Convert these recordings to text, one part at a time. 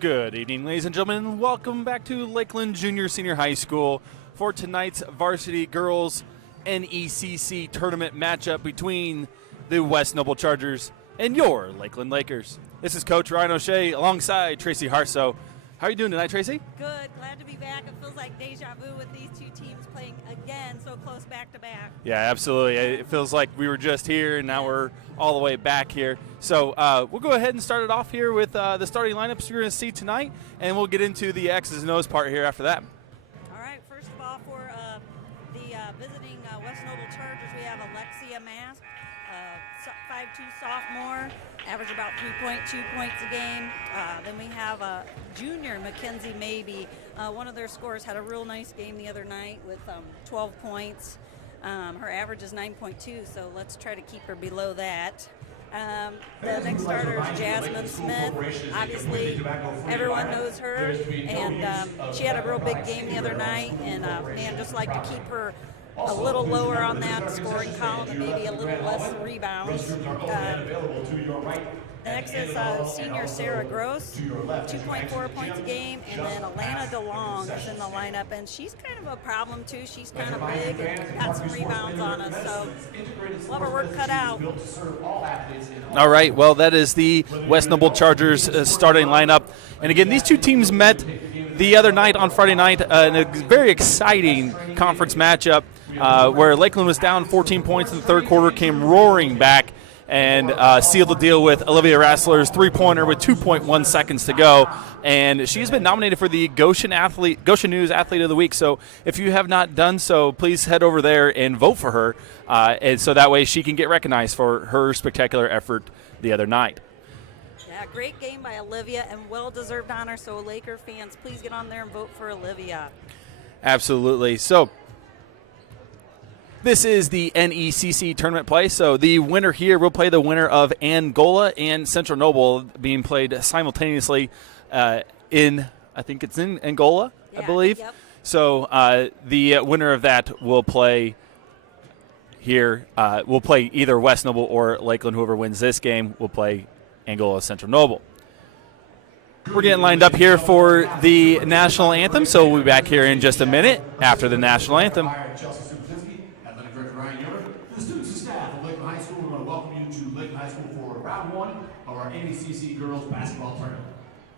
Good evening, ladies and gentlemen. Welcome back to Lakeland Junior Senior High School for tonight's varsity girls NECC tournament matchup between the West Noble Chargers and your Lakeland Lakers. This is Coach Ryan O'Shea alongside Tracy Harso. How are you doing tonight, Tracy? Good. Glad to be back. It feels like deja vu with these two teams playing again so close back to back. Yeah, absolutely. It feels like we were just here and now we're all the way back here. So we'll go ahead and start it off here with the starting lineups you're going to see tonight, and we'll get into the X's and O's part here after that. All right. First of all, for the visiting West Noble Chargers, we have Alexia Mask, 5'2" sophomore, average about 3.2 points a game. Then we have junior Mackenzie Maybe. One of their scorers had a real nice game the other night with 12 points. Her average is 9.2, so let's try to keep her below that. The next starter is Jasmine Smith. Obviously, everyone knows her, and she had a real big game the other night, and man, just like to keep her a little lower on that scoring column and maybe a little less rebounds. Next is senior Sarah Gross, 2.4 points a game, and then Alana DeLong is in the lineup, and she's kind of a problem too. She's kind of big and got some rebounds on us, so we'll have our work cut out. All right, well, that is the West Noble Chargers starting lineup. And again, these two teams met the other night on Friday night in a very exciting conference matchup where Lakeland was down 14 points in the third quarter, came roaring back, and sealed the deal with Olivia Rassler's three-pointer with 2.1 seconds to go. And she's been nominated for the Goshen News Athlete of the Week. So if you have not done so, please head over there and vote for her, and so that way she can get recognized for her spectacular effort the other night. Yeah, great game by Olivia and well-deserved honor. So Laker fans, please get on there and vote for Olivia. Absolutely. So this is the NECC tournament play, so the winner here will play the winner of Angola and Central Noble, being played simultaneously in Angola, yeah, I believe. Yep. So the winner of that will play here. Will play either West Noble or Lakeland. Whoever wins this game will play Angola Central Noble. We're getting lined up here for the national anthem, so we'll be back here in just a minute after the national anthem. Round one of our NECC girls basketball tournament.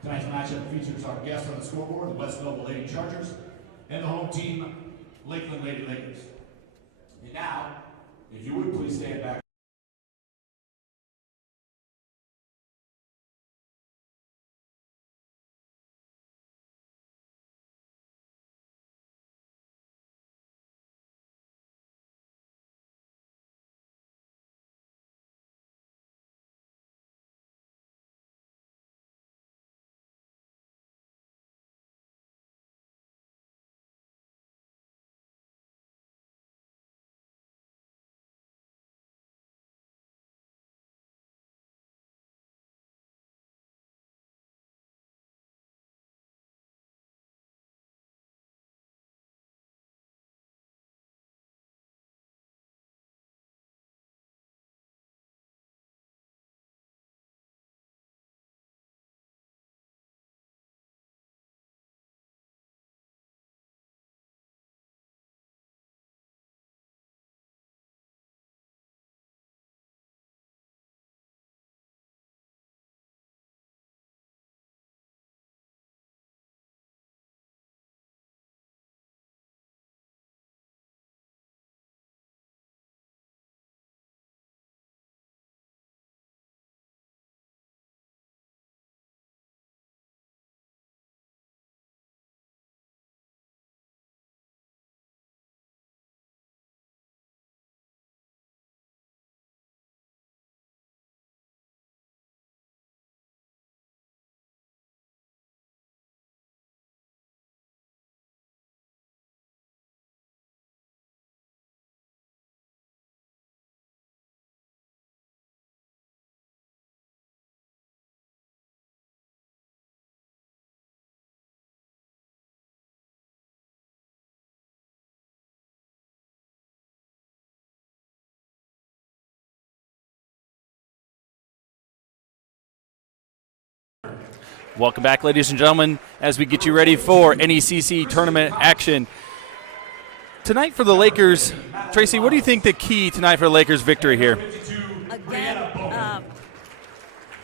Tonight's matchup features our guests on the scoreboard, the West Noble Lady Chargers, and the home team, Lakeland Lady Lakers. And now, if you would please stand back. Welcome back, ladies and gentlemen, as we get you ready for NECC tournament action. Tonight for the Lakers, Tracy, what do you think the key tonight for the Lakers' victory here? Again,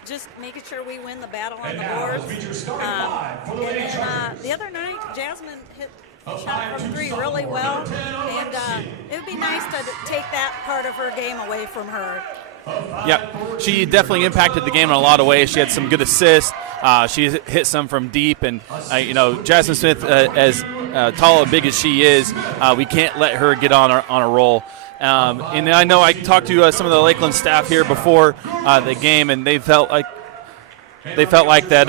just making sure we win the battle on the boards. And then the other night, Jasmine hit shot from three really well, and it would be nice to take that part of her game away from her. Yeah, she definitely impacted the game in a lot of ways. She had some good assists. She hit some from deep, and Jasmine Smith, as tall and big as she is, we can't let her get on a roll. And I know I talked to some of the Lakeland staff here before the game, and they felt like that.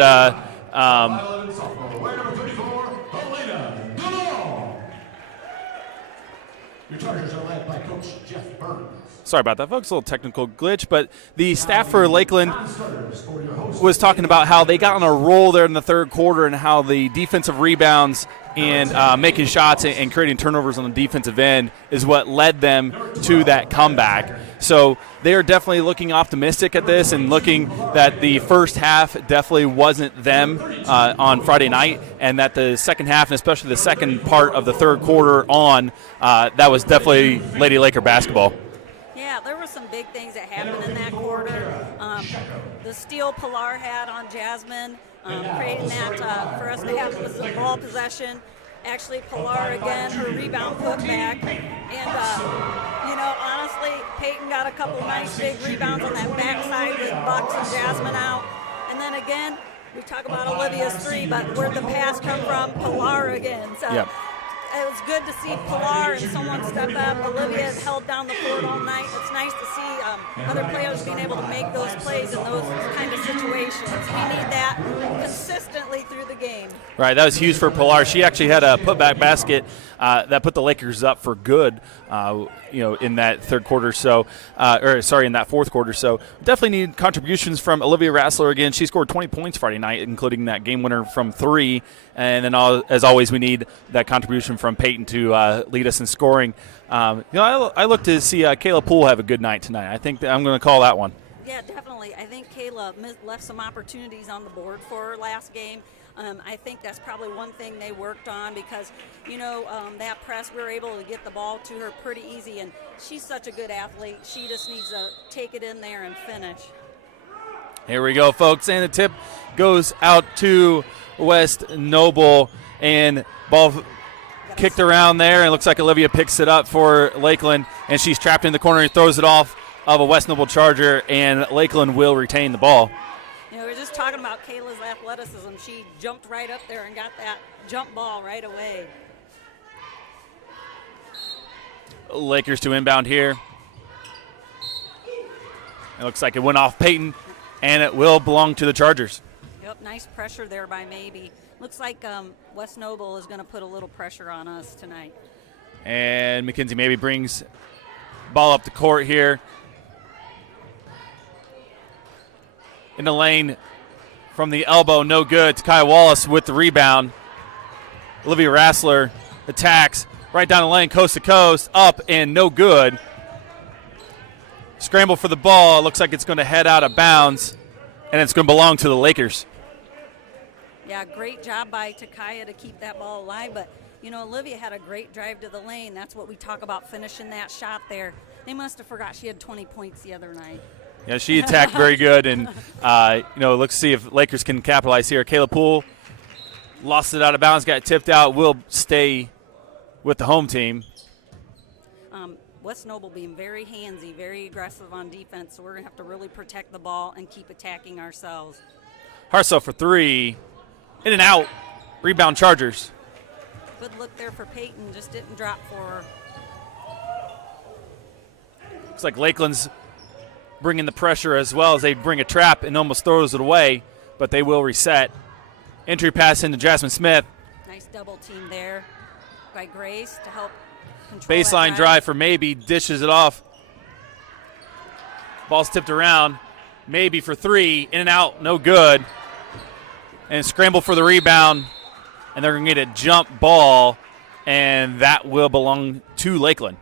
Your Chargers are led by Coach Jeff Burns. Sorry about that, folks. A little technical glitch, but the staff for Lakeland was talking about how they got on a roll there in the third quarter and how the defensive rebounds and making shots and creating turnovers on the defensive end is what led them to that comeback. So they are definitely looking optimistic at this and looking that the first half definitely wasn't them on Friday night, and that the second half, and especially the second part of the third quarter on, that was definitely Lady Laker basketball. Yeah, there were some big things that happened in that quarter. The steal Pilar had on Jasmine, creating that for us to have ball possession. Actually, Pilar again, her rebound putback. And, honestly, Peyton got a couple nice big rebounds on that backside that boxed Jasmine out. And then again, we talk about Olivia's three, but where'd the pass come from? Pilar again. So. Yep. It was good to see Pilar and someone step up. Olivia held down the court all night. It's nice to see other players being able to make those plays in those kind of situations. We need that consistently through the game. Right, that was huge for Pilar. She actually had a putback basket that put the Lakers up for good, in that third quarter. So, in that fourth quarter. So, definitely need contributions from Olivia Rassler again. She scored 20 points Friday night, including that game winner from three. And then, as always, we need that contribution from Peyton to lead us in scoring. I look to see Kayla Poole have a good night tonight. I think I'm going to call that one. Yeah, definitely. I think Kayla left some opportunities on the board for her last game. I think that's probably one thing they worked on because, that press, we were able to get the ball to her pretty easy, and she's such a good athlete. She just needs to take it in there and finish. Here we go, folks, and the tip goes out to West Noble, and ball kicked around there, and it looks like Olivia picks it up for Lakeland, and she's trapped in the corner and throws it off of a West Noble Charger, and Lakeland will retain the ball. We're just talking about Kayla's athleticism. She jumped right up there and got that jump ball right away. Lakers to inbound here. It looks like it went off Peyton, and it will belong to the Chargers. Yep, nice pressure there by Maybe. Looks like West Noble is going to put a little pressure on us tonight. And Mackenzie Maybe brings ball up the court here. In the lane from the elbow, no good. Takai Wallace with the rebound. Olivia Rassler attacks right down the lane, coast to coast, up and no good. Scramble for the ball. It looks like it's going to head out of bounds, and it's going to belong to the Lakers. Yeah, great job by Takaya to keep that ball alive. But, Olivia had a great drive to the lane. That's what we talk about, finishing that shot there. They must have forgot she had 20 points the other night. Yeah, she attacked very good, and, let's see if Lakers can capitalize here. Kayla Poole lost it out of bounds, got tipped out, will stay with the home team. West Noble being very handsy, very aggressive on defense, so we're going to have to really protect the ball and keep attacking ourselves. Harso for three. In and out. Rebound Chargers. Good look there for Peyton, just didn't drop for her. Looks like Lakeland's bringing the pressure as well as they bring a trap and almost throws it away, but they will reset. Entry pass into Jasmine Smith. Nice double team there by Grace to help control baseline drive for Maybe, dishes it off. Ball's tipped around. Maybe for three, in and out, no good. And scramble for the rebound, and they're going to get a jump ball, and that will belong to Lakeland.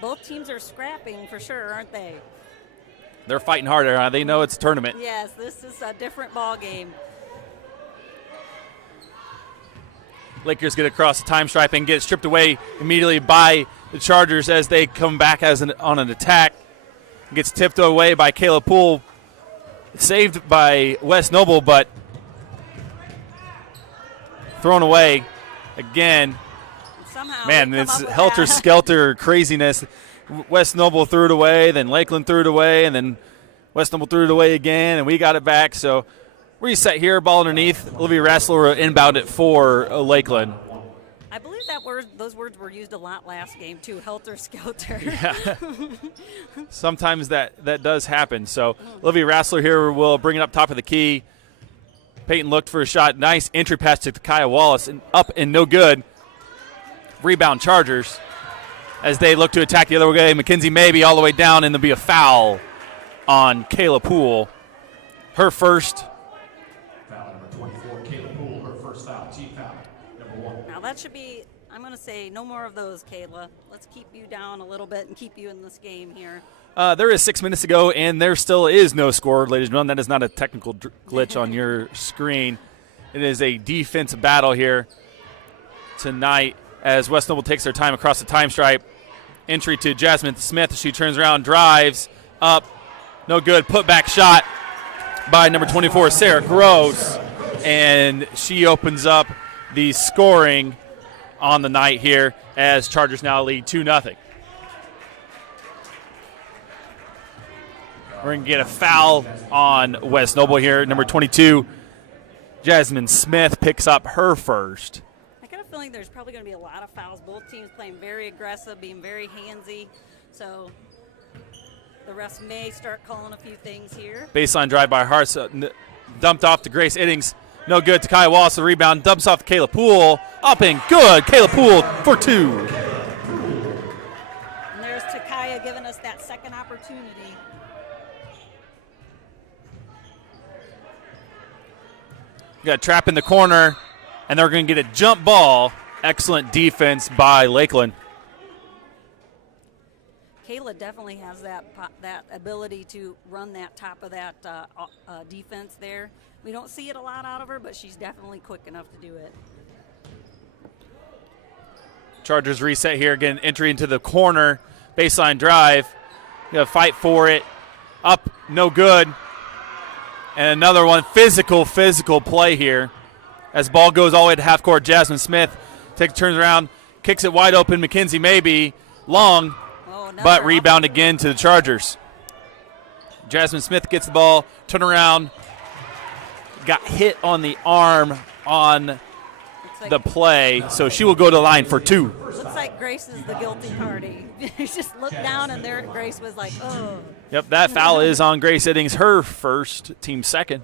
Both teams are scrapping for sure, aren't they? They're fighting harder. Huh? They know it's a tournament. Yes, this is a different ball game. Lakers get across the time stripe and get stripped away immediately by the Chargers as they come back on an attack. Gets tipped away by Kayla Poole. Saved by Wes Noble, but thrown away again. Somehow man, it's helter-skelter craziness. Wes Noble threw it away, then Lakeland threw it away, and then Wes Noble threw it away again, and we got it back. So reset here, ball underneath. Olivia Rassler will inbound it for Lakeland. I believe those words were used a lot last game too, helter-skelter. Yeah. Sometimes that does happen. So Olivia Rassler here will bring it up top of the key. Peyton looked for a shot. Nice entry pass to Kaya Wallace, and up and no good. Rebound Chargers as they look to attack the other way. Mackenzie Maybe all the way down, and there'll be a foul on Kayla Poole. Her first. Foul number 24, Kayla Poole, her first foul, team foul, number 1. Now that should be, I'm going to say no more of those, Kayla. Let's keep you down a little bit and keep you in this game here. There is 6 minutes to go, and there still is no score, ladies and gentlemen. That is not a technical glitch on your screen. It is a defensive battle here tonight as West Noble takes their time across the time stripe. Entry to Jasmine Smith. She turns around, drives up. No good. Putback shot by number 24, Sarah Gross. And she opens up the scoring on the night here as Chargers now lead 2-0. We're going to get a foul on West Noble here. Number 22, Jasmine Smith picks up her first. I got a feeling there's probably going to be a lot of fouls. Both teams playing very aggressive, being very handsy. So the refs may start calling a few things here. Baseline drive by Hart, dumped off to Grace Iddings. No good to Kaya Wallace. The rebound dumps off to Kayla Poole. Up and good. Kayla Poole for 2. And there's Takaya giving us that second opportunity. Got a trap in the corner, and they're going to get a jump ball. Excellent defense by Lakeland. Kayla definitely has that ability to run that top of that defense there. We don't see it a lot out of her, but she's definitely quick enough to do it. Chargers reset here. Again, entry into the corner. Baseline drive. You got to fight for it. Up, no good. And another one, physical play here. As ball goes all the way to half court, Jasmine Smith turns around, kicks it wide open. Mackenzie Maybe, long, but rebound again to the Chargers. Jasmine Smith gets the ball, turn around, got hit on the arm on the play, so she will go to the line for 2. Looks like Grace is the guilty party. You just looked down, and there Grace was like, oh. Yep, that foul is on Grace Iddings, her first, team second.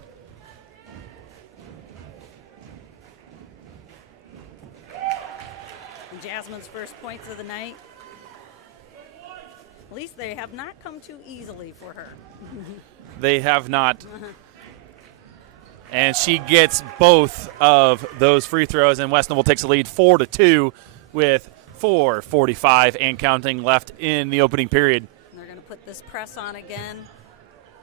And Jasmine's first points of the night. At least they have not come too easily for her. They have not. And she gets both of those free throws, and West Noble takes the lead 4-2 with 4:45 and counting left in the opening period. And they're going to put this press on again.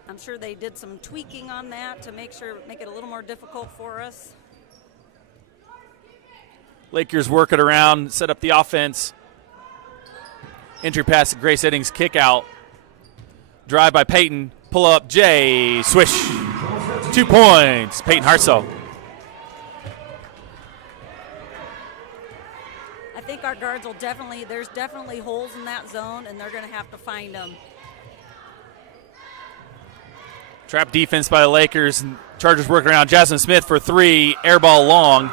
I'm sure they did some tweaking on that to make it a little more difficult for us. Lakers work it around, set up the offense. Entry pass to Grace Iddings, kick out. Drive by Peyton, pull up, Jay, swish. 2 points, Peyton Hartzell. I think our guards will there's definitely holes in that zone, and they're going to have to find them. Trap defense by the Lakers. Chargers working around. Jasmine Smith for 3, air ball long.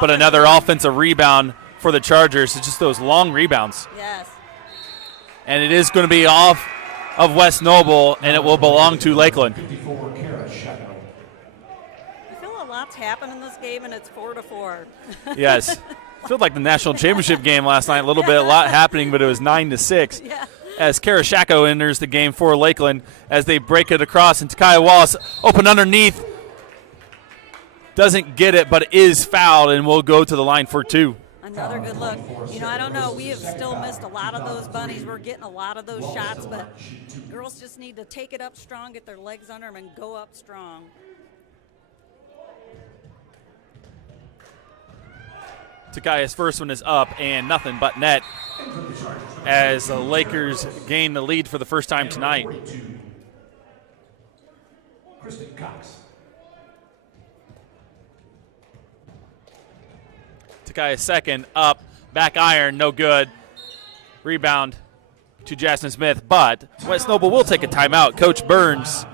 But another offensive rebound for the Chargers. It's just those long rebounds. Yes. And it is going to be off of West Noble, and it will belong to Lakeland. I feel a lot's happened in this game, and it's 4-4. Yes. Felt like the national championship game last night. A lot happening, but it was 9-6. Yeah. As Kara Shacko enters the game for Lakeland as they break it across, and Takaya Wallace open underneath. Doesn't get it, but is fouled, and will go to the line for 2. Another good look. You know, I don't know. We have still missed a lot of those bunnies. We're getting a lot of those shots, but girls just need to take it up strong, get their legs under them, and go up strong. Takaya's first one is up and nothing but net as the Lakers gain the lead for the first time tonight. Kristen Cox. Takaya's second, up, back iron, no good. Rebound to Jasmine Smith, but West Noble will take a timeout. Coach Burns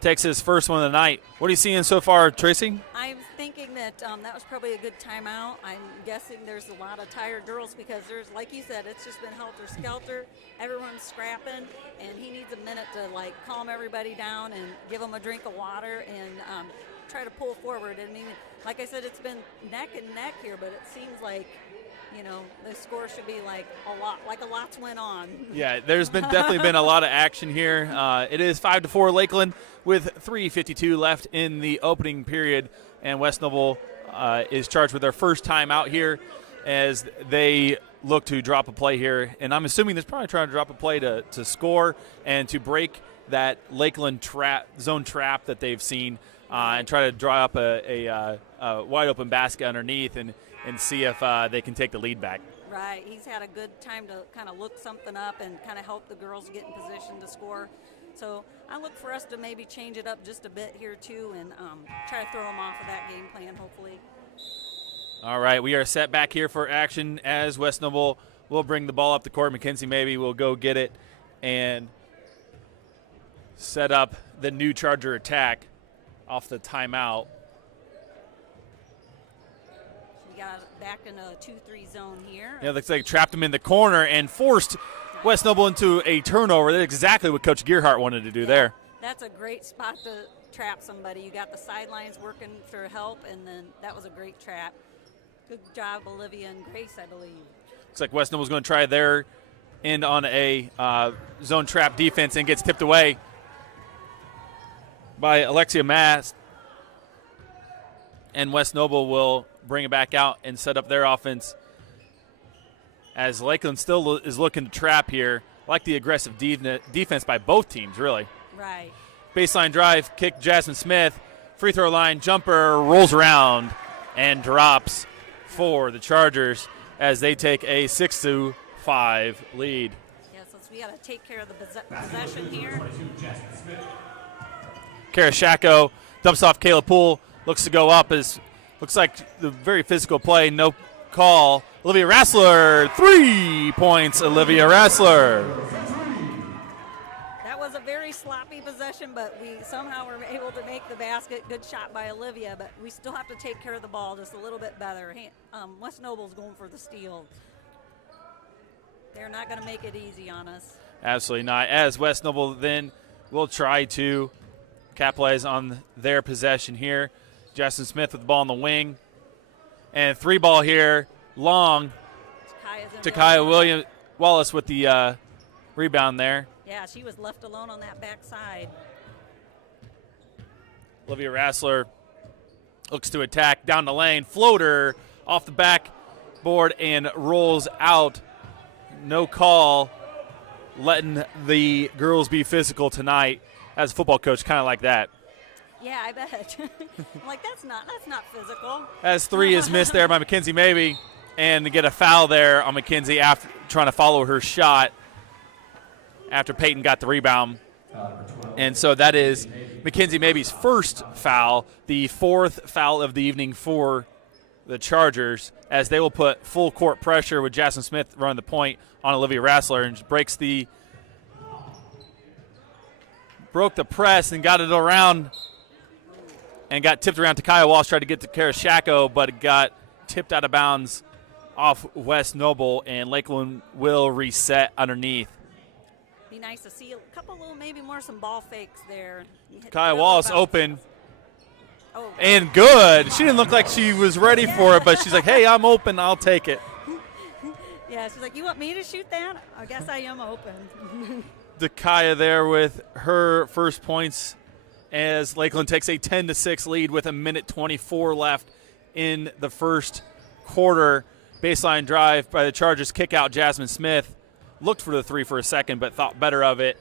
takes his first one of the night. What are you seeing so far, Tracy? I'm thinking that that was probably a good timeout. I'm guessing there's a lot of tired girls because there's, like you said, it's just been helter-skelter. Everyone's scrapping, and he needs a minute to, like, calm everybody down and give them a drink of water and try to pull forward. I mean, like I said, it's been neck and neck here, but it seems like, you know, the score should be like a lot's went on. Yeah, there's been definitely been a lot of action here. It is 5-4 Lakeland with 3:52 left in the opening period, and West Noble is charged with their first time out here as they look to drop a play here. And I'm assuming they're probably trying to drop a play to score and to break that Lakeland zone trap that they've seen and try to draw up a wide open basket underneath and see if they can take the lead back. Right. He's had a good time to kind of look something up and kind of help the girls get in position to score. So I look for us to maybe change it up just a bit here, too, and try to throw them off of that game plan, hopefully. All right, we are set back here for action as West Noble will bring the ball up the court. McKenzie maybe will go get it and set up the new Charger attack off the timeout. We got back in a 2-3 zone here. Yeah, looks like trapped him in the corner and forced West Noble into a turnover. That's exactly what Coach Gearhart wanted to do there. That's a great spot to trap somebody. You got the sidelines working for help, and then that was a great trap. Good job, Olivia and Grace, I believe. Looks like West Noble's going to try their end on a zone trap defense and gets tipped away by Alexia Mast. And West Noble will bring it back out and set up their offense as Lakeland still is looking to trap here. I like the aggressive defense by both teams, really. Right. Baseline drive, kick Jasmine Smith. Free throw line, jumper, rolls around and drops for the Chargers as they take a 6-5 lead. Yeah, so we got to take care of the possession here. Karashako dumps off Kayla Poole, looks to go up as looks like the very physical play, no call. Olivia Rassler, 3 points, Olivia Rassler. That was a very sloppy possession, but we somehow were able to make the basket. Good shot by Olivia, but we still have to take care of the ball just a little bit better. West Noble's going for the steal. They're not going to make it easy on us. Absolutely not. As West Noble then will try to capitalize on their possession here. Jasmine Smith with the ball on the wing. And 3-ball here, long. Takaya Wallace with the rebound there. Yeah, she was left alone on that backside. Olivia Rassler looks to attack down the lane. Floater off the backboard and rolls out. No call. Letting the girls be physical tonight. As a football coach, kind of like that. Yeah, I bet. I'm like, that's not physical. As 3 is missed there by McKenzie maybe. And to get a foul there on McKenzie after trying to follow her shot after Peyton got the rebound. And so that is McKenzie maybe's first foul, the 4th foul of the evening for the Chargers, as they will put full court pressure with Jasmine Smith running the point on Olivia Rassler and broke the press and got it around and got tipped around. Takaya Walsh tried to get to Karashako, but it got tipped out of bounds off West Noble, and Lakeland will reset underneath. Be nice to see a couple little, maybe more some ball fakes there. Takaya Walsh open. Oh. And good. She didn't look like she was ready for it, but she's like, hey, I'm open. I'll take it. Yeah, she's like, you want me to shoot that? I guess I am open. Takaya there with her first points as Lakeland takes a 10-6 lead with 1:24 left in the first quarter. Baseline drive by the Chargers, kick out Jasmine Smith. Looked for the three for a second, but thought better of it.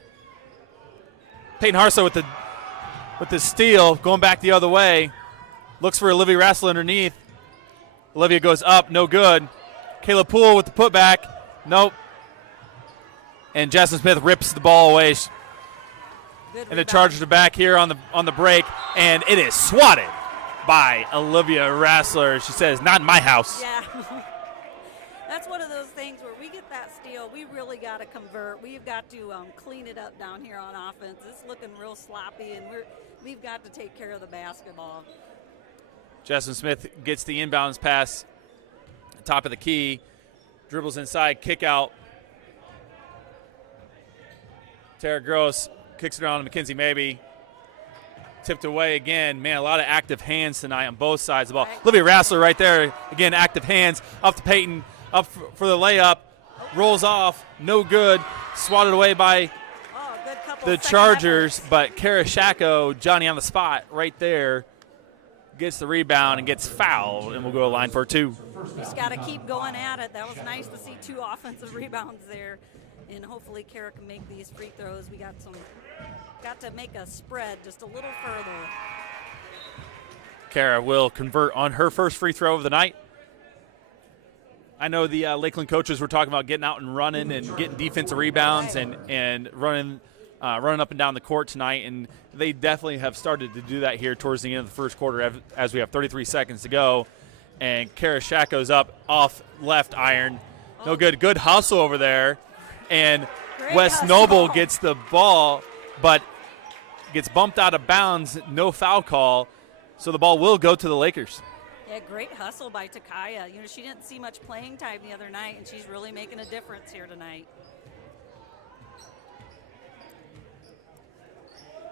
Peyton Harso with the steal, going back the other way. Looks for Olivia Rassler underneath. Olivia goes up, no good. Kayla Poole with the putback, nope. And Jasmine Smith rips the ball away. And the Chargers are back here on the break, and it is swatted by Olivia Rassler. She says, "Not in my house." Yeah. That's one of those things where we get that steal, we really got to convert. We've got to clean it up down here on offense. It's looking real sloppy, and we've got to take care of the basketball. Jasmine Smith gets the inbounds pass, top of the key, dribbles inside, kick out. Tara Gross kicks it around to Mackenzie Maybe. Tipped away again. Man, a lot of active hands tonight on both sides of the ball. Right. Olivia Rassler right there. Again, active hands. Up to Peyton. Up for the layup. Rolls off. No good. Swatted away by Good couple the second Chargers. efforts. But Kara Shacko, Johnny on the spot right there, gets the rebound and gets fouled. And we'll go to line for two. Just got to keep going at it. That was nice to see 2 offensive rebounds there. And hopefully Kara can make these free throws. We got to make a spread just a little further. Kara will convert on her first free throw of the night. I know the Lakeland coaches were talking about getting out and running and getting defensive rebounds and running up and down the court tonight, and they definitely have started to do that here towards the end of the first quarter as we have 33 seconds to go. And Kara Shacko's up off left iron. No good. Good hustle over there. And Great West hustle. Noble gets the ball, but gets bumped out of bounds. No foul call. So the ball will go to the Lakers. Yeah, great hustle by Takaya. You know, she didn't see much playing time the other night, and she's really making a difference here tonight.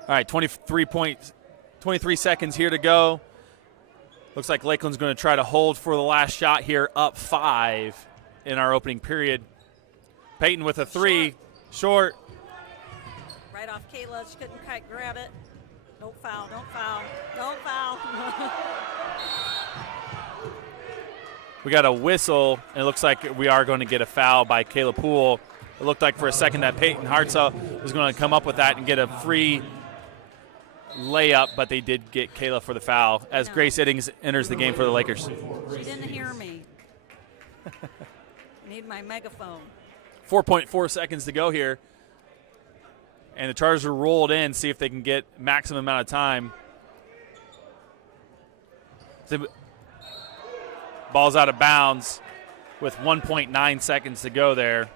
All right, 23 seconds here to go. Looks like Lakeland's going to try to hold for the last shot here, up 5 in our opening period. Peyton with a 3, short. Right off Kayla, she couldn't quite grab it. Don't foul, don't foul, don't foul. We got a whistle, and it looks like we are going to get a foul by Kayla Poole. It looked like for a second that Peyton Hartza was going to come up with that and get a free layup, but they did get Kayla for the foul as Grace Iddings enters the game for the Lakers. She didn't hear me. Need my megaphone. 4.4 seconds to go here. And the Chargers are rolled in, see if they can get maximum amount of time. Ball's out of bounds with 1.9 seconds to go there.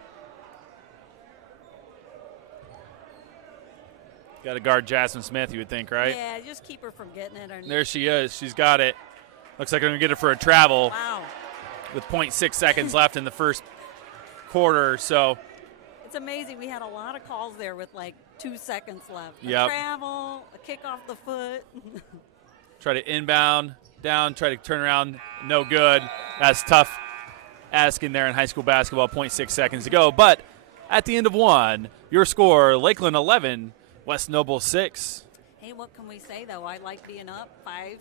Got to guard Jasmine Smith, you would think, right? Yeah, just keep her from getting it. There she is. She's got it. Looks like they're going to get it for a travel. Wow. With 0.6 seconds left in the first quarter. So It's amazing. We had a lot of calls there with like 2 seconds left. A Yep. travel, a kick off the foot. try to inbound, down, try to turn around. No good. That's tough asking there in high school basketball. 0.6 seconds to go. But at the end of one, your score, Lakeland 11, West Noble 6. Hey, what can we say, though? I like being up 5.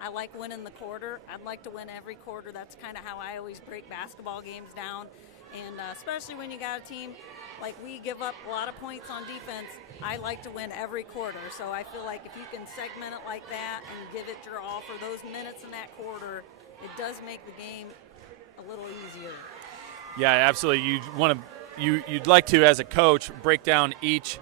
I like winning the quarter. I'd like to win every quarter. That's kind of how I always break basketball games down. And especially when you got a team like we give up a lot of points on defense, I like to win every quarter. So I feel like if you can segment it like that and give it your all for those minutes in that quarter, it does make the game a little easier. Yeah, absolutely. You'd like to, as a coach, break down each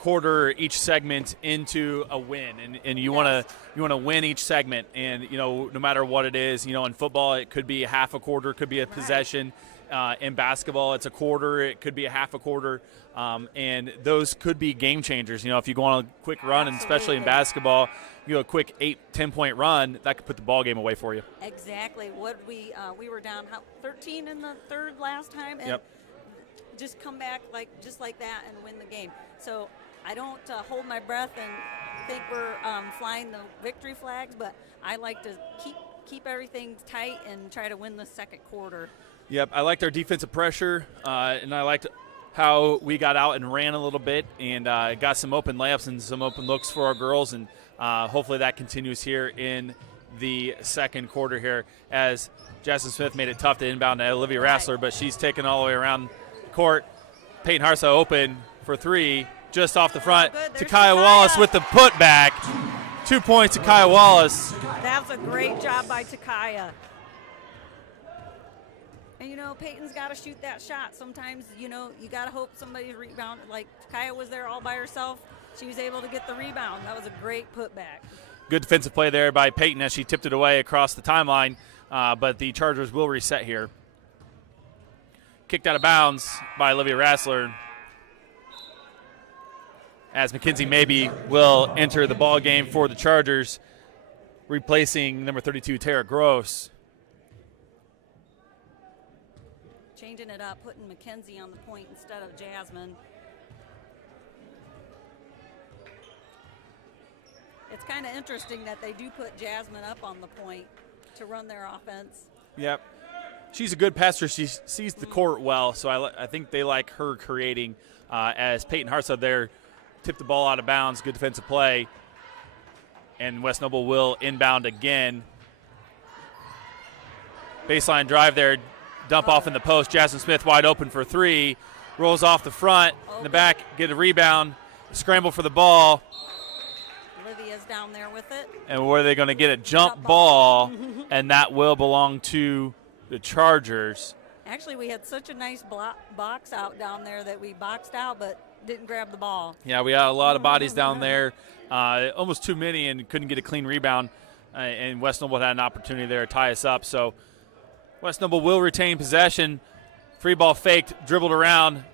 quarter, each segment into a win, and you want to win each segment. And no matter what it is, in football it could be a half a quarter, it could be a possession. In basketball, it's a quarter, it could be a half a quarter, and those could be game changers. If you go on a quick run, and especially in basketball, a quick 8-10 point run, that could put the ball game away for you. Exactly. What we were down 13 in the third last time, and just come back just like that and win the game. So I don't hold my breath and think we're flying the victory flags, but I like to keep everything tight and try to win the second quarter. Yep, I liked our defensive pressure, and I liked how we got out and ran a little bit and got some open layups and some open looks for our girls, and hopefully that continues here in the second quarter here, as Jasmine Smith made it tough to inbound to Olivia Rassler, but she's taken all the way around the court. Peyton Harsa open for three, just off the front. To Kaya Wallace with the putback. 2 points to Kaya Wallace. That was a great job by Takaya. And, you know, Peyton's got to shoot that shot. Sometimes, you know, you got to hope somebody's rebound. Like, Takaya was there all by herself. She was able to get the rebound. That was a great putback. Good defensive play there by Peyton as she tipped it away across the timeline, but the Chargers will reset here. Kicked out of bounds by Olivia Rassler, as Mackenzie Maybe will enter the ball game for the Chargers, replacing number 32, Tara Gross. Changing it up, putting Mackenzie on the point instead of Jasmine. It's kind of interesting that they do put Jasmine up on the point to run their offense. Yep. She's a good passer. She sees the court well, so I think they like her creating, as Peyton Harsa there tipped the ball out of bounds. Good defensive play. And West Noble will inbound again. Baseline drive there, dump off in the post. Jasmine Smith wide open for three. Rolls off the front, in the back, get a rebound, scramble for the ball. Olivia's down there with it. And where are they going to get a jump ball, and that will belong to the Chargers. Actually, we had such a nice box out down there that we boxed out but didn't grab the ball. Yeah, we had a lot of bodies down there, almost too many, and couldn't get a clean rebound. And West Noble had an opportunity there to tie us up. So West Noble will retain possession. Free ball faked, dribbled around,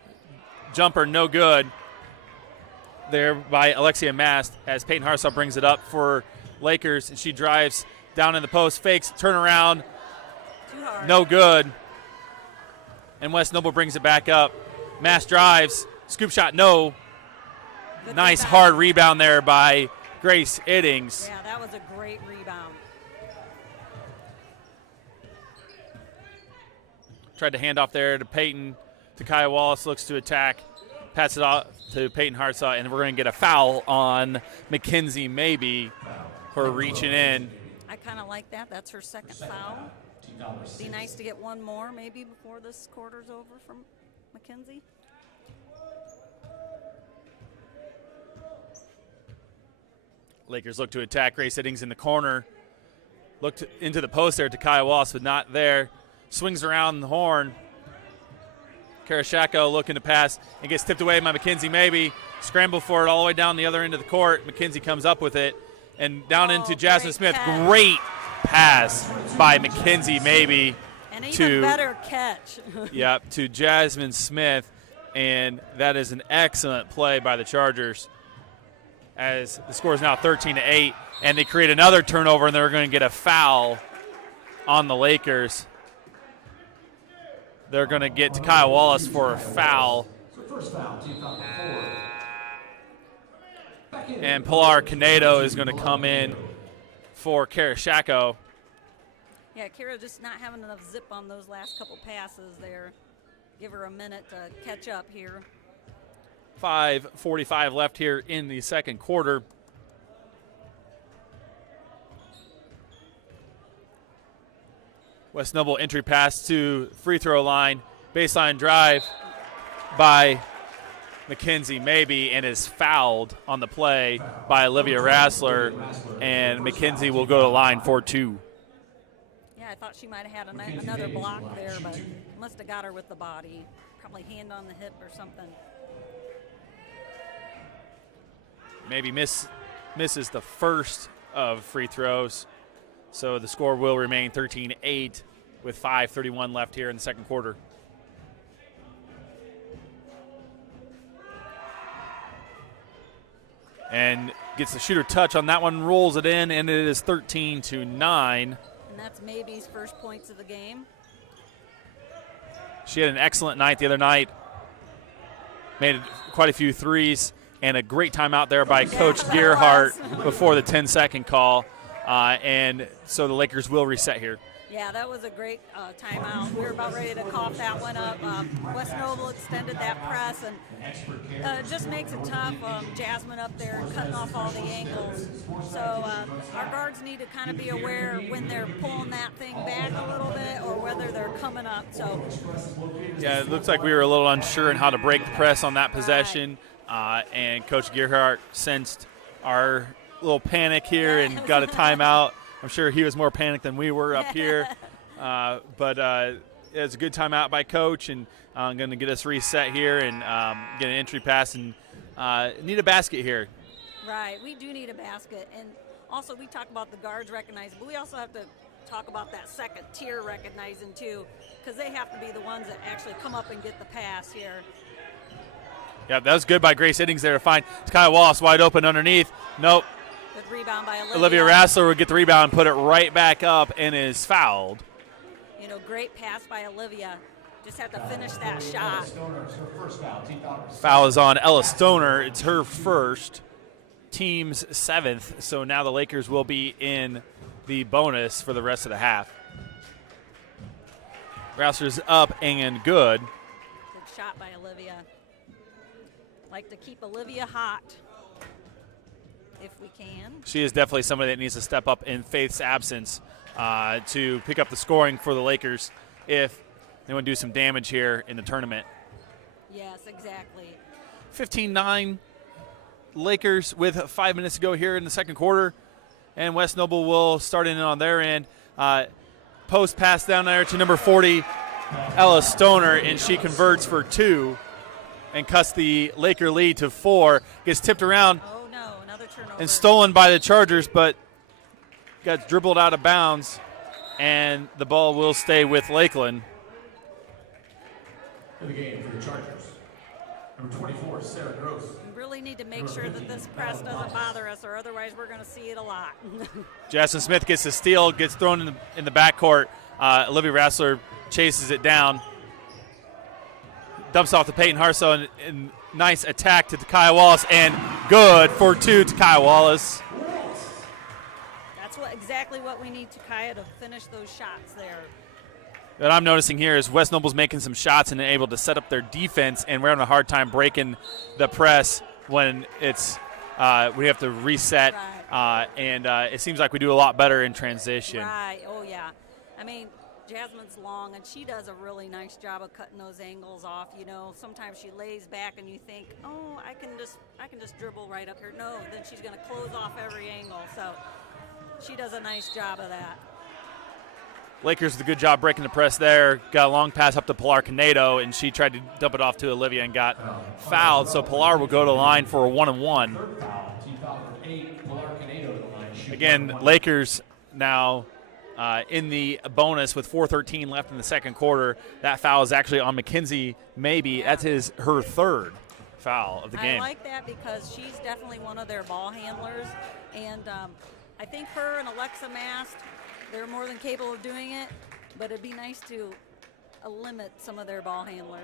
jumper no good there by Alexia Mast, as Peyton Harsaw brings it up for Lakers, and she drives down in the post, fakes, turn around, too hard. No good. And West Noble brings it back up. Mast drives, scoop shot, no. Good nice rebound. hard rebound there by Grace Iddings. Yeah, that was a great rebound. Tried to hand off there to Peyton. Takaya Wallace looks to attack. Passes it off to Peyton Hartsaw, and we're going to get a foul on Mackenzie Maybe for reaching in. I kind of like that. That's her second foul. Be nice to get one more maybe before this quarter's over from Mackenzie. Lakers look to attack. Grace Iddings in the corner. Looked into the post there to Takaya Wallace, but not there. Swings around the horn. Karashako looking to pass and gets tipped away by Mackenzie Maybe. Scramble for it all the way down the other end of the court. Mackenzie comes up with it. And down into Jasmine Smith. Catch. Great pass by Mackenzie Maybe. An even better catch. Yep, to Jasmine Smith. And that is an excellent play by the Chargers, as the score is now 13-8. And they create another turnover, and they're going to get a foul on the Lakers. They're going to get Takaya Wallace for a foul. And Pilar Canedo is going to come in for Karashako. Yeah, Kira just not having enough zip on those last couple passes there. Give her a minute to catch up here. 5:45 left here in the second quarter. West Noble entry pass to free throw line. Baseline drive by Mackenzie Maybe, and is fouled on the play by Olivia Rassler. And Mackenzie will go to line for two. Yeah, I thought she might have had another block there, but must have got her with the body. Probably hand on the hip or something. Maybe misses the first of free throws. So the score will remain 13-8 with 5:31 left here in the second quarter. And gets the shooter touch on that one, rolls it in, and it is 13-9. And that's Maybe's first points of the game. She had an excellent night the other night. Made quite a few threes, and a great timeout there by Coach Gerhardt before the 10-second call. And so the Lakers will reset here. Yeah, that was a great timeout. We were about ready to cough that one up. West Noble extended that press, and it just makes it tough. Jasmine up there cutting off all the angles. So our guards need to kind of be aware when they're pulling that thing back a little bit or whether they're coming up. So yeah, it looks like we were a little unsure on how to break the press on that possession, and Coach Gerhardt sensed our little panic here and got a timeout. I'm sure he was more panicked than we were up here, but it was a good timeout by Coach, and I'm going to get us reset here and get an entry pass and need a basket here. Right, we do need a basket, and also we talk about the guards recognizing, but we also have to talk about that second tier recognizing too, because they have to be the ones that actually come up and get the pass here. Yeah, that was good by Grace Iddings there to find Takai Wallace wide open underneath. Nope. Good rebound by Olivia Rassler would get the rebound and put it right back up and is fouled. You know, great pass by Olivia. Just have to finish that shot. Foul is on Ella Stoner. It's her first, team's 7th. So now the Lakers will be in the bonus for the rest of the half. Rassler's up and good. Good shot by Olivia. Like to keep Olivia hot if we can. She is definitely somebody that needs to step up in Faith's absence to pick up the scoring for the Lakers if they want to do some damage here in the tournament. Yes, exactly. 15-9 Lakers with 5 minutes to go here in the second quarter, and West Noble will start in on their end. Post pass down there to number 40, Ella Stoner, and she converts for 2 and cuts the Laker lead to 4. Gets tipped around. Oh, no, another turnover. And stolen by the Chargers, but got dribbled out of bounds, and the ball will stay with Lakeland. In the game for the Chargers, number 24, Sarah Gross. We really need to make sure that this press doesn't bother us, or otherwise we're going to see it a lot. Jasmine Smith gets the steal, gets thrown in the backcourt. Olivia Rassler chases it down. Dumps off to Peyton Harso, and nice attack to Takai Wallace, and good for 2 Takai Wallace. That's exactly what we need Takai to finish those shots there. What I'm noticing here is West Noble's making some shots and able to set up their defense, and we're having a hard time breaking the press when it's we have to reset, right. and it seems like we do a lot better in transition. Right, oh yeah. I mean, Jasmine's long, and she does a really nice job of cutting those angles off. You know, sometimes she lays back, and you think, oh, I can just dribble right up here. No, then she's going to close off every angle. So she does a nice job of that. Lakers did a good job breaking the press there. Got a long pass up to Pilar Canedo, and she tried to dump it off to Olivia and got fouled. So Pilar will go to the line for a 1-and-1. Again, Lakers now in the bonus with 4:13 left in the second quarter. That foul is actually on Mackenzie Maybe. Yeah. That's her third foul of the game. I like that because she's definitely one of their ball handlers, and I think her and Alexa Mast, they're more than capable of doing it, but it'd be nice to limit some of their ball handlers.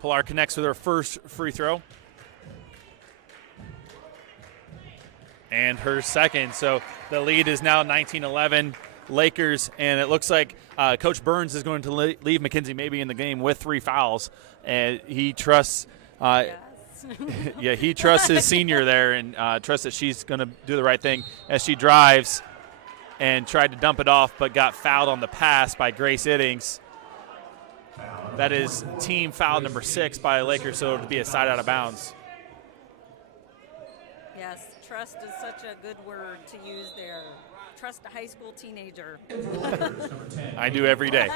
Pilar connects with her first free throw. And her second. So the lead is now 19-11 Lakers, and it looks like Coach Burns is going to leave Mackenzie Maybe in the game with 3 fouls. And he trusts Yes. yeah, he trusts his senior there and trusts that she's going to do the right thing as she drives and tried to dump it off but got fouled on the pass by Grace Iddings. That is team foul number 6 by Lakers, so it'll be a side out of bounds. Yes, trust is such a good word to use there. Trust a high school teenager. I do every day.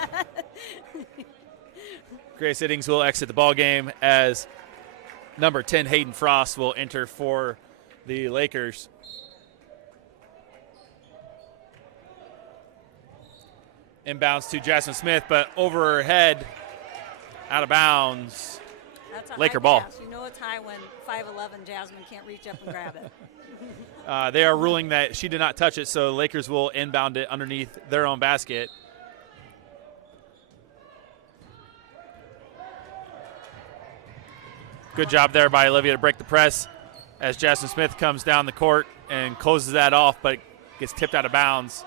Grace Iddings will exit the ball game as number 10 Hayden Frost will enter for the Lakers. Inbounds to Jasmine Smith, but over her head, out of bounds. That's a Laker high ball. pass. You know it's high when 5'11" Jasmine can't reach up and grab it. They are ruling that she did not touch it, so the Lakers will inbound it underneath their own basket. Good job there by Olivia to break the press as Jasmine Smith comes down the court and closes that off, but gets tipped out of bounds.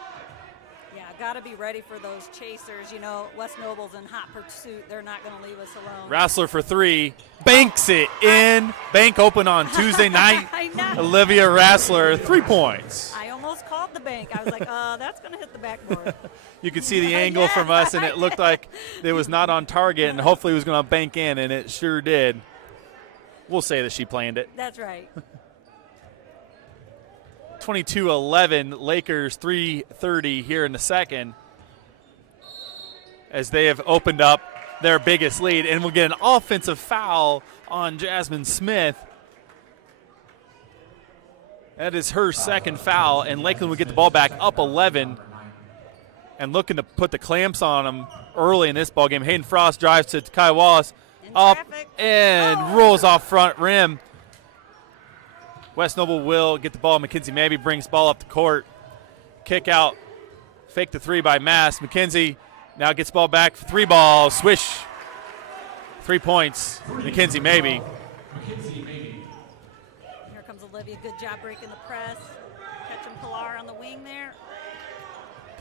Yeah, got to be ready for those chasers. You know, West Noble's in hot pursuit. They're not going to leave us alone. Rassler for three. Banks it in. Bank open on Tuesday night. I know. Olivia Rassler, 3 points. I almost called the bank. I was like, that's going to hit the backboard. You could see the angle from us, and it looked like it was not on target, and hopefully it was going to bank in, and it sure did. We'll say that she planned it. That's right. 22-11, Lakers 3:30 here in the second, as they have opened up their biggest lead, and we'll get an offensive foul on Jasmine Smith. That is her second foul, and Lakeland will get the ball back up 11 and looking to put the clamps on them early in this ball game. Hayden Frost drives to Kai Wallace, up and rolls off front rim. West Noble will get the ball. McKenzie Mabey brings ball up the court. Kick out, fake the three by Mass. McKenzie now gets ball back. 3 ball, swish. 3 points, McKenzie Mabey. Here comes Olivia. Good job breaking the press. Catching Pilar on the wing there.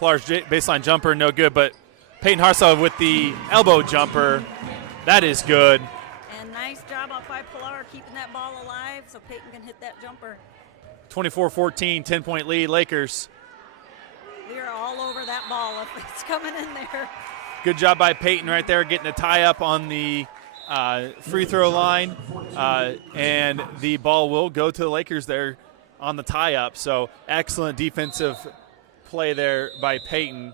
Pilar's baseline jumper, no good, but Peyton Harsaw with the elbow jumper. That is good. And nice job out by Pilar keeping that ball alive so Peyton can hit that jumper. 24-14, 10-point lead, Lakers. We are all over that ball if it's coming in there. Good job by Peyton right there, getting a tie-up on the free throw line. And the ball will go to the Lakers there on the tie-up. So excellent defensive play there by Peyton.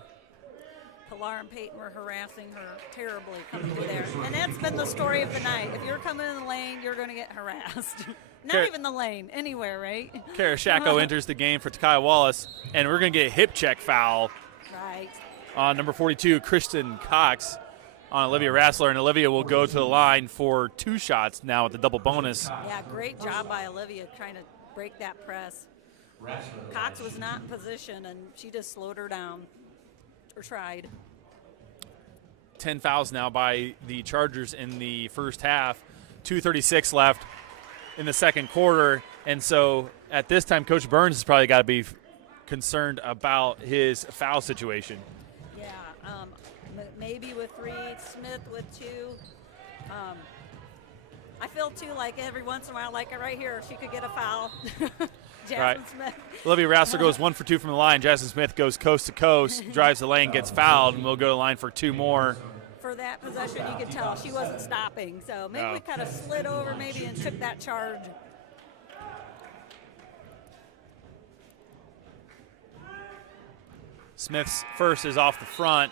Pilar and Peyton were harassing her terribly coming through there. And that's been the story of the night. If you're coming in the lane, you're going to get harassed. Not even the lane, anywhere, right? Kara Shacko enters the game for Takai Wallace, and we're going to get a hip check foul Right. on number 42, Kristen Cox, on Olivia Rassler, and Olivia will go to the line for 2 shots now with the double bonus. Yeah, great job by Olivia trying to break that press. Cox was not in position, and she just slowed her down, or tried. 10 fouls now by the Chargers in the first half. 2:36 left in the second quarter. And so at this time, Coach Burns has probably got to be concerned about his foul situation. Yeah, maybe with 3, Smith with 2. I feel, too, like every once in a while, like right here, she could get a foul. Jasmine Smith. Olivia Rassler goes 1 for 2 from the line. Jasmine Smith goes coast to coast, drives the lane, gets fouled, and we'll go to the line for 2 more. For that possession, you could tell she wasn't stopping. So maybe we kind of slid over maybe and took that charge. Smith's first is off the front,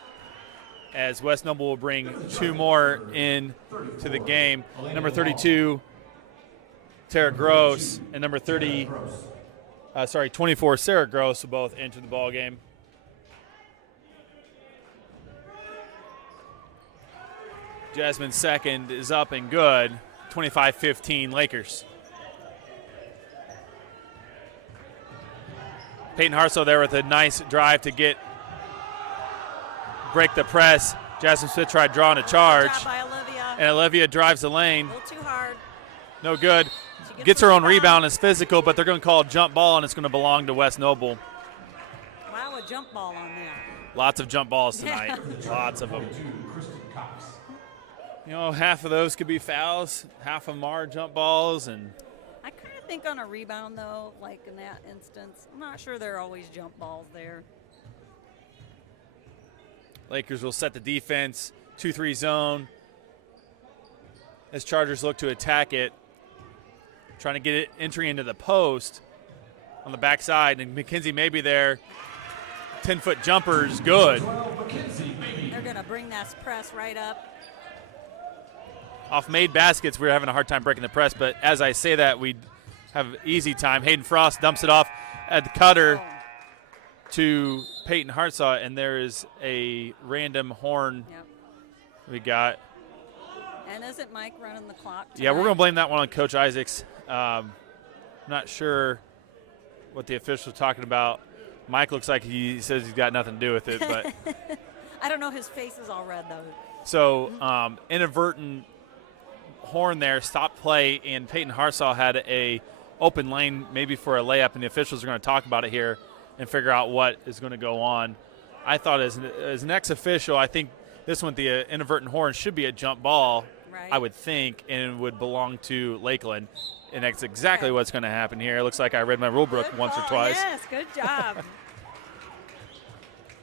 as West Noble will bring 2 more in to the game. Number 32, Tara Gross, and number 24, Sarah Gross will both enter the ball game. Jasmine's second is up and good. 25-15 Lakers. Peyton Harsaw there with a nice drive to break the press. Jasmine Smith tried drawing a charge. Good job by Olivia. And Olivia drives the lane. A little too hard. No good. Gets her own rebound. It's physical, but they're going to call a jump ball, and it's going to belong to West Noble. Wow, a jump ball on there. Lots of jump balls tonight. Lots of them. You know, half of those could be fouls. Half of them are jump balls. And I kind of think on a rebound, though, like in that instance, I'm not sure there are always jump balls there. Lakers will set the defense. 2-3 zone. As Chargers look to attack it. Trying to get it entry into the post on the backside. And McKenzie Mabey there. 10-foot jumper is good. They're going to bring that press right up. Off made baskets, we're having a hard time breaking the press, but as I say that, we have easy time. Hayden Frost dumps it off at the cutter to Peyton Hartsaw, and there is a random horn we got. And isn't Mike running the clock tonight? Yeah, we're going to blame that one on Coach Isaacs. I'm not sure what the official's talking about. Mike looks like he says he's got nothing to do with it, but I don't know. His face is all red, though. So inadvertent horn there, stopped play, and Peyton Harsaw had a open lane maybe for a layup, and the officials are going to talk about it here and figure out what is going to go on. I thought as an ex-official, I think this one, the inadvertent horn, should be a jump ball, Right. I would think, and would belong to Lakeland. And that's exactly what's going to happen here. It looks like I read my rule book once or twice. Yes, good job.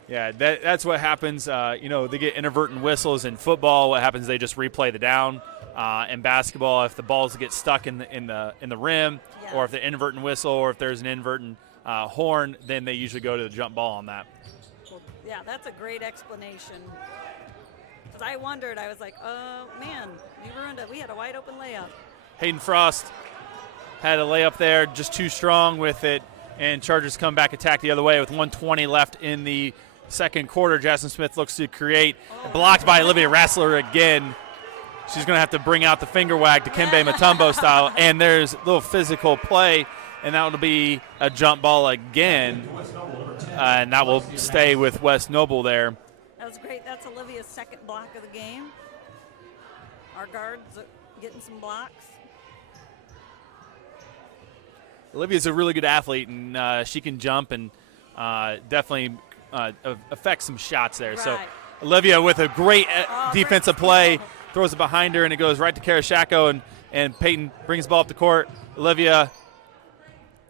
Yeah, that's what happens. They get inadvertent whistles in football. What happens? They just replay the down. In basketball, if the balls get stuck in the rim, Yes. or if the inadvertent whistle, or if there's an inadvertent horn, then they usually go to the jump ball on that. Well, yeah, that's a great explanation. Because I wondered, I was like, oh man, we had a wide open layup. Hayden Frost had a layup there, just too strong with it, and Chargers come back, attack the other way with 1:20 left in the second quarter. Jasmine Smith looks to create, blocked by Olivia Rassler again. She's going to have to bring out the finger wag to Kembe Mutombo style, and there's a little physical play, and that will be a jump ball again, and that will stay with West Noble there. That was great. That's Olivia's second block of the game. Our guards are getting some blocks. Olivia's a really good athlete, and she can jump and definitely affect some shots there. So Right. Olivia with a great defensive great play, steal. throws it behind her, and it goes right to Karashako, and Peyton brings the ball up the court. Olivia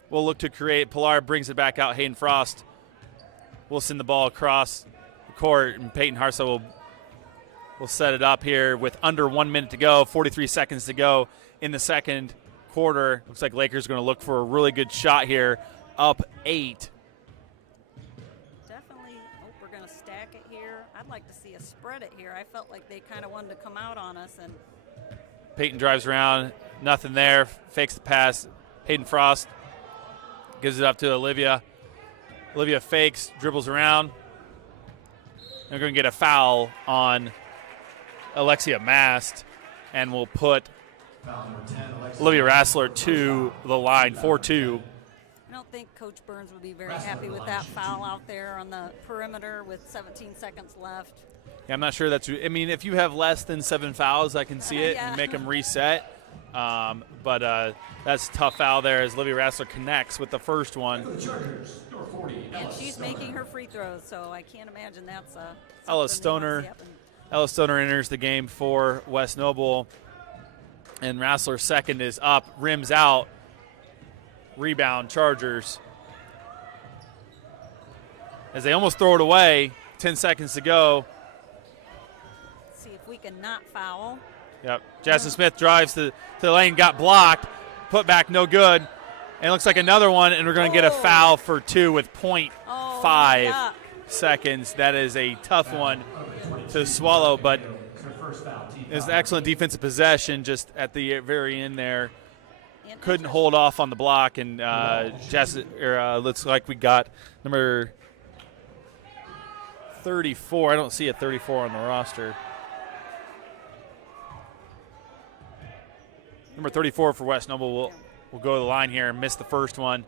will look to create. Pilar brings it back out. Hayden Frost will send the ball across the court, and Peyton Harso will set it up here with under 1 minute to go, 43 seconds to go in the second quarter. Looks like Lakers are going to look for a really good shot here, up 8. Definitely hope we're going to stack it here. I'd like to see us spread it here. I felt like they kind of wanted to come out on us. And Peyton drives around, nothing there, fakes the pass. Hayden Frost gives it up to Olivia. Olivia fakes, dribbles around. They're going to get a foul on Alexia Mast, and will put Olivia Rassler to the line, 4-2. I don't think Coach Burns would be very happy with that foul out there on the perimeter with 17 seconds left. Yeah, I'm not sure that's. I mean, if you have less than 7 fouls, I can see it Yeah. and make them reset. But that's a tough foul there as Olivia Rassler connects with the first one. And she's making her free throws, so I can't imagine that's Ella something we want to Stoner. see happen. Ella Stoner enters the game for West Noble, and Rassler's second is up, rims out, rebound Chargers. As they almost throw it away, 10 seconds to go. See if we can not foul. Yep. Jasmine Smith drives to the lane, got blocked, put back, no good. And it looks like another one, and we're going to get a foul for 2 with 0.5 yuck. seconds. That is a tough one to swallow, but it was excellent defensive possession just at the very end there. And Couldn't hold off on the block, and looks like we got number 34. I don't see a 34 on the roster. Number 34 for West Noble will go to the line here and miss the first one.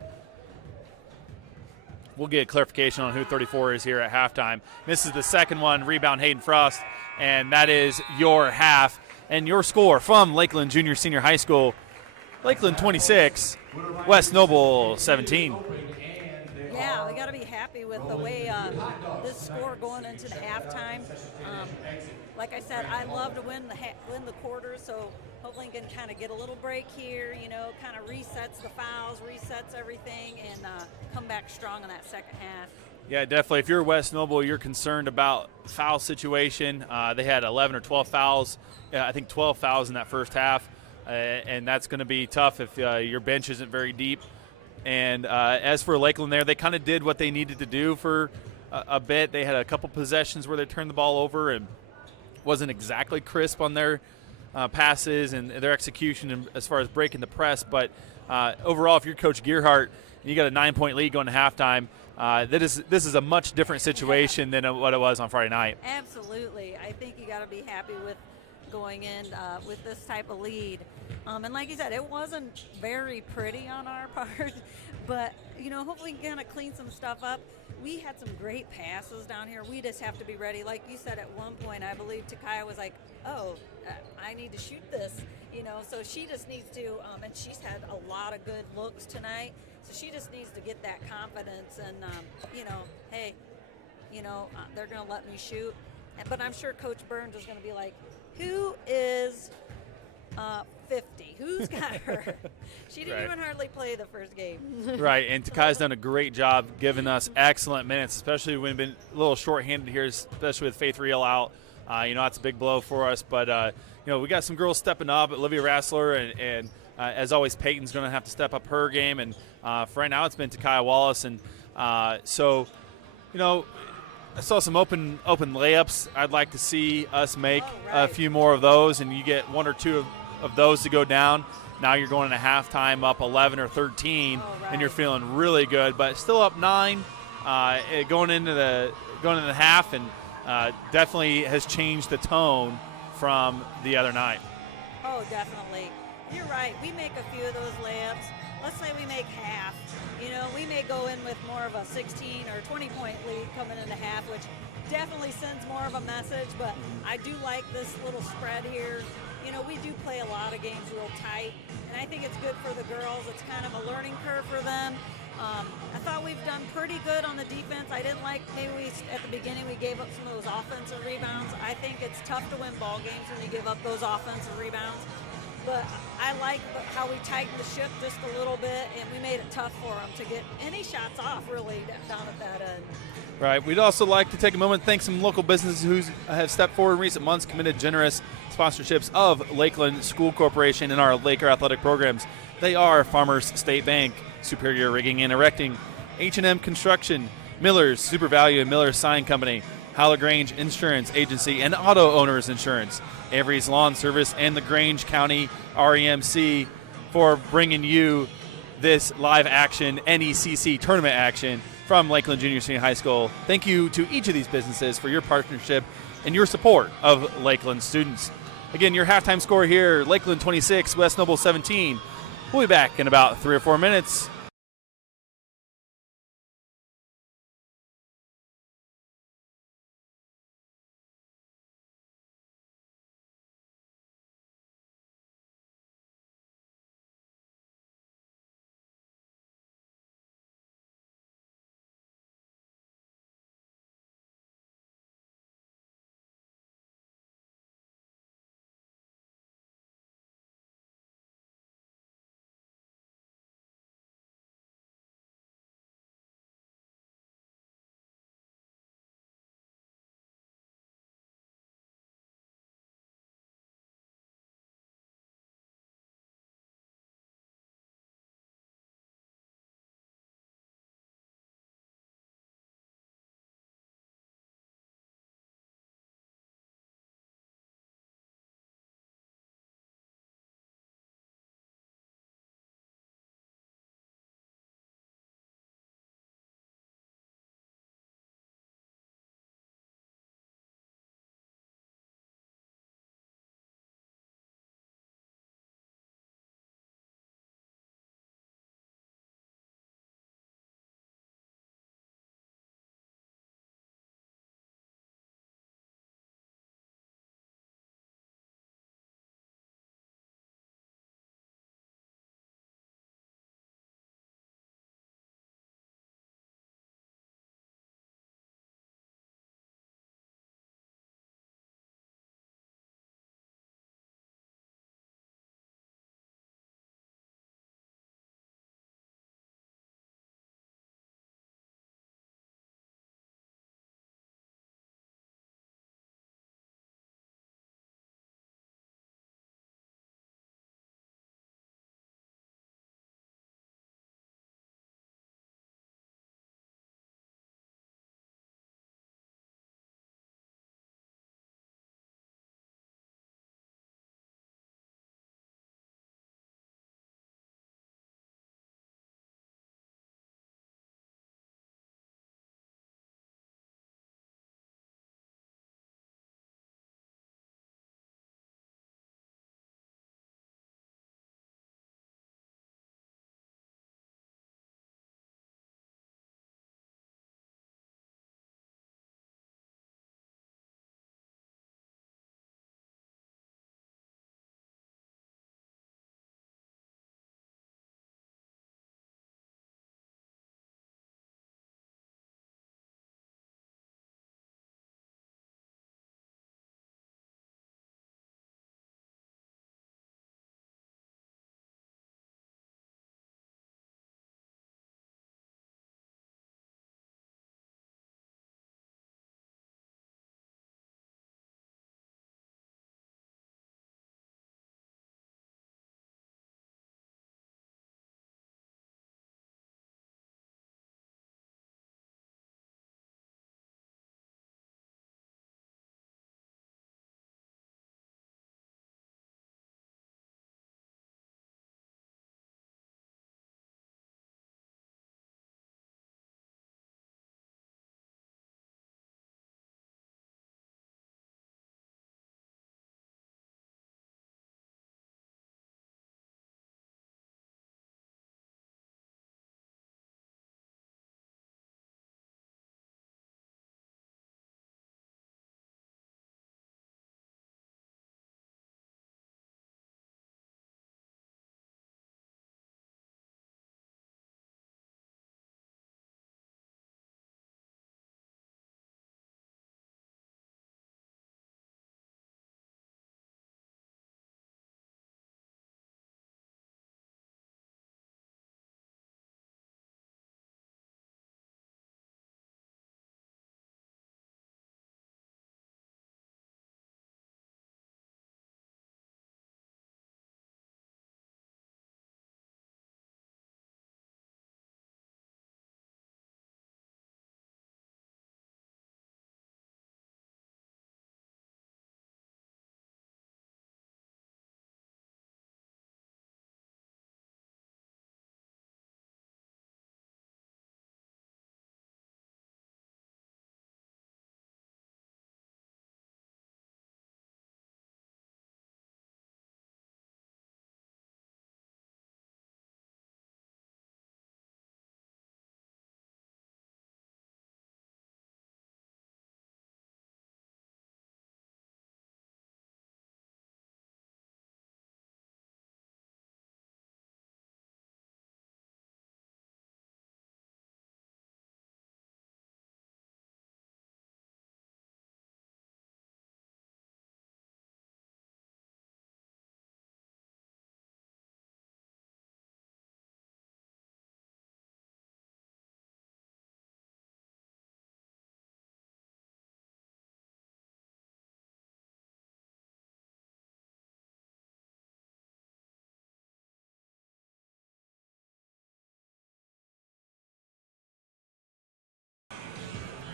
We'll get clarification on who 34 is here at halftime. Misses the second one, rebound Hayden Frost, and that is your half. And your score from Lakeland Junior Senior High School, Lakeland 26, West Noble 17. Yeah, we got to be happy with the way this score going into the halftime. Like I said, I love to win the quarters, so hopefully we can kind of get a little break here, kind of resets the fouls, resets everything, and come back strong in that second half. Yeah, definitely. If you're West Noble, you're concerned about foul situation. They had 11 or 12 fouls. I think 12 fouls in that first half, and that's going to be tough if your bench isn't very deep. And as for Lakeland there, they kind of did what they needed to do for a bit. They had a couple possessions where they turned the ball over and wasn't exactly crisp on their passes and their execution as far as breaking the press. But overall, if you're Coach Gearhart and you got a 9-point lead going to halftime, this is a much different situation than what it was on Friday night. Absolutely. I think you got to be happy with going in with this type of lead. And like you said, it wasn't very pretty on our part, but, hopefully we can kind of clean some stuff up. We had some great passes down here. We just have to be ready. Like you said, at one point, I believe Takaya was like, I need to shoot this, so she just needs to, and she's had a lot of good looks tonight, so she just needs to get that confidence and, hey, they're going to let me shoot. But I'm sure Coach Burns is going to be like, who is 50? Who's got her? She didn't even hardly play the first game. Right, and Takai's done a great job giving us excellent minutes, especially when we've been a little short-handed here, especially with Faith Real out. That's a big blow for us. But, we got some girls stepping up, Olivia Rassler, and as always, Peyton's going to have to step up her game. And for right now, it's been Takai Wallace. And I saw some open layups. I'd like to see us make a few more of those, and you get one or two of those to go down. Now you're going into halftime up 11 or 13, and you're feeling really good. But still up 9, going into the half, and definitely has changed the tone from the other night. Oh, definitely. You're right. We make a few of those layups. Let's say we make half. We may go in with more of a 16 or 20-point lead coming into half, which definitely sends more of a message. But I do like this little spread here. We do play a lot of games real tight, and I think it's good for the girls. It's kind of a learning curve for them. I thought we've done pretty good on the defense. I didn't like maybe at the beginning we gave up some of those offensive rebounds. I think it's tough to win ball games when you give up those offensive rebounds. But I like how we tightened the ship just a little bit, and we made it tough for them to get any shots off, really, down at that end. Right. We'd also like to take a moment to thank some local businesses who have stepped forward in recent months, committed generous sponsorships of Lakeland School Corporation and our Laker athletic programs. They are Farmers State Bank, Superior Rigging and Erecting, H&M Construction, Miller's Super Value and Miller's Sign Company, Howler-Grange Insurance Agency and Auto Owners Insurance, Avery's Lawn Service, and the Grange County REMC for bringing you this live action NECC tournament action from Lakeland Junior Senior High School. Thank you to each of these businesses for your partnership and your support of Lakeland students. Again, your halftime score here, Lakeland 26, West Noble 17. We'll be back in about 3 or 4 minutes.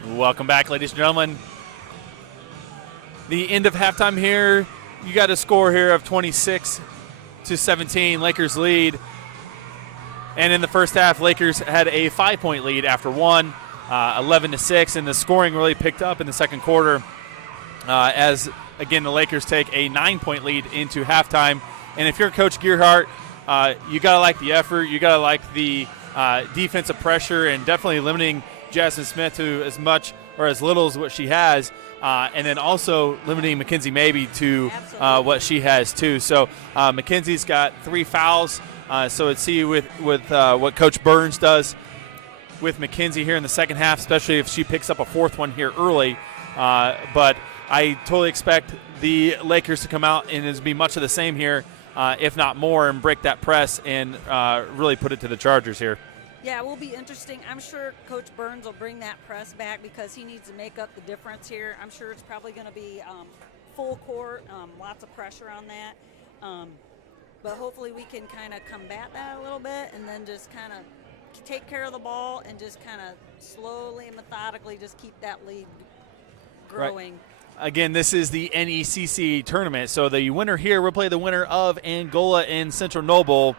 Welcome back, ladies and gentlemen. The end of halftime here. You got a score here of 26-17. Lakers lead. And in the first half, Lakers had a 5-point lead after one, 11-6. And the scoring really picked up in the second quarter as, again, the Lakers take a 9-point lead into halftime. And if you're Coach Gearhart, you got to like the effort. You got to like the defensive pressure and definitely limiting Jasmine Smith to as much or as little as what she has, and then also limiting Mackenzie Maybe to what she has too. So Mackenzie's got 3 fouls. So let's see with what Coach Burns does with Mackenzie here in the second half, especially if she picks up a 4th one here early. But I totally expect the Lakers to come out and it'll be much of the same here, if not more, and break that press and really put it to the Chargers here. Yeah, it will be interesting. I'm sure Coach Burns will bring that press back because he needs to make up the difference here. I'm sure it's probably going to be full court, lots of pressure on that. But hopefully we can kind of combat that a little bit and then just kind of take care of the ball and just kind of slowly and methodically just keep that lead growing. Right. Again, this is the NECC tournament. So the winner here will play the winner of Angola and Central Noble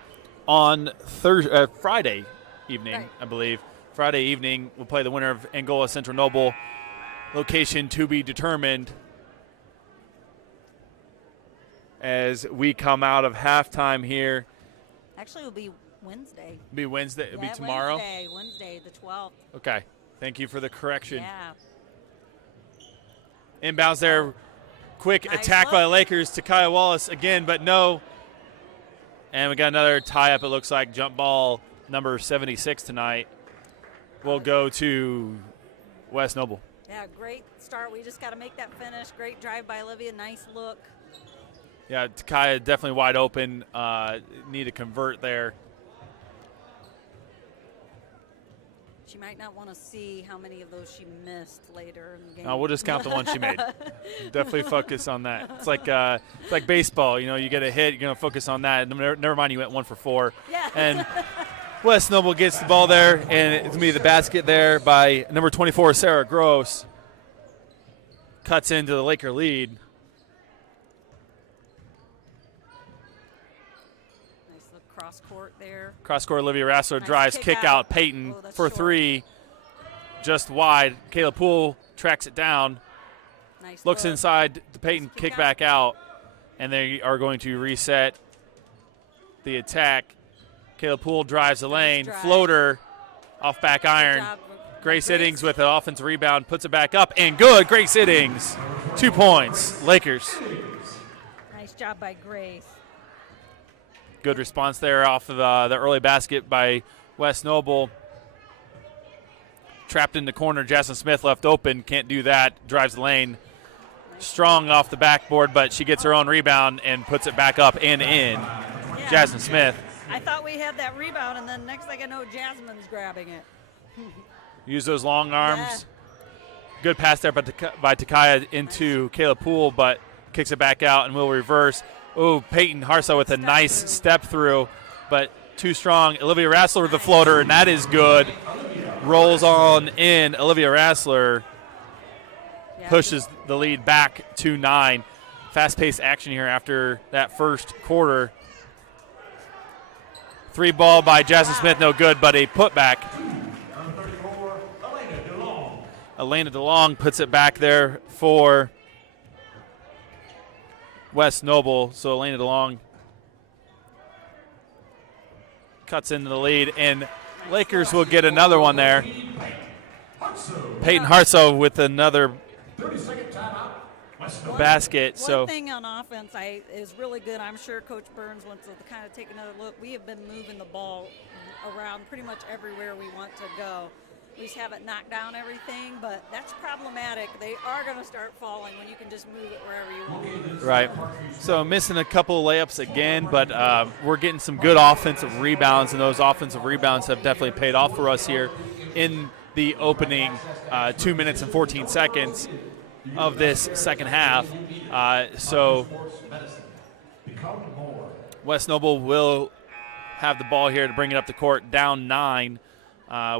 on Friday evening, right. I believe. Friday evening, we'll play the winner of Angola Central Noble. Location to be determined as we come out of halftime here. Actually, it'll be Wednesday. It'll be Wednesday. It'll be tomorrow? Wednesday, the 12th. Okay. Thank you for the correction. Yeah. Inbounds there. Quick attack by the Lakers to Kaya Wallace again, but no. And we got another tie-up, it looks like. Jump ball number 76 tonight will go to West Noble. Yeah, great start. We just got to make that finish. Great drive by Olivia. Nice look. Yeah, Takaya definitely wide open. Need to convert there. She might not want to see how many of those she missed later in the game. No, we'll just count the ones she made. Definitely focus on that. It's like baseball. You know, you get a hit, you're going to focus on that. Never mind, you went 1 for 4. Yeah. And West Noble gets the ball there, and it's going to be the basket there by number 24, Sarah Gross. Cuts into the Laker lead. Nice little cross court there. Cross court, Olivia Rassler nice drives, kick out Peyton for short. 3. Just wide. Kayla Poole tracks it down. Nice looks look. inside to Peyton, Nice kick back out. And they are going to reset the attack. Kayla Poole drives the lane. drive. Floater off back iron. job, Grace Grace. Iddings with an offensive rebound, puts it back up, and good. Grace Iddings, 2 points. Lakers. Nice job by Grace. Good response there off of the early basket by West Noble. Trapped in the corner, Jasmine Smith left open, can't do that, drives the lane. Strong off the backboard, but she gets her own rebound and puts it back up and in. Yeah. Jasmine Smith. I thought we had that rebound, and then next thing I know, Jasmine's grabbing it. Use those long arms. Yeah. Good pass there by Takaya into Kayla Poole, but kicks it back out and will reverse. Oh, Peyton Harso with a nice step through, but too strong. Olivia Rassler with the floater, and that is good. Rolls on in. Olivia Rassler pushes the lead back to 9. Fast-paced action here after that first quarter. 3 ball by Jasmine Smith, no good, but a putback. Elena DeLong puts it back there for West Noble. So Elena DeLong cuts into the lead, and Lakers will get another one there. Peyton Harso with another basket. One thing on offense is really good. I'm sure Coach Burns wants to kind of take another look. We have been moving the ball around pretty much everywhere we want to go. We just haven't knocked down everything, but that's problematic. They are going to start falling when you can just move it wherever you want. Right. So missing a couple of layups again, but we're getting some good offensive rebounds, and those offensive rebounds have definitely paid off for us here in the opening 2 minutes and 14 seconds of this second half. So West Noble will have the ball here to bring it up the court, down 9.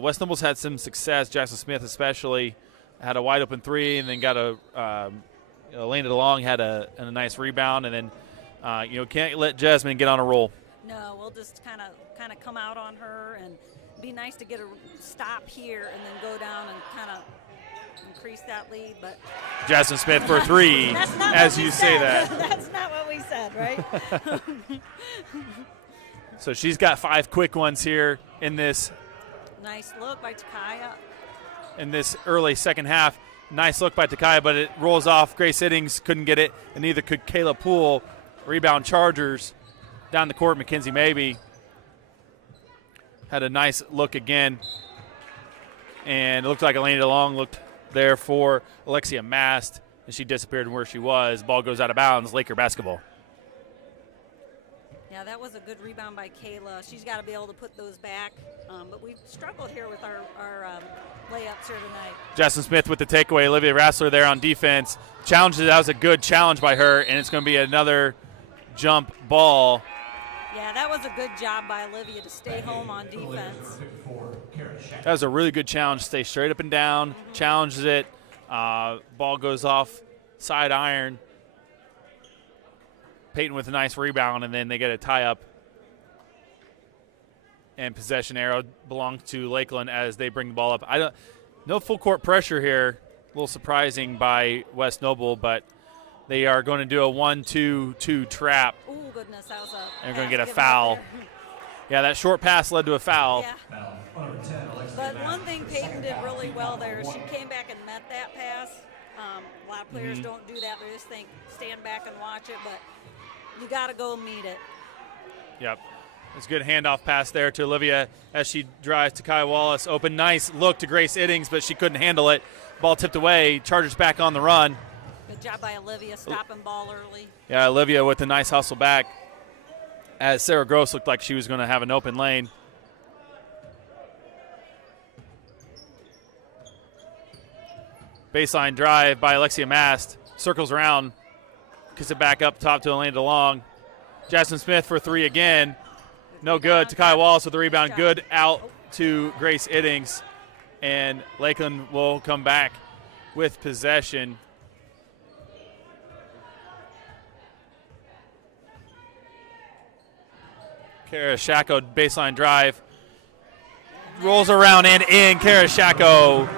West Noble's had some success, Jasmine Smith especially, had a wide open three, and then got landed along, had a nice rebound, and then can't let Jasmine get on a roll. No, we'll just kind of come out on her and be nice to get a stop here and then go down and kind of increase that lead. But Jasmine Smith for 3, as you say that. That's not what we said, right? So she's got 5 quick ones here in this. Nice look by Takaya. In this early second half. Nice look by Takaya, but it rolls off. Grace Iddings couldn't get it, and neither could Kayla Poole. Rebound Chargers. Down the court, Mackenzie Mabey had a nice look again. And it looked like Elena DeLong looked there for Alexia Mast, and she disappeared where she was. Ball goes out of bounds, Laker basketball. Yeah, that was a good rebound by Kayla. She's got to be able to put those back. But we've struggled here with our layups here tonight. Jasmine Smith with the takeaway. Olivia Rassler there on defense. That was a good challenge by her, and it's going to be another jump ball. Yeah, that was a good job by Olivia to stay home on defense. That was a really good challenge. Stay straight up and down, challenges it. Ball goes off side iron. Peyton with a nice rebound, and then they get a tie-up. And possession arrow belongs to Lakeland as they bring the ball up. No full court pressure here. A little surprising by West Noble, but they are going to do a 1-2-2 trap. Oh, goodness, that was a They're going to get a foul. Yeah, that short pass led to a foul. Yeah. But one thing Peyton did really well there is she came back and met that pass. A lot of players don't do that. They just think, stand back and watch it, but you got to go meet it. Yep. It's a good handoff pass there to Olivia as she drives to Kai Wallace. Open, nice look to Grace Iddings, but she couldn't handle it. Ball tipped away. Chargers back on the run. Good job by Olivia stopping ball early. Yeah, Olivia with a nice hustle back as Sarah Gross looked like she was going to have an open lane. Baseline drive by Alexia Mast. Circles around. Kicks it back up top to Elena DeLong. Jasmine Smith for 3 again. No good. Takai Wallace with the rebound. Good out to Grace Iddings. And Lakeland will come back with possession. Kara Shacko baseline drive. Rolls around and in. Kara Shacko.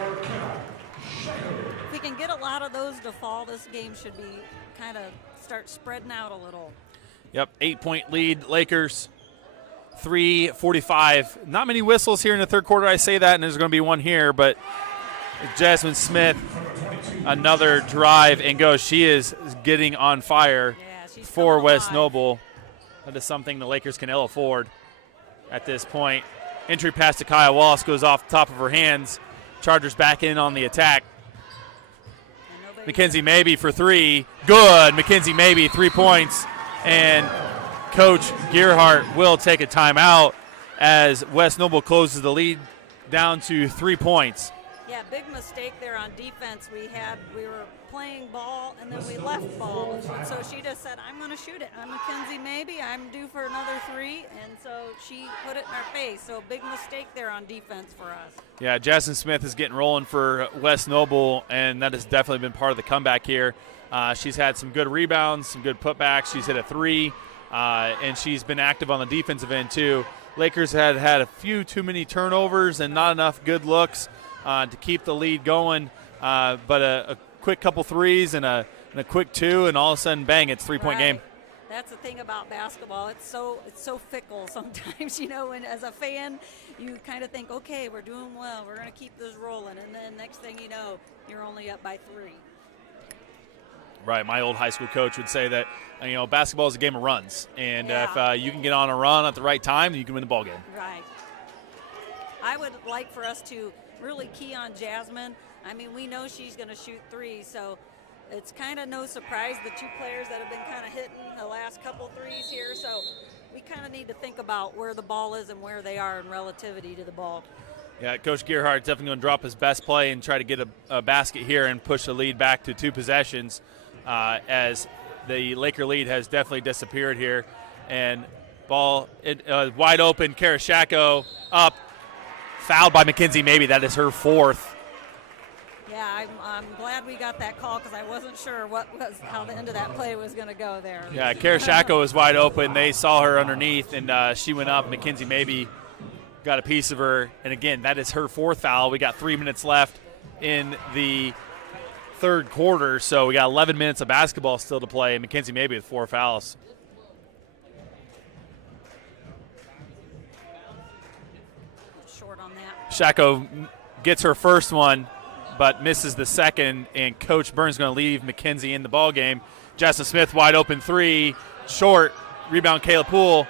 If we can get a lot of those to fall, this game should be kind of start spreading out a little. Yep, 8-point lead, Lakers. 3:45. Not many whistles here in the third quarter. I say that, and there's going to be one here, but Jasmine Smith, another drive and go. She is getting on fire for West Noble. That is something the Lakers can ill afford at this point. Entry pass to Kaya Wallace goes off the top of her hands. Chargers back in on the attack. Mackenzie Mabey for 3. Good. Mackenzie Mabey, 3 points. And Coach Gerhardt will take a timeout as West Noble closes the lead down to 3 points. Yeah, big mistake there on defense. We were playing ball and then we left ball. So she just said, I'm going to shoot it. I'm Mackenzie Mabey. I'm due for another 3. And so she put it in our face. So big mistake there on defense for us. Yeah, Jasmine Smith is getting rolling for West Noble, and that has definitely been part of the comeback here. She's had some good rebounds, some good putbacks. She's hit a 3, and she's been active on the defensive end too. Lakers had a few too many turnovers and not enough good looks to keep the lead going, but a quick couple threes and a quick 2, and all of a sudden, bang, it's 3-point game. That's the thing about basketball. It's so fickle sometimes, and as a fan, you kind of think, okay, we're doing well. We're going to keep this rolling. And then next thing you know, you're only up by 3. Right. My old high school coach would say that, basketball is a game of runs. And if you can get on a run at the right time, you can win the ball game. Right. I would like for us to really key on Jasmine. I mean, we know she's going to shoot 3, so it's kind of no surprise the 2 players that have been kind of hitting the last couple 3s here. So we kind of need to think about where the ball is and where they are in relativity to the ball. Yeah, Coach Gerhardt definitely going to drop his best play and try to get a basket here and push the lead back to 2 possessions as the Laker lead has definitely disappeared here. And ball wide open, Kara Shacko up, fouled by Mackenzie Mabey. That is her 4th. Yeah, I'm glad we got that call because I wasn't sure how the end of that play was going to go there. Yeah, Karashako was wide open. They saw her underneath, and she went up. Mackenzie maybe got a piece of her. And, again, that is her 4th foul. We got 3 minutes left in the third quarter, so we got 11 minutes of basketball still to play. Mackenzie maybe with 4 fouls. Short on that. Shako gets her first one, but misses the second, and Coach Burns is going to leave Mackenzie in the ball game. Jasmine Smith wide open 3, short, rebound Kayla Poole.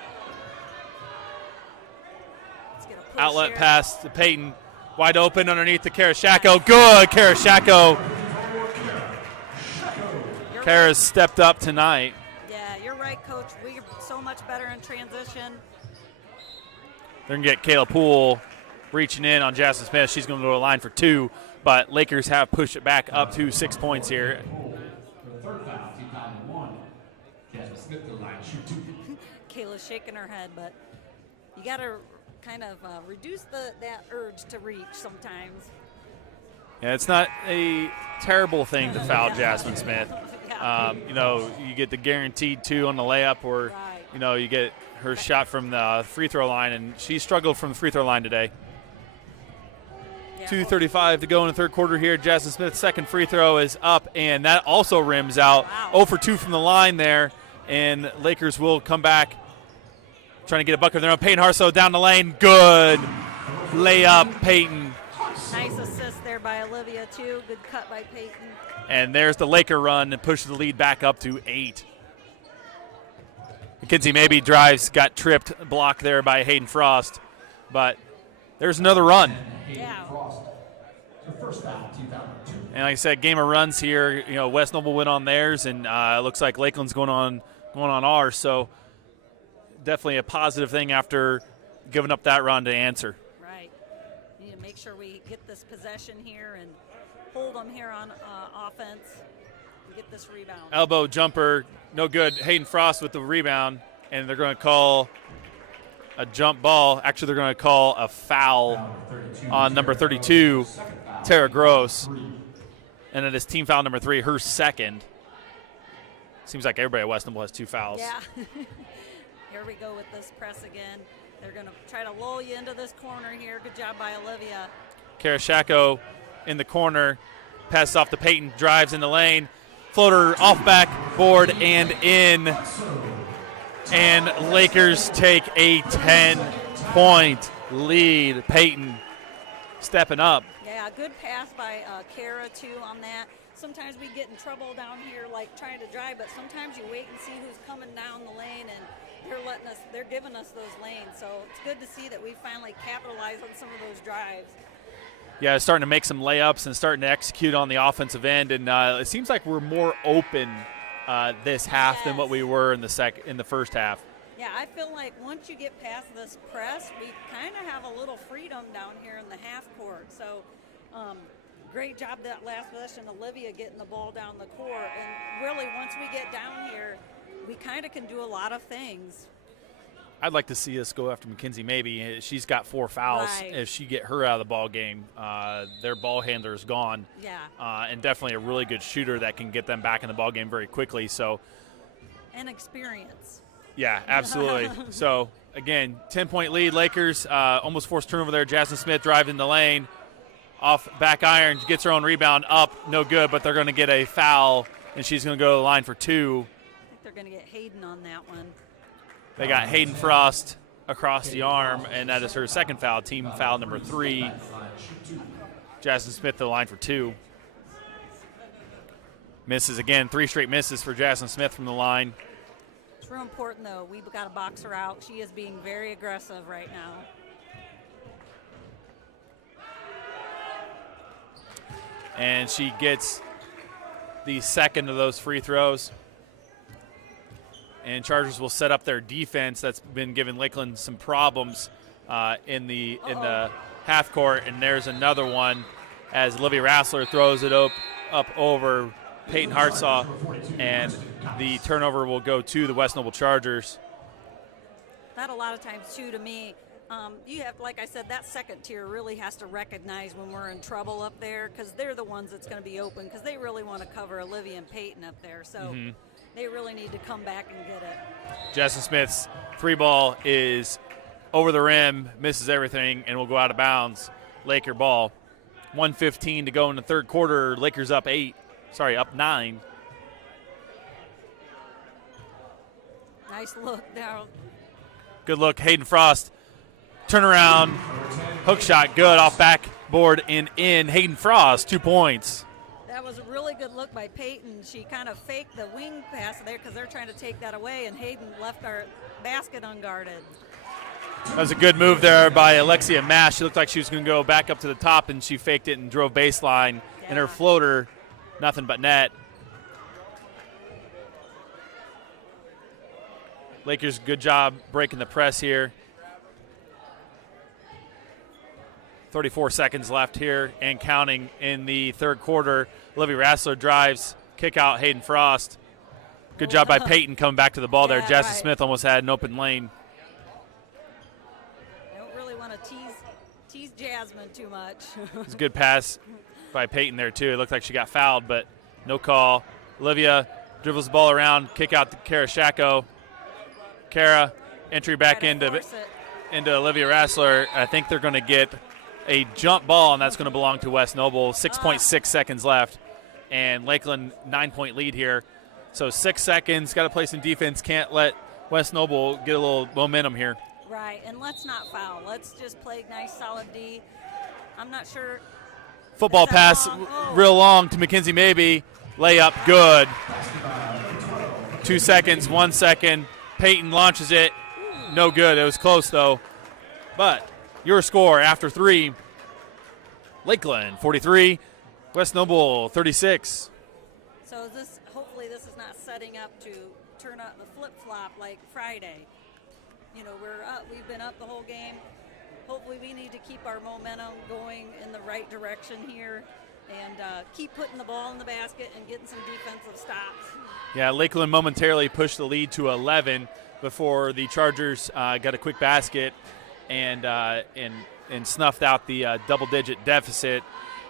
Outlet here. pass to Peyton, wide open underneath to Karashako. Good, Karashako. Kara's stepped up tonight. Yeah, you're right, Coach. We're so much better in transition. They're going to get Kayla Poole reaching in on Jasmine Smith. She's going to go to the line for 2, but Lakers have pushed it back up to 6 points here. Third foul, team foul number 1. Jasmine Smith to the line, shoot 2. Kayla's shaking her head, but you got to kind of reduce that urge to reach sometimes. Yeah, it's not a terrible thing to foul Jasmine Smith. Yeah. You get the guaranteed 2 on the layup, or Right. You get her shot from the free throw line, and she struggled from the free throw line today. Yeah. 2:35 to go in the third quarter here. Jasmine Smith's second free throw is up, and that also rims out. Wow. 0 for 2 from the line there, and Lakers will come back trying to get a bucket of their own. Peyton Harso down the lane. Good layup, Peyton. Nice assist there by Olivia, too. Good cut by Peyton. And there's the Laker run and pushes the lead back up to 8. Mackenzie maybe drives, got tripped, blocked there by Hayden Frost. But there's another run. Yeah. First foul, team foul number 2. And like I said, game of runs here. West Noble went on theirs, and it looks like Lakeland's going on ours. So definitely a positive thing after giving up that run to answer. Right. We need to make sure we get this possession here and hold them here on offense and get this rebound. Elbow jumper, no good. Hayden Frost with the rebound, and they're going to call a jump ball. Actually, they're going to call a foul on number 32, Tara Gross. And it is team foul number 3, her second. Seems like everybody at West Noble has 2 fouls. Yeah. Here we go with this press again. They're going to try to lull you into this corner here. Good job by Olivia. Karashako in the corner, passes off to Peyton, drives in the lane, floater off backboard and in. And Lakers take a 10-point lead. Peyton stepping up. Yeah, good pass by Kara, too, on that. Sometimes we get in trouble down here, like trying to drive, but sometimes you wait and see who's coming down the lane, and they're giving us those lanes. So it's good to see that we finally capitalize on some of those drives. Yeah, starting to make some layups and starting to execute on the offensive end, and it seems like we're more open this half than what we were in the first half. Yeah, I feel like once you get past this press, we kind of have a little freedom down here in the half court. So great job that last possession, Olivia getting the ball down the court. And really, once we get down here, we kind of can do a lot of things. I'd like to see us go after Mackenzie maybe. She's got 4 fouls. Right. If she get her out of the ball game, their ball handler is gone. Yeah. And definitely a really good shooter that can get them back in the ball game very quickly. So, And experience. yeah, absolutely. So, again, 10-point lead, Lakers. Almost forced turnover there. Jasmine Smith driving the lane. Off back iron, gets her own rebound up. No good, but they're going to get a foul, and she's going to go to the line for 2. I think they're going to get Hayden on that one. They got Hayden Frost across the arm, and that is her second foul, team foul number 3. Jasmine Smith to the line for 2. Misses again, 3 straight misses for Jasmine Smith from the line. It's real important, though. We've got to box her out. She is being very aggressive right now. And she gets the second of those free throws. And Chargers will set up their defense that's been giving Lakeland some problems in the half court. And there's another one as Olivia Rassler throws it up over Peyton Hartsaw, and the turnover will go to the West Noble Chargers. That a lot of times, too, to me, You have, like I said, that second tier really has to recognize when we're in trouble up there, because they're the ones that's going to be open, because they really want to cover Olivia and Peyton up there. So they really need to come back and get it. Jasmine Smith's 3 ball is over the rim, misses everything, and will go out of bounds. Laker ball. 1:15 to go in the third quarter. Lakers up 9. Nice look now. Good look, Hayden Frost. Turnaround, hook shot, good, off backboard and in. Hayden Frost, 2 points. That was a really good look by Peyton. She kind of faked the wing pass there because they're trying to take that away, and Hayden left our basket unguarded. That was a good move there by Alexia Mash. She looked like she was going to go back up to the top, and she faked it and drove baseline. Yeah. And her floater, nothing but net. Lakers, good job breaking the press here. 34 seconds left here and counting in the third quarter. Olivia Rassler drives, kick out Hayden Frost. Good job by Peyton coming back to the ball there. Jasmine Smith almost had an open lane. Don't really want to tease Jasmine too much. It was a good pass by Peyton there, too. It looked like she got fouled, but no call. Olivia dribbles the ball around, kick out to Kara Shacko. Kara, entry back into Olivia Rassler. I think they're going to get a jump ball, and that's going to belong to West Noble. 6.6 seconds left, and Lakeland 9-point lead here. So 6 seconds, got to play some defense. Can't let West Noble get a little momentum here. Right, and let's not foul. Let's just play nice, solid D. I'm not sure. Football pass, real long to Mackenzie Maybe. Layup, good. 2 seconds, 1 second. Peyton launches it. No good. It was close, though. But your score after 3, Lakeland 43, West Noble 36. So hopefully this is not setting up to turn up the flip-flop like Friday. You know, we've been up the whole game. Hopefully we need to keep our momentum going in the right direction here and keep putting the ball in the basket and getting some defensive stops. Yeah, Lakeland momentarily pushed the lead to 11 before the Chargers got a quick basket and snuffed out the double-digit deficit.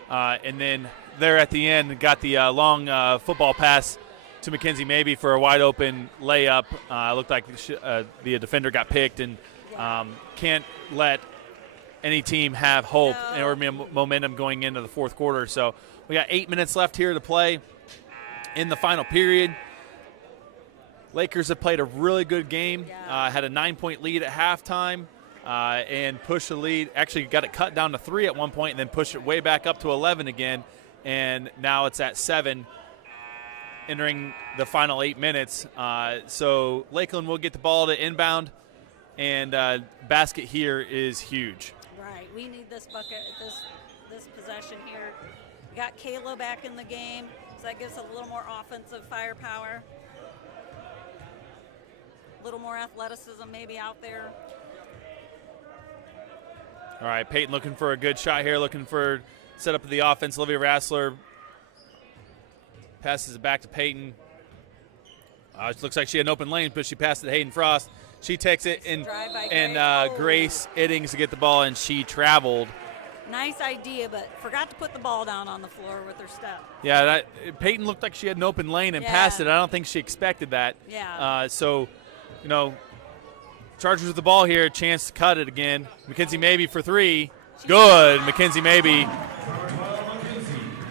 And then there at the end got the long football pass to Mackenzie Maybe for a wide-open layup. Looked like the defender got picked, and can't let any team have hope or momentum going into the fourth quarter. So we got 8 minutes left here to play in the final period. Lakers have played a really good game, had a 9-point lead at halftime, and pushed the lead. Actually got it cut down to 3 at one point and then pushed it way back up to 11 again, and now it's at 7 entering the final 8 minutes. So Lakeland will get the ball to inbound, and basket here is huge. Right, we need this bucket, this possession here. We got Kayla back in the game, so that gives a little more offensive firepower. A little more athleticism maybe out there. All right, Peyton looking for a good shot here, looking for set up of the offense. Olivia Rassler passes it back to Peyton. It looks like she had an open lane, but she passed it to Hayden Frost. She takes it, and Grace Iddings to get the ball, and she traveled. Nice idea, but forgot to put the ball down on the floor with her step. Yeah, Peyton looked like she had an open lane and passed it. I don't think she expected that. Yeah. So, you know, Chargers with the ball here, chance to cut it again. Mackenzie Maybe for 3. Good, Mackenzie Maybe.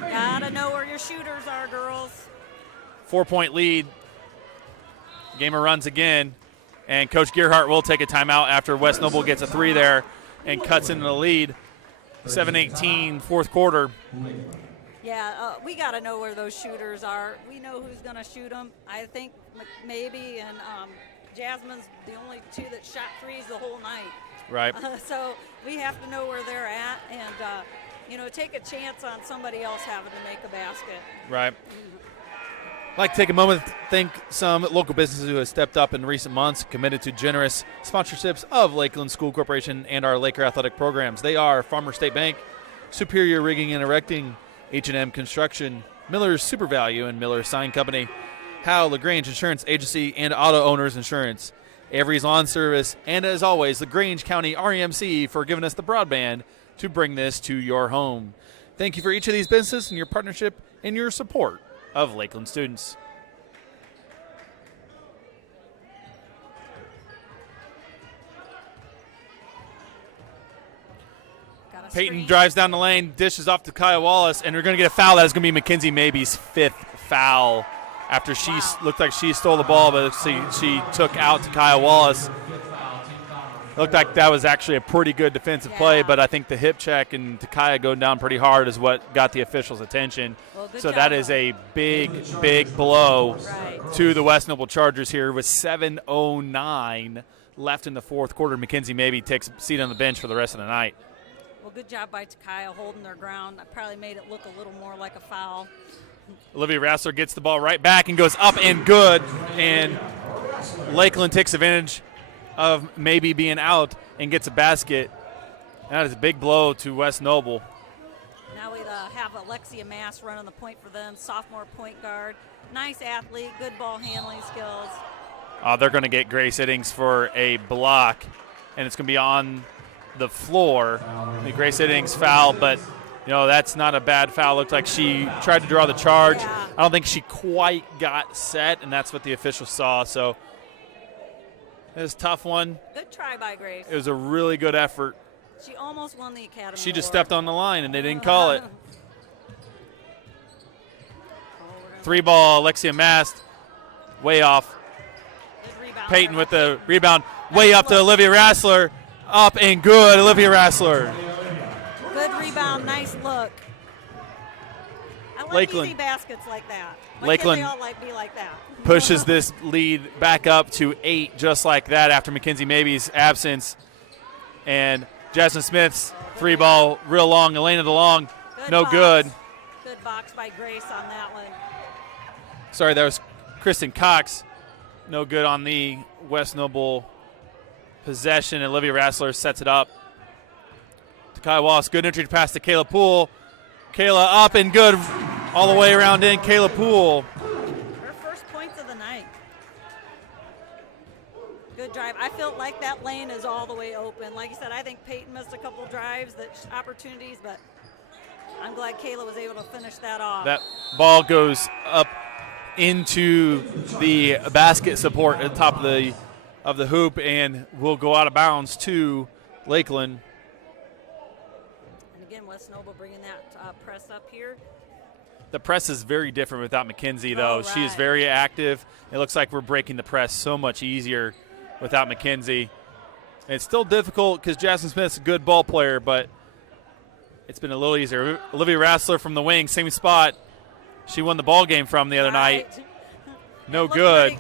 Gotta know where your shooters are, girls. 4-point lead. Gamer runs again, and Coach Gearhart will take a timeout after West Noble gets a 3 there and cuts into the lead. 7:18, fourth quarter. Yeah, we got to know where those shooters are. We know who's going to shoot them. I think maybe, and Jasmine's the only 2 that shot 3s the whole night. Right. So we have to know where they're at and, take a chance on somebody else having to make a basket. Right. I'd like to take a moment to thank some local businesses who have stepped up in recent months, committed to generous sponsorships of Lakeland School Corporation and our Laker athletic programs. They are Farmer State Bank, Superior Rigging and Erecting, H&M Construction, Miller's Super Value and Miller's Sign Company, Howe LaGrange Insurance Agency, and Auto Owners Insurance. Avery's Lawn Service, and as always, the Grange County REMC for giving us the broadband to bring this to your home. Thank you for each of these businesses and your partnership and your support of Lakeland students. Peyton drives down the lane, dishes off to Kaya Wallace, and they're going to get a foul. That is going to be Mackenzie Maybe's 5th foul after she looked like she stole the ball, but she took out to Kaya Wallace. It looked like that was actually a pretty good defensive play, but I think the hip check and Takaya going down pretty hard is what got the officials' attention. So that is a big, big blow to the West Noble Chargers here with 7:09 left in the fourth quarter. Mackenzie Maybe takes a seat on the bench for the rest of the night. Well, good job by Takaya holding their ground. That probably made it look a little more like a foul. Olivia Rassler gets the ball right back and goes up and good. And Lakeland takes advantage of maybe being out and gets a basket. That is a big blow to West Noble. Now we have Alexia Mass running the point for them, sophomore point guard. Nice athlete, good ball handling skills. They're going to get Grace Iddings for a block, and it's going to be on the floor. The Grace Iddings foul, but that's not a bad foul. Looked like she tried to draw the charge. I don't think she quite got set, and that's what the officials saw. So it was a tough one. Good try by Grace. It was a really good effort. She almost won the Academy She just Award. stepped on the line, and they didn't call it. 3-ball, Alexia Mast, way off. Peyton with the rebound, way up to Olivia Rassler. Up and good, Olivia Rassler. Good rebound, nice look. I like Lakeland. easy baskets like that. Lakeland they all be like that. pushes this lead back up to 8 just like that after Mackenzie Maybe's absence. And Jasmine Smith's 3-ball, real long, Elena DeLong, no box. good. Good box by Grace on that one. Sorry, that was Kristen Cox. No good on the West Noble possession. Olivia Rassler sets it up to Kai Wallace. Good entry pass to Kayla Poole. Kayla up and good all the way around in. Kayla Poole. Her first points of the night. Good drive. I feel like that lane is all the way open. Like you said, I think Peyton missed a couple drives, opportunities, but I'm glad Kayla was able to finish that off. That ball goes up into the basket support at the top of the hoop and will go out of bounds to Lakeland. And again, West Noble bringing that press up here. The press is very different without Mackenzie, though. Right. She is very active. It looks like we're breaking the press so much easier without Mackenzie. It's still difficult because Jasmine Smith's a good ball player, but it's been a little easier. Olivia Rassler from the wing, same spot. She won the ball game from the other night. No good.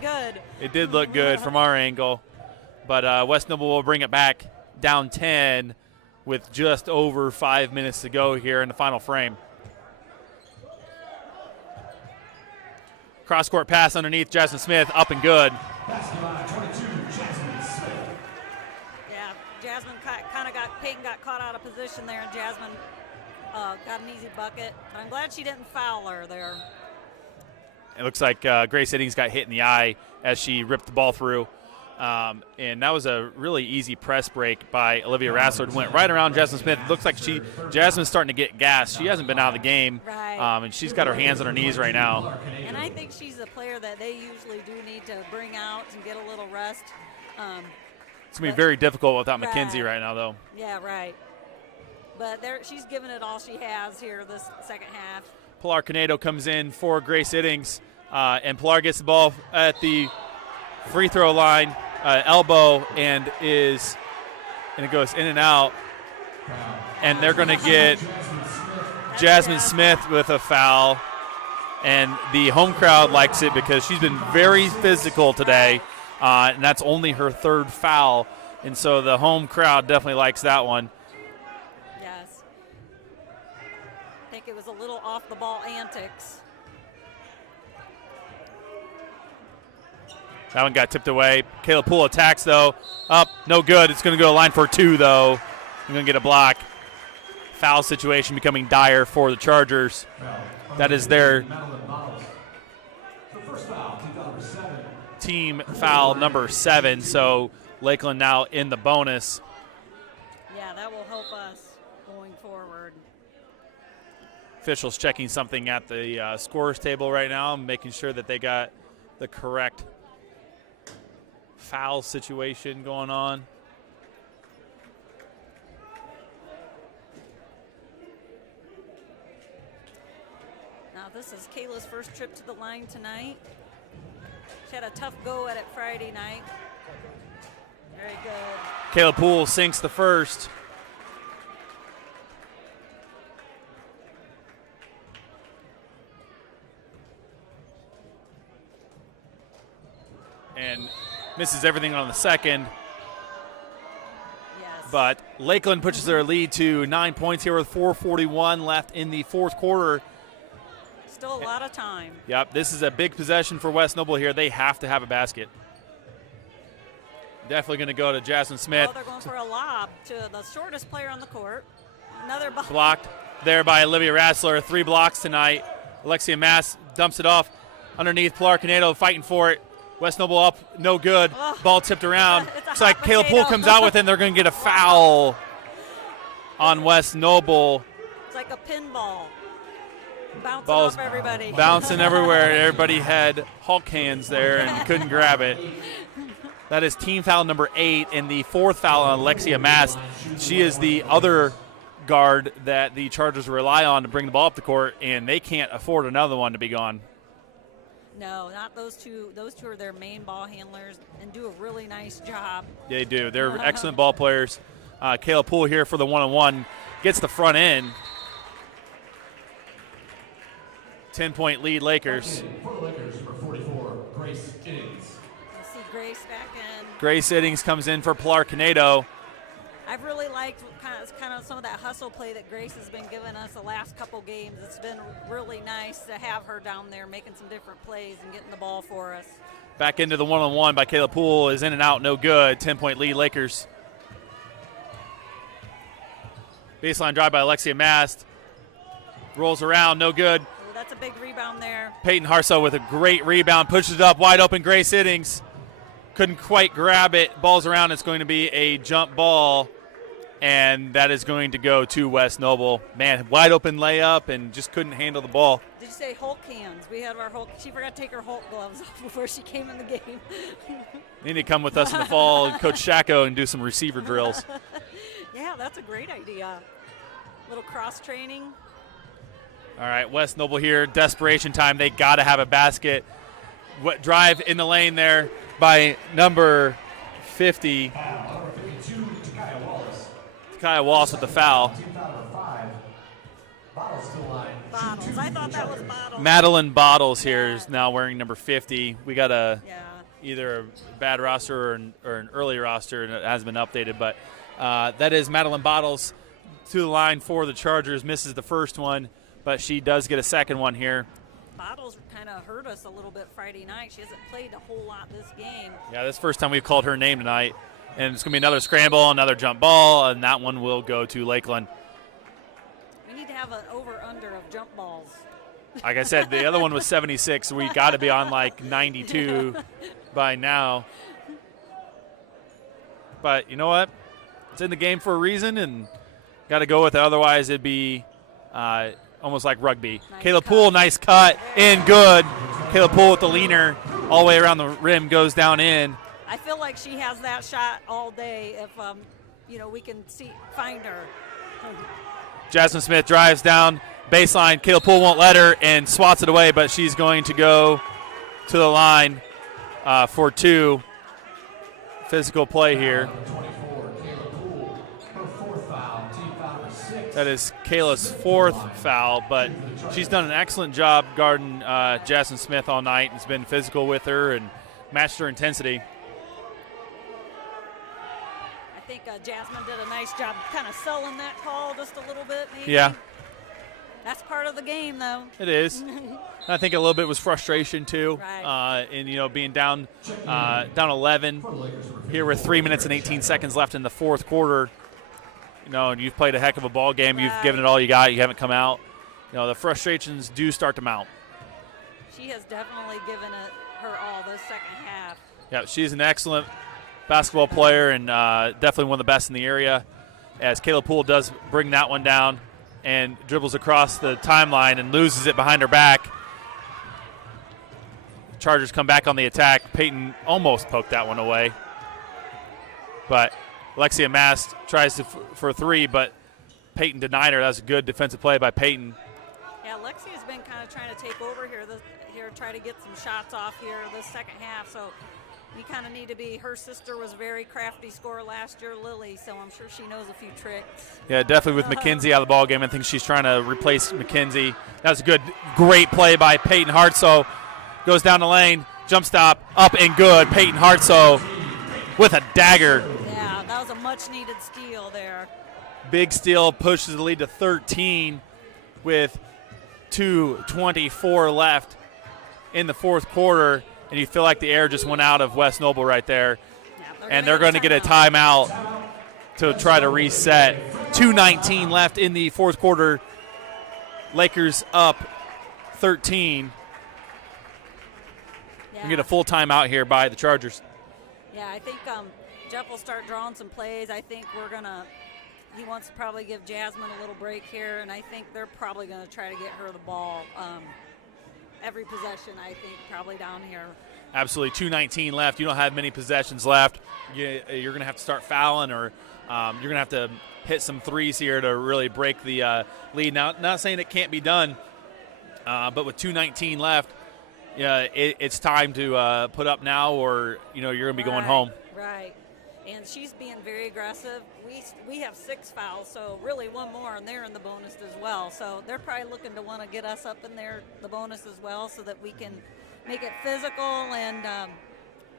It did look good from our angle. But West Noble will bring it back down 10 with just over 5 minutes to go here in the final frame. Cross-court pass underneath Jasmine Smith, up and good. Yeah, Jasmine Peyton got caught out of position there, and Jasmine got an easy bucket. But I'm glad she didn't foul her there. It looks like Grace Iddings got hit in the eye as she ripped the ball through. And that was a really easy press break by Olivia Rassler. It went right around Jasmine Smith. It looks like Jasmine's starting to get gassed. She hasn't been out of the game, and she's got her hands on her knees right now. And I think she's a player that they usually do need to bring out and get a little rest. It's going to be very difficult without Mackenzie right now, though. Yeah, right. But she's given it all she has here this second half. Pilar Canedo comes in for Grace Iddings, and Pilar gets the ball at the free throw line, elbow, and it goes in and out. And they're going to get Jasmine Smith with a foul. And the home crowd likes it because she's been very physical today, and that's only her 3rd foul. And so the home crowd definitely likes that one. Yes. I think it was a little off-the-ball antics. That one got tipped away. Kayla Poole attacks, though. Up, no good. It's going to go line for 2, though. I'm going to get a block. Foul situation becoming dire for the Chargers. That is their team foul number 7, so Lakeland now in the bonus. Yeah, that will help us going forward. Officials checking something at the scorers table right now, making sure that they got the correct foul situation going on. Now this is Kayla's first trip to the line tonight. She had a tough go at it Friday night. Very good. Kayla Poole sinks the first. And misses everything on the second. Yes. But Lakeland pushes their lead to 9 points here with 4:41 left in the fourth quarter. Still a lot of time. Yep, this is a big possession for West Noble here. They have to have a basket. Definitely going to go to Jasmine Smith. Oh, they're going for a lob to the shortest player on the court. Another ball. Blocked there by Olivia Rassler. 3 blocks tonight. Alexia Mass dumps it off underneath. Pilar Canedo fighting for it. West Noble up, no good. Oh, Ball tipped around. It's like Kayla Poole comes out with it, and they're going to get a foul on West Noble. It's like a pinball. Bouncing Ball's off everybody. bouncing everywhere. Everybody had Hulk hands there and couldn't grab it. That is team foul number 8, and the 4th foul on Alexia Mass. She is the other guard that the Chargers rely on to bring the ball up the court, and they can't afford another one to be gone. No, not those two. Those two are their main ball handlers and do a really nice job. They do. They're excellent ball players. Kayla Poole here for the one-on-one. Gets the front end. 10-point lead, Lakers. For the Lakers, number 44, Grace Iddings. You see Grace back in. Grace Iddings comes in for Pilar Canedo. I've really liked kind of some of that hustle play that Grace has been giving us the last couple games. It's been really nice to have her down there making some different plays and getting the ball for us. Back into the one-on-one by Kayla Poole is in and out, no good. 10-point lead, Lakers. Baseline drive by Alexia Mast. Rolls around, no good. Ooh, that's a big rebound there. Peyton Harso with a great rebound, pushes it up, wide open, Grace Iddings. Couldn't quite grab it. Ball's around, it's going to be a jump ball, and that is going to go to West Noble. Man, wide open layup and just couldn't handle the ball. Did you say Hulk hands? We had our Hulk. She forgot to take her Hulk gloves off before she came in the game. Need to come with us in the fall, Coach Shacko, and do some receiver drills. Yeah, that's a great idea. Little cross training. All right, West Noble here, desperation time. They got to have a basket. Drive in the lane there by number 50. Number 52, Takaya Wallace. Takaya Wallace with the foul. Team foul number 5. Bottles to the line. Bottles. I thought that was Bottles. Madeline Bottles here is now wearing number 50. We got Yeah. either a bad roster or an early roster, and it hasn't been updated. But that is Madeline Bottles to the line for the Chargers. Misses the first one, but she does get a second one here. Bottles kind of hurt us a little bit Friday night. She hasn't played a whole lot this game. Yeah, this is the first time we've called her name tonight. And it's going to be another scramble, another jump ball, and that one will go to Lakeland. We need to have an over-under of jump balls. Like I said, the other one was 76. So we got to be on like 92 by now. But you know what? It's in the game for a reason, and got to go with it. Otherwise, it'd be almost like rugby. Nice Kayla cut. Poole, nice cut, in good. Kayla Poole with the leaner all the way around the rim, goes down in. I feel like she has that shot all day if we can find her. Jasmine Smith drives down baseline. Kayla Poole won't let her and swats it away, but she's going to go to the line for 2. Physical play here. 24, Kayla Poole. Her 4th foul. Team foul number 6. That is Kayla's 4th foul, but she's done an excellent job guarding Jasmine Smith all night. Has been physical with her and matched her intensity. I think Jasmine did a nice job kind of selling that call just a little bit, maybe. Yeah. That's part of the game, though. It is. I think a little bit was frustration too, Right. and being down 11 here with 3 minutes and 18 seconds left in the fourth quarter. And you've played a heck of a ball game. You've Right. given it all you got. You haven't come out. The frustrations do start to mount. She has definitely given it her all the second half. Yeah, she's an excellent basketball player and definitely one of the best in the area, as Kayla Poole does bring that one down and dribbles across the timeline and loses it behind her back. Chargers come back on the attack. Peyton almost poked that one away. But Alexia Mast tries for a three, but Peyton denied her. That was a good defensive play by Peyton. Yeah, Lexia's been kind of trying to take over here, try to get some shots off here this second half. So we kind of need to be. Her sister was a very crafty scorer last year, Lily, so I'm sure she knows a few tricks. Yeah, definitely with McKenzie out of the ball game. I think she's trying to replace McKenzie. That was a great play by Peyton Hartsoe. Goes down the lane, jump stop, up and good. Peyton Hartsoe with a dagger. Yeah, that was a much-needed steal there. Big steal, pushes the lead to 13 with 2:24 left in the fourth quarter, and you feel like the air just went out of West Noble right there. Yeah, And they're going to get a timeout to try to reset. 2:19 left in the fourth quarter. Lakers up 13. Yeah. We get a full timeout here by the Chargers. Yeah, I think Jeff will start drawing some plays. I think he wants to probably give Jasmine a little break here, and I think they're probably going to try to get her the ball every possession, I think, probably down here. Absolutely. 2:19 left. You don't have many possessions left. You're going to have to start fouling, or you're going to have to hit some threes here to really break the lead. Now, not saying it can't be done, but with 2:19 left, it's time to put up now, or you're going to be going home. Right. And she's being very aggressive. We have 6 fouls, so really one more, and they're in the bonus as well. So they're probably looking to want to get us up in there, the bonus as well, so that we can make it physical and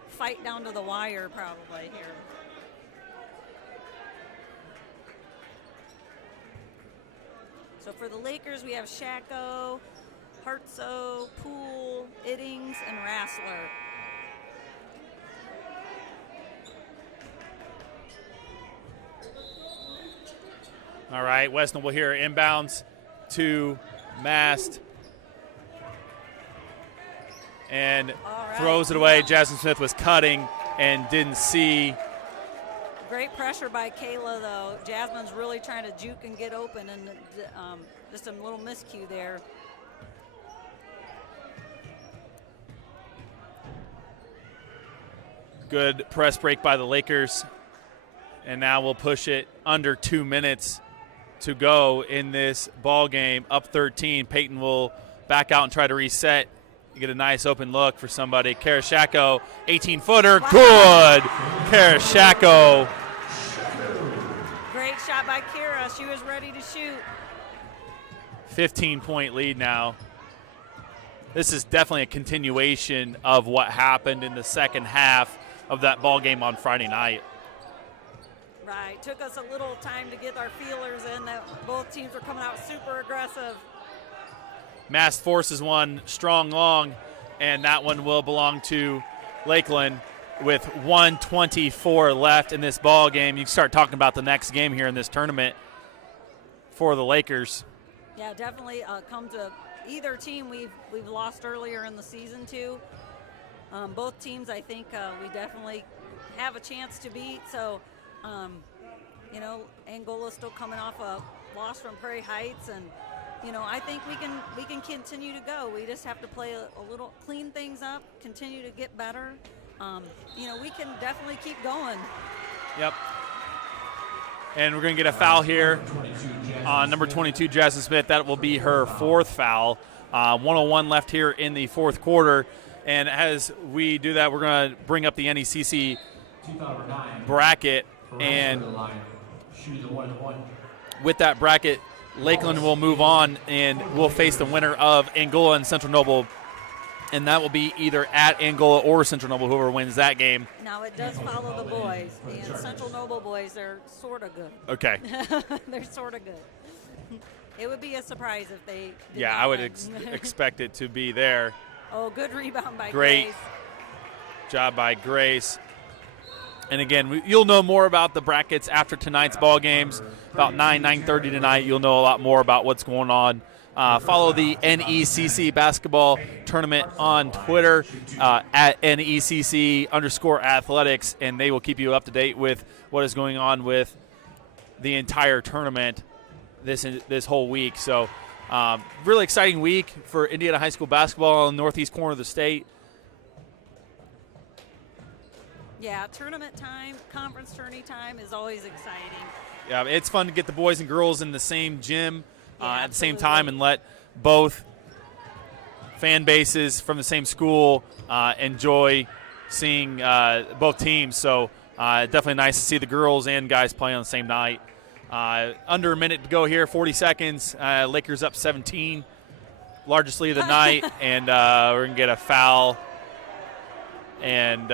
fight down to the wire probably here. So for the Lakers, we have Shacko, Hartsoe, Poole, Iddings, and Rassler. All right, West Noble here inbounds to Mast. And throws it away. Jasmine Smith was cutting and didn't see. Great pressure by Kayla, though. Jasmine's really trying to juke and get open, and just a little miscue there. Good press break by the Lakers. And now we'll push it under 2 minutes to go in this ball game. Up 13. Peyton will back out and try to reset. You get a nice open look for somebody. Karashako, 18-footer. Wow. Good. Karashako. Great shot by Kira. She was ready to shoot. 15-point lead now. This is definitely a continuation of what happened in the second half of that ball game on Friday night. Right. Took us a little time to get our feelers in. That both teams were coming out super aggressive. Mast forces one strong long, and that one will belong to Lakeland with 1:24 left in this ball game. You can start talking about the next game here in this tournament for the Lakers. Yeah, definitely come to either team we've lost earlier in the season to. Both teams, I think, we definitely have a chance to beat. So, Angola's still coming off a loss from Prairie Heights, and I think we can continue to go. We just have to play a little, clean things up, continue to get better. We can definitely keep going. Yep. And we're going to get a foul here on number 22, Jasmine Smith. That will be her fourth foul. 1:01 left here in the fourth quarter. And as we do that, we're going to bring up the NECC bracket. And with that bracket, Lakeland will move on, and we'll face the winner of Angola and Central Noble. And that will be either at Angola or Central Noble, whoever wins that game. Now, it does follow the boys. The Central Noble boys, they're sort of good. Okay. They're sort of good. It would be a surprise if they did I would expect it to be there. Oh, good rebound by Great Grace. Job by Grace. And again, you'll know more about the brackets after tonight's ball games. About 9:30 tonight, you'll know a lot more about what's going on Follow the NECC basketball tournament on Twitter at NECC_athletics, and they will keep you up to date with what is going on with the entire tournament this whole week. So really exciting week for Indiana high school basketball in the northeast corner of the state. Yeah, tournament time, conference tourney time is always exciting. Yeah, it's fun to get the boys and girls in the same gym at the same absolutely. time and let both fan bases from the same school enjoy seeing both teams. So definitely nice to see the girls and guys play on the same night. Under a minute to go here, 40 seconds. Lakers up 17, largest lead of the night, and we're going to get a foul. And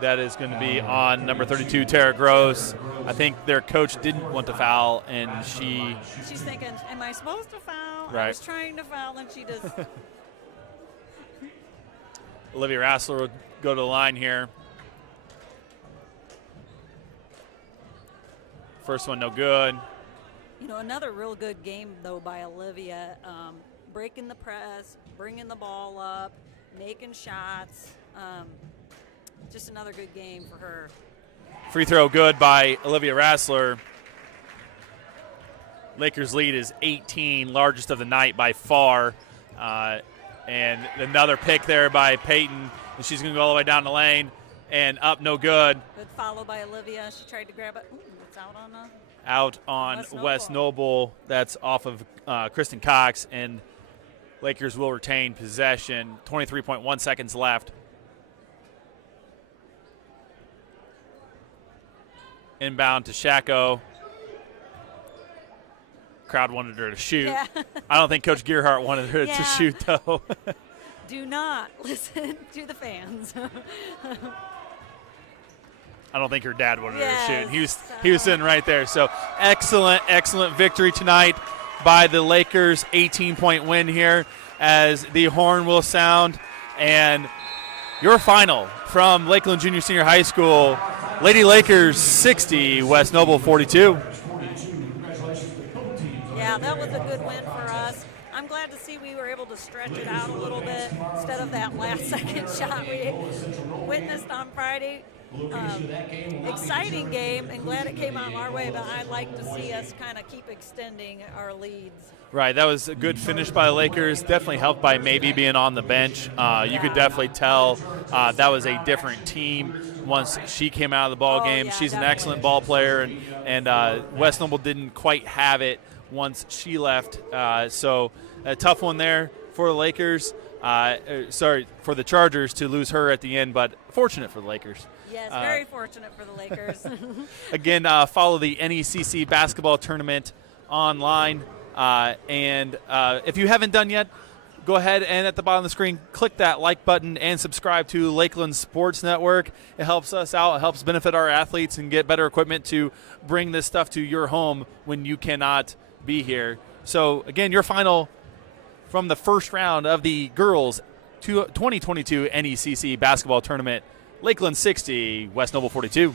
that is going to be on number 32, Tara Gross. I think their coach didn't want to foul, and She's thinking, am I supposed to foul? Right. I was trying to foul, and she just Olivia Rassler will go to the line here. First one, no good. Another real good game, though, by Olivia. Breaking the press, bringing the ball up, making shots. Just another good game for her. Free throw good by Olivia Rassler. Lakers lead is 18, largest of the night by far. And another pick there by Peyton, and she's going to go all the way down the lane and up, no good. Good follow by Olivia. She tried to grab it. Ooh, it's out on West Noble. That's off of Kristen Cox, and Lakers will retain possession. 23.1 seconds left. Inbound to Shacko. Crowd wanted her to shoot. Yeah. I don't think Coach Gearhart wanted her to shoot, though. Do not listen to the fans. I don't think her dad wanted her to shoot. Yes. He was sitting right there. So excellent victory tonight by the Lakers. 18-point win here as the horn will sound. And your final from Lakeland Junior Senior High School, Lady Lakers 60, West Noble 42. Yeah, that was a good win for us. I'm glad to see we were able to stretch it out a little bit instead of that last-second shot we witnessed on Friday. Exciting game, and glad it came out our way, but I'd like to see us kind of keep extending our leads. Right, that was a good finish by the Lakers. Definitely helped by maybe being on the bench. You could definitely tell that was a different team once she came out of the ball game. Yeah, She's an definitely. excellent ball player, and West Noble didn't quite have it once she left. So a tough one there for the Lakers. For the Chargers to lose her at the end, but fortunate for the Lakers. Yes, very fortunate for the Lakers. Again, follow the NECC basketball tournament online. And if you haven't done yet, go ahead and at the bottom of the screen, click that like button and subscribe to Lakeland Sports Network. It helps us out. It helps benefit our athletes and get better equipment to bring this stuff to your home when you cannot be here. So, again, your final from the first round of the girls 2022 NECC basketball tournament, Lakeland 60, West Noble 42.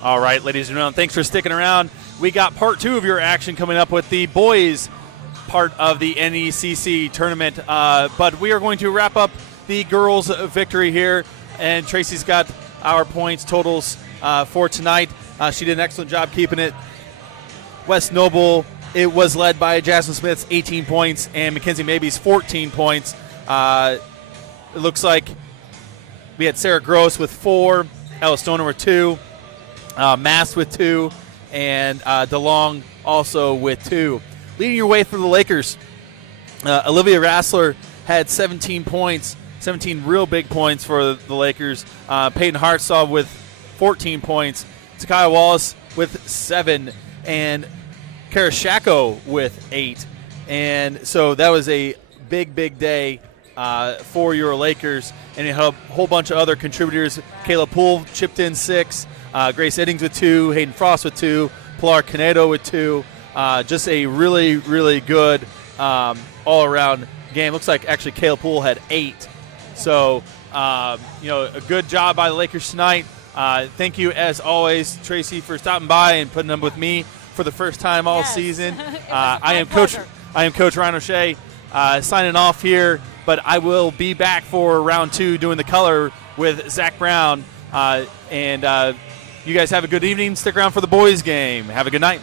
All right, ladies and gentlemen, thanks for sticking around. We got part 2 of your action coming up with the boys part of the NECC tournament, but we are going to wrap up the girls' victory here, and Tracy's got our points totals for tonight. She did an excellent job keeping it. West Noble, it was led by Jasmine Smith's 18 points and Mackenzie Maybe's 14 points. It looks like we had Sarah Gross with 4, Ella Stoner with 2, Mass with 2, and DeLong also with 2. Leading your way for the Lakers, Olivia Rassler had 17 points, 17 real big points for the Lakers. Peyton Hartsaw with 14 points, Takaya Wallace with 7, and Kara Shacko with 8. And so that was a big day for your Lakers. And you had a whole bunch of other contributors. Kayla Poole chipped in 6, Grace Eddings with 2, Hayden Frost with 2, Pilar Canedo with 2. Just a really good all-around game. Looks like actually Kayla Poole had 8. So, a good job by the Lakers tonight. Thank you, as always, Tracy, for stopping by and putting them with me for the first time all season. I am Coach Ryan O'Shea, signing off here, but I will be back for round 2 doing the color with Zach Brown. And you guys have a good evening. Stick around for the boys' game. Have a good night.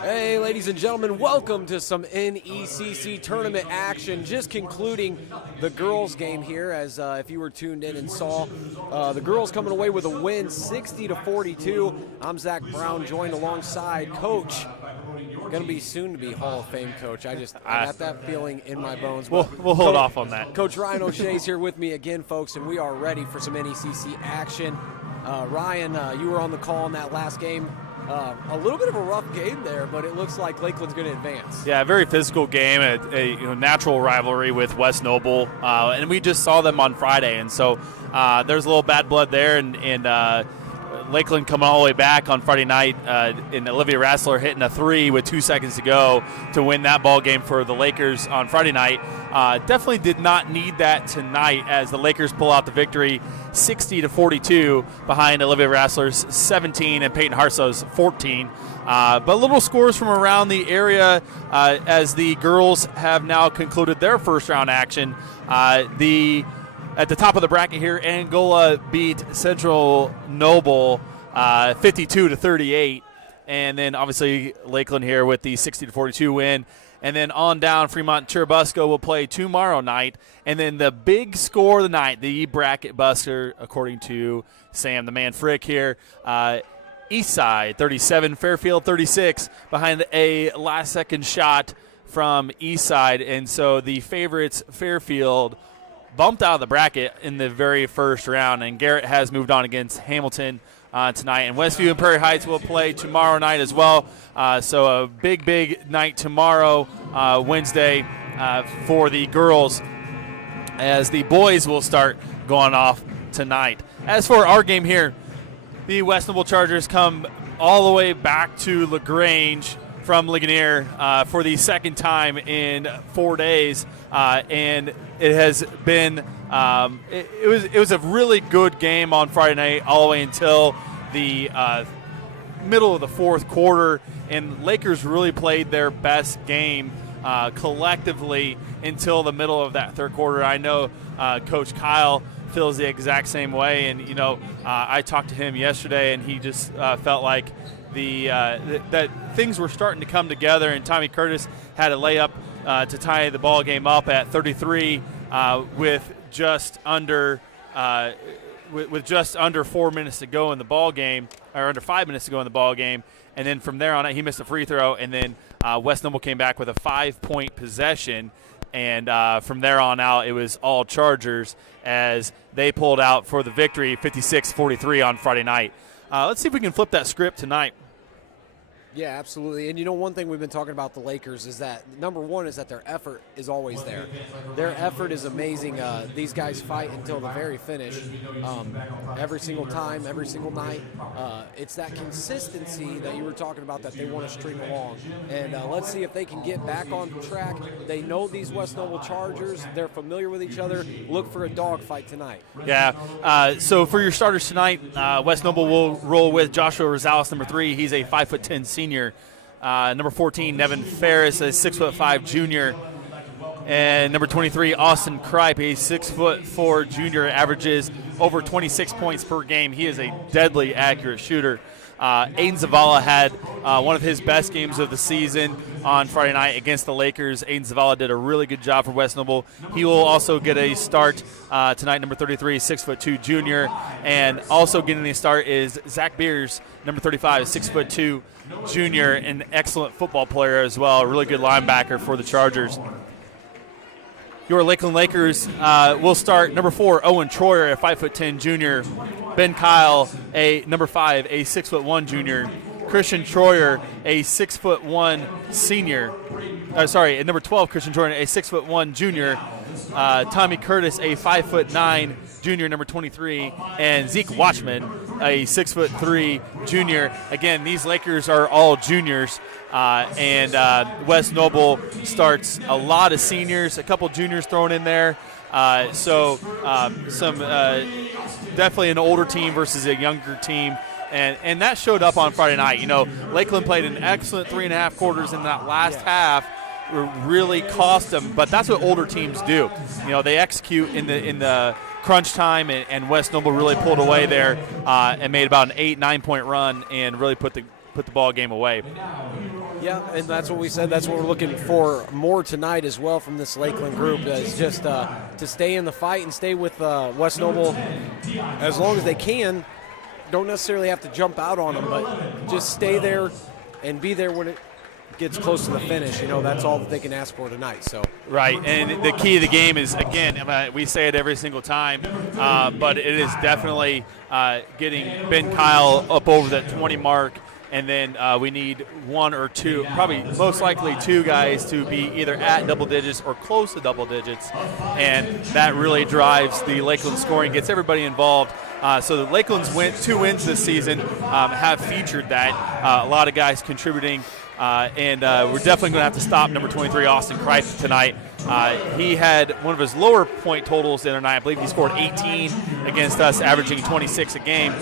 Hey, ladies and gentlemen, welcome to some NECC tournament action. Just concluding the girls' game here, as if you were tuned in and saw the girls coming away with a win, 60-42. I'm Zach Brown, joined alongside Coach. Going to be soon to be Hall of Fame coach. I got that feeling in my bones. We'll hold off on that. Coach Ryan O'Shea's here with me again, folks, and we are ready for some NECC action. Ryan, you were on the call in that last game. A little bit of a rough game there, but it looks like Lakeland's going to advance. Yeah, a very physical game, a natural rivalry with West Noble, and we just saw them on Friday, and so there's a little bad blood there, and Lakeland coming all the way back on Friday night, and Olivia Rassler hitting a 3 with 2 seconds to go to win that ball game for the Lakers on Friday night. Definitely did not need that tonight as the Lakers pull out the victory 60-42 behind Olivia Rassler's 17 and Peyton Harsow's 14. But little scores from around the area as the girls have now concluded their first round action. At the top of the bracket here, Angola beat Central Noble 52-38. And then obviously Lakeland here with the 60-42 win. And then on down, Fremont Churubusco will play tomorrow night. And then the big score of the night, the bracket buster, according to Sam, the man Frick here, Eastside 37, Fairfield 36, behind a last-second shot from Eastside. And so the favorites, Fairfield, bumped out of the bracket in the very first round, and Garrett has moved on against Hamilton tonight. And Westview and Prairie Heights will play tomorrow night as well. So a big night tomorrow, Wednesday, for the girls, as the boys will start going off tonight. As for our game here, the West Noble Chargers come all the way back to LaGrange from Ligonier for the second time in 4 days, and it has been it was a really good game on Friday night all the way until the middle of the fourth quarter, and Lakers really played their best game collectively until the middle of that third quarter. I know Coach Kyle feels the exact same way, and I talked to him yesterday, and he just felt like that things were starting to come together, and Tommy Curtis had a layup to tie the ball game up at 33 with just under 4 minutes to go in the ball game, or under 5 minutes to go in the ball game. And then from there on out, he missed a free throw, and then West Noble came back with a 5-point possession. And from there on out, it was all Chargers as they pulled out for the victory, 56-43 on Friday night. Let's see if we can flip that script tonight. Yeah, absolutely. And one thing we've been talking about the Lakers is that, number one, is that their effort is always there. Their effort is amazing. These guys fight until the very finish, every single time, every single night. It's that consistency that you were talking about that they want to string along. And let's see if they can get back on track. They know these West Noble Chargers. They're familiar with each other. Look for a dogfight tonight. Yeah. So for your starters tonight, West Noble will roll with Joshua Rosales, number 3. He's a 5'10" senior. Number 14, Nevin Ferris, a 6'5" junior. And number 23, Austin Kripe, a 6'4" junior, averages over 26 points per game. He is a deadly accurate shooter. Aiden Zavala had one of his best games of the season on Friday night against the Lakers. Aiden Zavala did a really good job for West Noble. He will also get a start tonight, number 33, 6'2" junior. And also getting a start is Zach Beers, number 35, 6'2" junior, an excellent football player as well, a really good linebacker for the Chargers. Your Lakeland Lakers will start number 4, Owen Troyer, a 5'10" junior. Ben Kyle, a number 5, a 6'1" junior. Christian Troyer, a 6'1" senior. At number 12, Christian Troyer, a 6'1" junior. Tommy Curtis, a 5'9" junior, number 23, and Zeke Watchman, a 6'3" junior. Again, these Lakers are all juniors, and West Noble starts a lot of seniors, a couple juniors thrown in there. So definitely an older team versus a younger team. And that showed up on Friday night. Lakeland played an excellent 3.5 quarters in that last half. Really cost them, but that's what older teams do. They execute in the crunch time, and West Noble really pulled away there and made about an 8-9 point run and really put put the ball game away. Yeah, and that's what we said. That's what we're looking for more tonight as well from this Lakeland group, is just to stay in the fight and stay with West Noble as long as they can. Don't necessarily have to jump out on them, but just stay there and be there when it gets close to the finish. That's all that they can ask for tonight. So right, and the key of the game is, again, we say it every single time, but it is definitely getting Ben Kyle up over that 20 mark, and then we need one or two, probably most likely two guys to be either at double digits or close to double digits, and that really drives the Lakeland scoring, gets everybody involved. So the Lakeland's 2 wins this season have featured that. A lot of guys contributing, and we're definitely going to have to stop number 23, Austin Kripe, tonight. He had one of his lower point totals the other night. I believe he scored 18 against us, averaging 26 a game.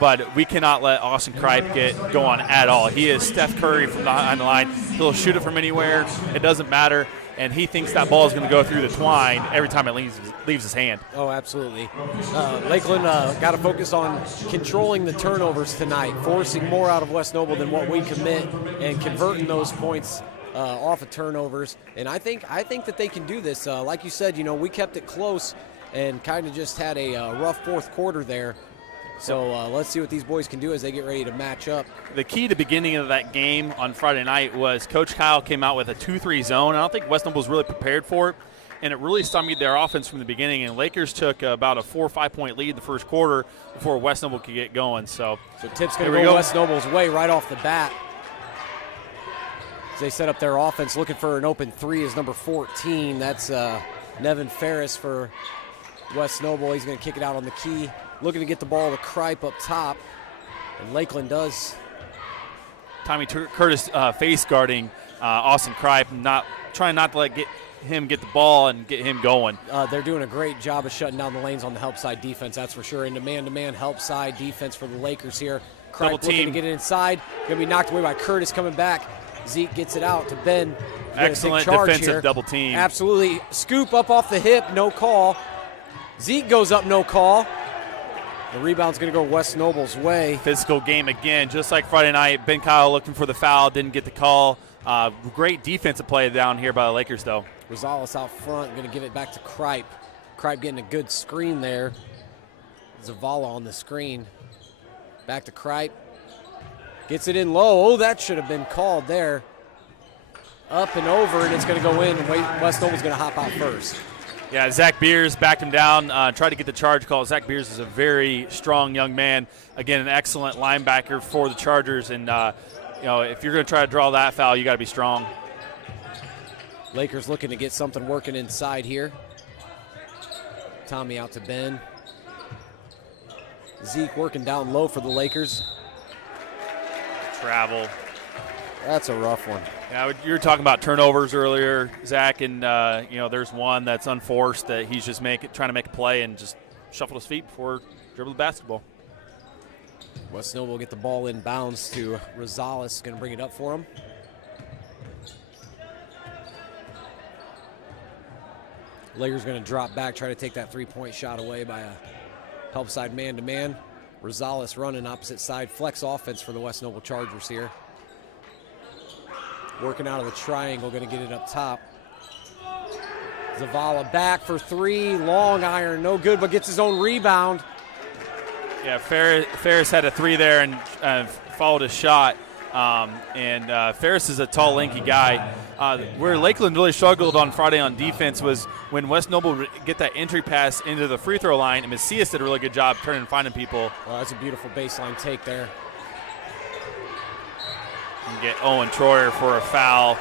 But we cannot let Austin Kripe get going at all. He is Steph Curry from behind the line. He'll shoot it from anywhere. It doesn't matter. And he thinks that ball is going to go through the twine every time it leaves his hand. Oh, absolutely. Lakeland got to focus on controlling the turnovers tonight, forcing more out of West Noble than what we commit, and converting those points off of turnovers. And I think that they can do this. Like you said, we kept it close and kind of just had a rough fourth quarter there. So let's see what these boys can do as they get ready to match up. The key to beginning of that game on Friday night was Coach Kyle came out with a 2-3 zone. I don't think West Noble was really prepared for it, and it really stymied their offense from the beginning. And Lakers took about a 4 or 5 point lead the first quarter before West Noble could get going. So tip's going to go West Noble's way right off the bat. As they set up their offense, looking for an open three is number 14. That's Nevin Ferris for West Noble. He's going to kick it out on the key. Looking to get the ball to Kripe up top, and Lakeland does. Tommy Curtis face guarding Austin Kripe, trying not to let him get the ball and get him going. They're doing a great job of shutting down the lanes on the help side defense, that's for sure. And the man-to-man help side defense for the Lakers here. Kripe looking to get it inside. Going to be knocked away by Curtis coming back. Zeke gets it out to Ben. Excellent defensive double team. Absolutely. Scoop up off the hip, no call. Zeke goes up, no call. The rebound's going to go West Noble's way. Physical game again, just like Friday night. Ben Kyle looking for the foul, didn't get the call. Great defensive play down here by the Lakers, though. Rosales out front, going to give it back to Kripe. Kripe getting a good screen there. Zavala on the screen. Back to Kripe. Gets it in low. Oh, that should have been called there. Up and over, and it's going to go in. West Noble's going to hop out first. Yeah, Zach Beers backed him down, tried to get the charge call. Zach Beers is a very strong young man. Again, an excellent linebacker for the Chargers. And, if you're going to try to draw that foul, you got to be strong. Lakers looking to get something working inside here. Tommy out to Ben. Zeke working down low for the Lakers. Travel. That's a rough one. Yeah, you were talking about turnovers earlier, Zach, and there's one that's unforced that he's just trying to make a play and just shuffle his feet before dribble the basketball. West Noble will get the ball in bounds to Rosales, going to bring it up for him. Lakers going to drop back, try to take that three-point shot away by a help side man-to-man. Rosales running opposite side, flex offense for the West Noble Chargers here. Working out of the triangle, going to get it up top. Zavala back for three, long iron, no good, but gets his own rebound. Yeah, Ferris had a three there and followed his shot. Ferris is a tall, lanky guy. Where Lakeland really struggled on Friday on defense was when West Noble would get that entry pass into the free throw line, and Macias did a really good job turning and finding people. Well, that's a beautiful baseline take there. And get Owen Troyer for a foul.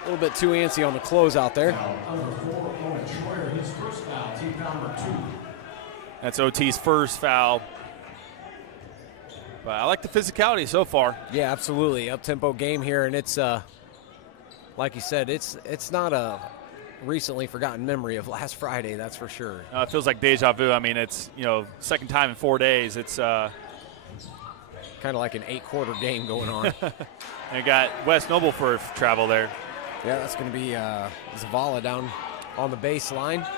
A little bit too antsy on the closeout there. Number 4, Owen Troyer, his first foul, team foul number 2. That's OT's first foul. But I like the physicality so far. Yeah, absolutely. Up-tempo game here, and it's, like you said, it's not a recently forgotten memory of last Friday, that's for sure. It feels like deja vu. I mean, it's, second time in 4 days. It's kind of like an 8-quarter game going on. And you got West Noble for travel there. Yeah, that's going to be Zavala down on the baseline.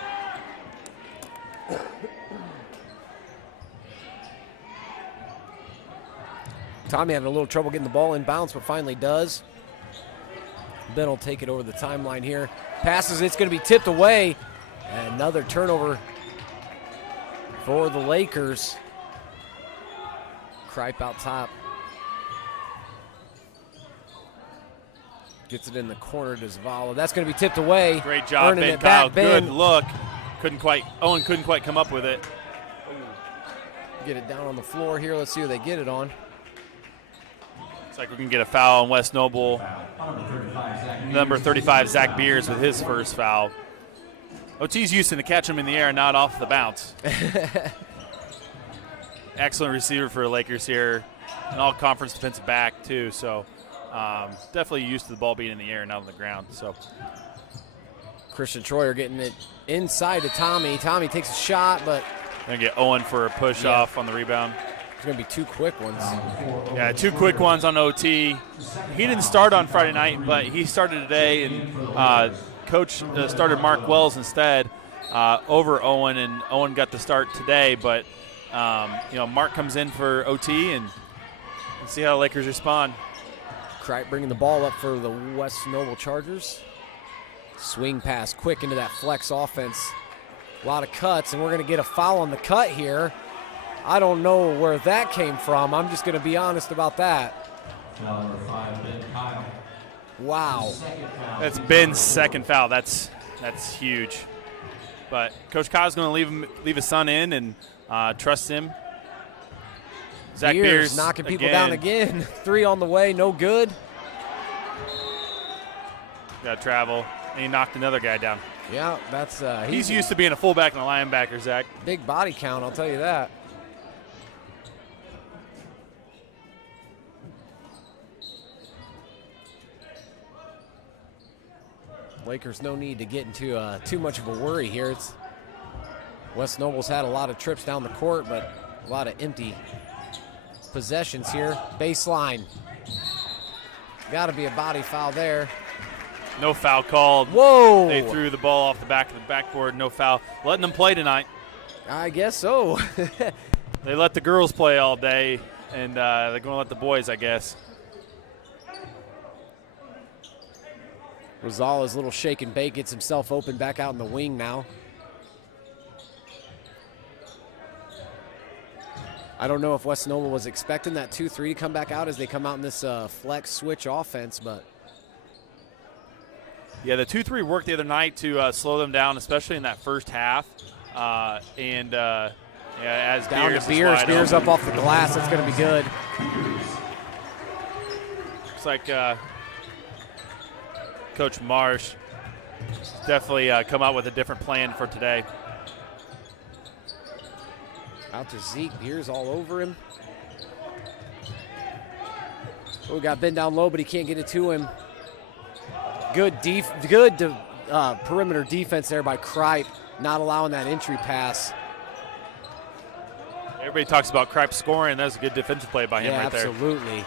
Tommy having a little trouble getting the ball in bounds, but finally does. Ben will take it over the timeline here. Passes, it's going to be tipped away. And another turnover for the Lakers. Kripe out top. Gets it in the corner to Zavala. That's going to be tipped away. Great job, Ben Kyle. Good look. Owen couldn't quite come up with it. Get it down on the floor here. Let's see who they get it on. Looks like we can get a foul on West Noble. Number 35, Zach Beers, with his first foul. OT's Houston to catch him in the air, not off the bounce. Excellent receiver for the Lakers here. An all-conference defensive back, too. So definitely used to the ball being in the air, not on the ground. So Christian Troyer getting it inside to Tommy. Tommy takes a shot, but going to get Owen for a push-off on the rebound. It's going to be two quick ones. Yeah, two quick ones on OT. He didn't start on Friday night, but he started today, and Coach started Mark Wells instead over Owen, and Owen got the start today. But, Mark comes in for OT, and let's see how the Lakers respond. Kripe bringing the ball up for the West Noble Chargers. Swing pass quick into that flex offense. A lot of cuts, and we're going to get a foul on the cut here. I don't know where that came from. I'm just going to be honest about that. Number 5, Ben Kyle. Wow. That's Ben's second foul. That's huge. But Coach Kyle's going to leave his son in and trust him. Zach Beers knocking people down again. 3 on the way, no good. Got to travel. And he knocked another guy down. Yeah, that's he's used to being a fullback and a linebacker, Zach. Big body count, I'll tell you that. Lakers no need to get into too much of a worry here. It's West Noble's had a lot of trips down the court, but a lot of empty possessions here. Baseline. Got to be a body foul there. No foul called. Whoa! They threw the ball off the back of the backboard. No foul. Letting them play tonight. I guess so. They let the girls play all day, and they're going to let the boys, I guess. Rosales, little shake and bake, gets himself open back out in the wing now. I don't know if West Noble was expecting that 2-3 to come back out as they come out in this flex switch offense, but. Yeah, the 2-3 worked the other night to slow them down, especially in that first half. As down to Beers up off the glass, that's going to be good. Looks like Coach Marsh definitely come out with a different plan for today. Out to Zeke, Beers all over him. Oh, got Ben down low, but he can't get it to him. Good perimeter defense there by Kripe, not allowing that entry pass. Everybody talks about Kripe scoring. That was a good defensive play by him right there. Absolutely.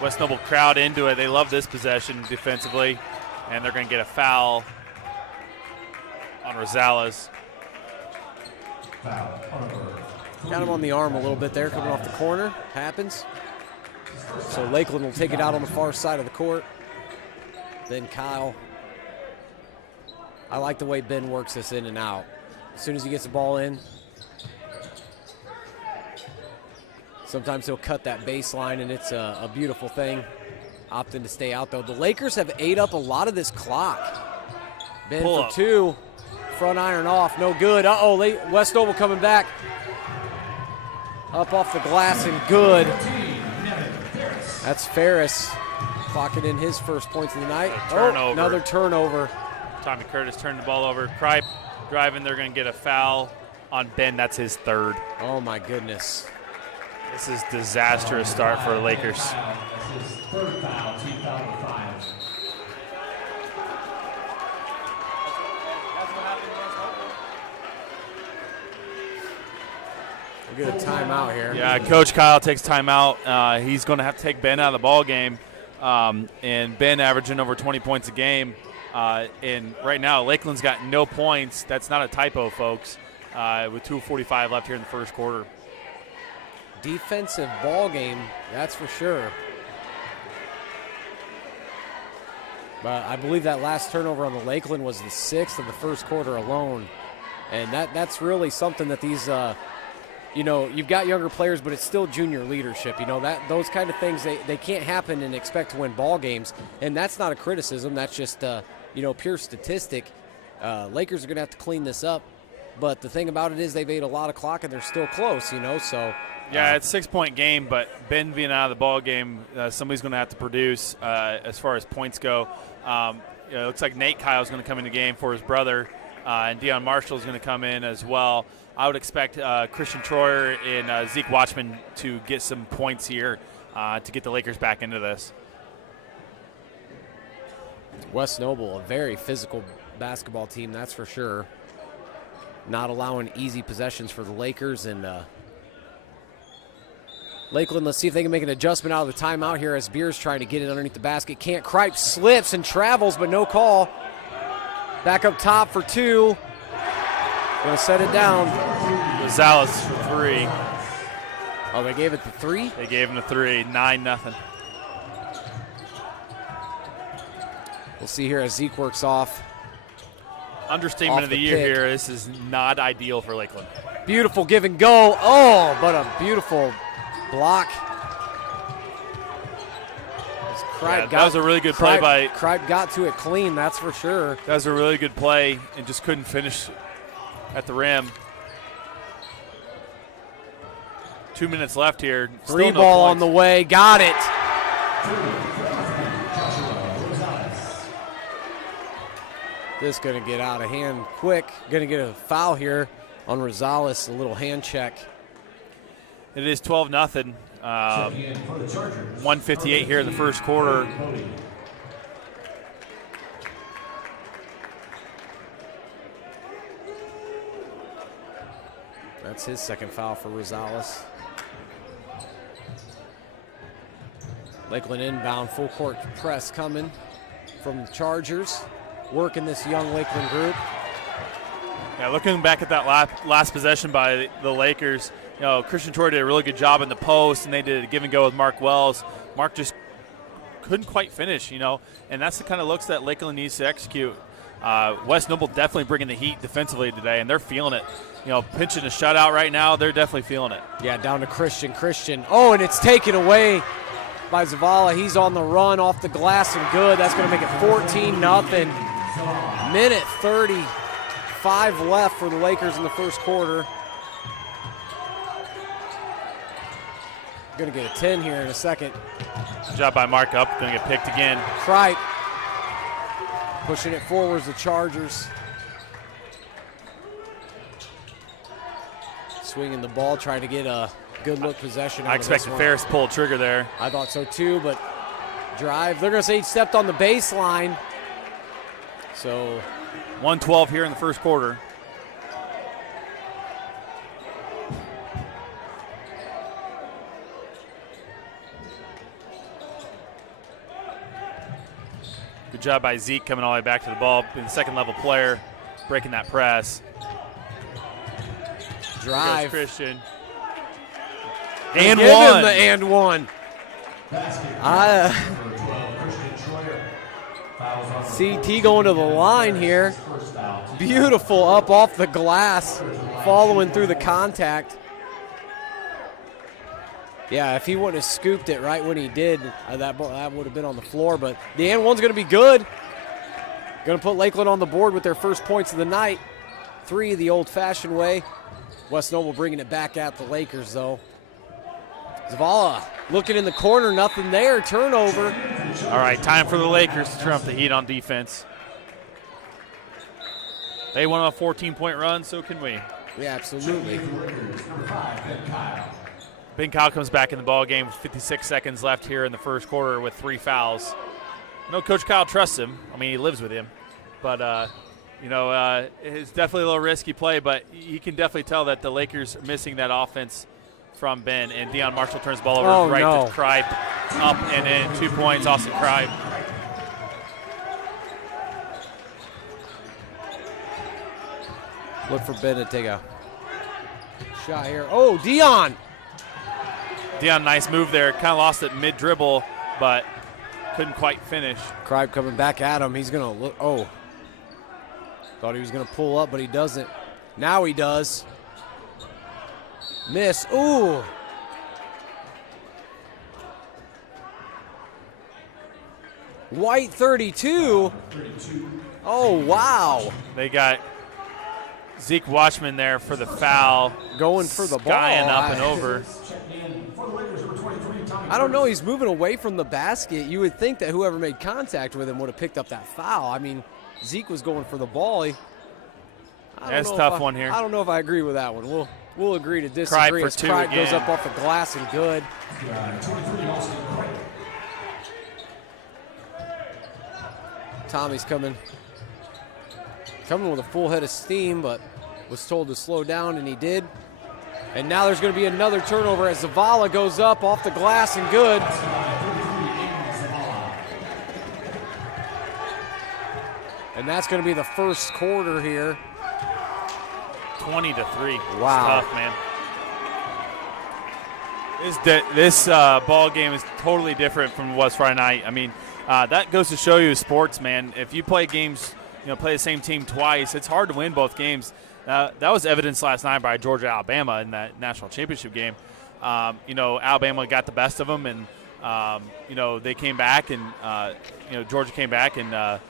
West Noble crowd into it. They love this possession defensively, and they're going to get a foul on Rosales. Got him on the arm a little bit there, coming off the corner. Happens. So Lakeland will take it out on the far side of the court. Then Kyle. I like the way Ben works this in and out. As soon as he gets the ball in, sometimes he'll cut that baseline, and it's a beautiful thing. Opting to stay out, though. The Lakers have ate up a lot of this clock. Ben for 2. Front iron off, no good. Uh-oh, West Noble coming back. Up off the glass and good. That's Ferris clocking in his first points of the night. Turnover. Another turnover. Tommy Curtis turned the ball over. Kripe driving. They're going to get a foul on Ben. That's his third. Oh, my goodness. This is disastrous start for the Lakers. That's his third foul, team foul number 5. We'll get a timeout here. Yeah, Coach Kyle takes timeout. He's going to have to take Ben out of the ball game. And Ben averaging over 20 points a game. And right now, Lakeland's got no points. That's not a typo, folks, with 2:45 left here in the first quarter. defensive ball game, that's for sure. But I believe that last turnover on the Lakeland was the 6th of the first quarter alone. And that's really something that these, you've got younger players, but it's still junior leadership. Those kind of things, they can't happen and expect to win ball games. And that's not a criticism. That's just, pure statistic. Lakers are going to have to clean this up. But the thing about it is they've ate a lot of clock and they're still close, so. Yeah, it's a 6-point game, but Ben being out of the ball game, somebody's going to have to produce as far as points go. It looks like Nate Kyle's going to come in the game for his brother, and Deion Marshall's going to come in as well. I would expect Christian Troyer and Zeke Watchman to get some points here to get the Lakers back into this. West Noble, a very physical basketball team, that's for sure. Not allowing easy possessions for the Lakers. And Lakeland, let's see if they can make an adjustment out of the timeout here as Beers trying to get it underneath the basket. Can't. Kripe slips and travels, but no call. Back up top for 2. Going to set it down. Rosales for 3. Oh, they gave it the 3? They gave him the 3, 9-0. We'll see here as Zeke works off. Understatement of the year here. This is not ideal for Lakeland. Beautiful give and go. Oh, but a beautiful block. That was a really good play by Kripe. Got to it clean, that's for sure. That was a really good play and just couldn't finish at the rim. 2 minutes left here. Three ball on the way. Got it. This going to get out of hand quick. Going to get a foul here on Rosales, a little hand check. It is 12-0. 1:58 here in the first quarter. That's his second foul for Rosales. Lakeland inbound, full court press coming from the Chargers. Working this young Lakeland group. Yeah, looking back at that last possession by the Lakers, Christian Troy did a really good job in the post, and they did a give and go with Mark Wells. Mark just couldn't quite finish, and that's the kind of looks that Lakeland needs to execute. West Noble definitely bringing the heat defensively today, and they're feeling it. Pinching a shutout right now, they're definitely feeling it. Yeah, down to Christian. Oh, and it's taken away by Zavala. He's on the run off the glass and good. That's going to make it 14-0. Minute 35 left for the Lakers in the first quarter. Going to get a 10 here in a second. Good job by Mark up. Going to get picked again. Kripe pushing it forwards, the Chargers. Swinging the ball, trying to get a good look possession. I expected Ferris to pull a trigger there. I thought so too, but drive. They're going to say he stepped on the baseline. So 1:12 here in the first quarter. Good job by Zeke coming all the way back to the ball. Being the second level player, breaking that press. Drive. Christian. And one. Him the and one. CT going to the line here. Beautiful up off the glass, following through the contact. Yeah, if he wouldn't have scooped it right when he did, that would have been on the floor. But the and one's going to be good. Going to put Lakeland on the board with their first points of the night. 3 the old-fashioned way. West Noble bringing it back at the Lakers, though. Zavala looking in the corner, nothing there, turnover. All right, time for the Lakers to trump the Heat on defense. They went on a 14-point run, so can we. Yeah, absolutely. Ben Kyle comes back in the ball game with 56 seconds left here in the first quarter with 3 fouls. Coach Kyle trusts him. I mean, he lives with him. But, it's definitely a little risky play, but you can definitely tell that the Lakers are missing that offense from Ben, and Deion Marshall turns the ball over to Kripe, up and in. 2 points, Austin Kripe. Look for Ben to take a shot here. Oh, Deion. Dion, nice move there. Kind of lost it mid-dribble, but couldn't quite finish. Cripe coming back at him. He's going to look. Oh. Thought he was going to pull up, but he doesn't. Now he does. Miss. Ooh. White 32. Oh, wow. They got Zeke Watchman there for the foul. Going for the ball. Skying up and over. I don't know. He's moving away from the basket. You would think that whoever made contact with him would have picked up that foul. I mean, Zeke was going for the ball. That's a tough one here. I don't know if I agree with that one. We'll agree to disagree. Cripe for two Cripe again. goes up off the glass and good. Tommy's coming with a full head of steam, but was told to slow down, and he did. And now there's going to be another turnover as Zavala goes up off the glass and good. And that's going to be the first quarter here. 20-3. Wow. It's tough, man. This ball game is totally different from what was Friday night. I mean, that goes to show you sports, man. If you play games, play the same team twice, it's hard to win both games. That was evidenced last night by Georgia-Alabama in that national championship game. Alabama got the best of them, and they came back, and Georgia came back and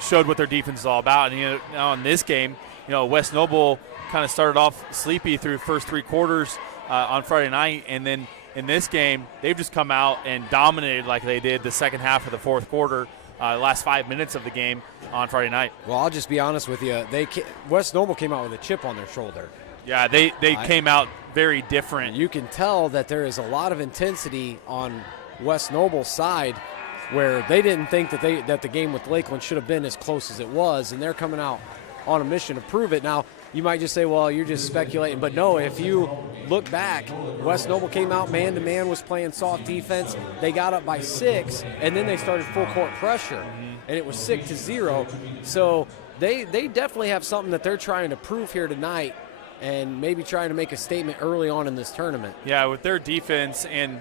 showed what their defense is all about. And now in this game, West Noble kind of started off sleepy through the first three quarters on Friday night, and then in this game, they've just come out and dominated like they did the second half of the fourth quarter, last 5 minutes of the game on Friday night. Well, I'll just be honest with you. West Noble came out with a chip on their shoulder. Yeah, they came out very different. You can tell that there is a lot of intensity on West Noble's side, where they didn't think that the game with Lakeland should have been as close as it was, and they're coming out on a mission to prove it. Now, you might just say, well, you're just speculating. But no, if you look back, West Noble came out man-to-man, was playing soft defense. They got up by 6, and then they started full-court pressure, and it was 6-0. So they definitely have something that they're trying to prove here tonight, and maybe trying to make a statement early on in this tournament. Yeah, with their defense and,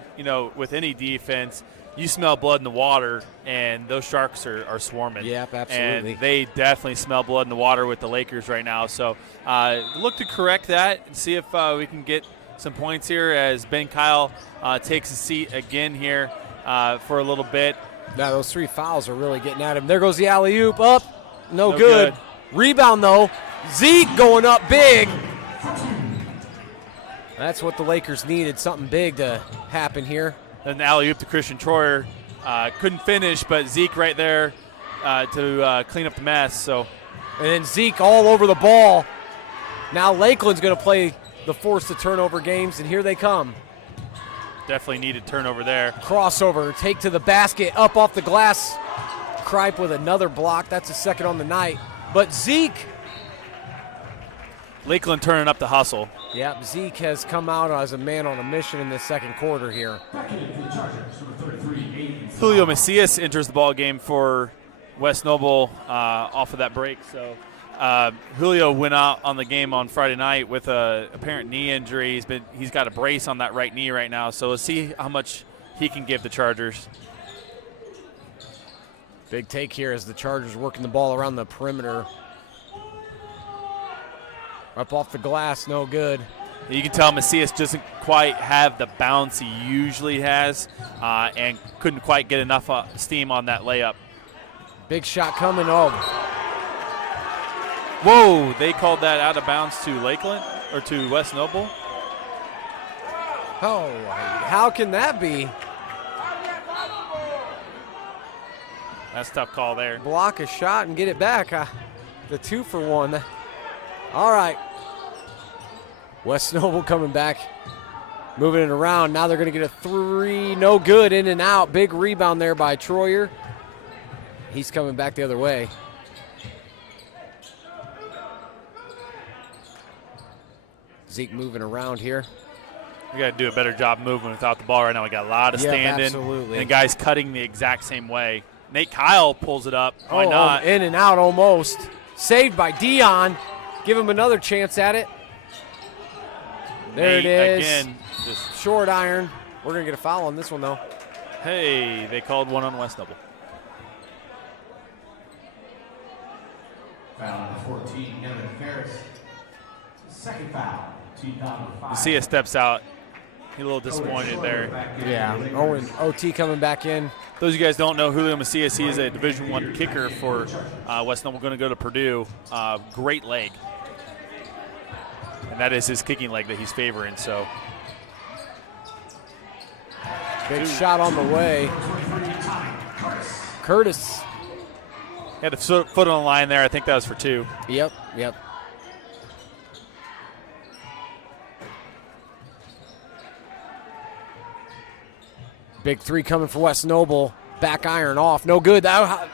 with any defense, you smell blood in the water, and those Sharks are swarming. Yep, absolutely. And they definitely smell blood in the water with the Lakers right now. So look to correct that and see if we can get some points here as Ben Kyle takes a seat again here for a little bit. Now, those 3 fouls are really getting at him. There goes the alley-oop. Up. No good. Rebound, though. Zeke going up big. That's what the Lakers needed, something big to happen here. Then the alley-oop to Christian Troyer. Couldn't finish, but Zeke right there to clean up the mess. So, and then Zeke all over the ball. Now Lakeland's going to play the force to turnover games, and here they come. Definitely needed turnover there. Crossover, take to the basket, up off the glass. Cripe with another block. That's a second on the night. But Zeke. Lakeland turning up the hustle. Yep, Zeke has come out as a man on a mission in this second quarter here. Julio Macias enters the ball game for West Noble off of that break. So Julio went out on the game on Friday night with a apparent knee injury. He's got a brace on that right knee right now. So let's see how much he can give the Chargers. Big take here as the Chargers working the ball around the perimeter. Up off the glass, no good. You can tell Macias doesn't quite have the bounce he usually has and couldn't quite get enough steam on that layup. Big shot coming. Oh. Whoa, they called that out of bounds to Lakeland or to West Noble. Oh, how can that be? That's a tough call there. Block a shot and get it back. The 2-for-1. All right. West Noble coming back, moving it around. Now they're going to get a 3. No good, in and out. Big rebound there by Troyer. He's coming back the other way. Zeke moving around here. We got to do a better job moving without the ball right now. We got a lot of standing. Absolutely. And guys cutting the exact same way. Nate Kyle pulls it up. Why not? In and out almost. Saved by Dion. Give him another chance at it. There it is. Again, just short iron. We're going to get a foul on this one, though. Hey, they called one on West Noble. Foul number 14, Evan Ferris. Second foul, team foul number 5. You see it steps out. He's a little disappointed there. Yeah, Owen OT coming back in. Those of you guys don't know, Julio Macias, he is a Division I kicker for West Noble, going to go to Purdue. Great leg. And that is his kicking leg that he's favoring. So big shot on the way. Curtis. He had a foot on the line there. I think that was for 2. Yep. Big 3 coming for West Noble. Back iron off. No good. Wow.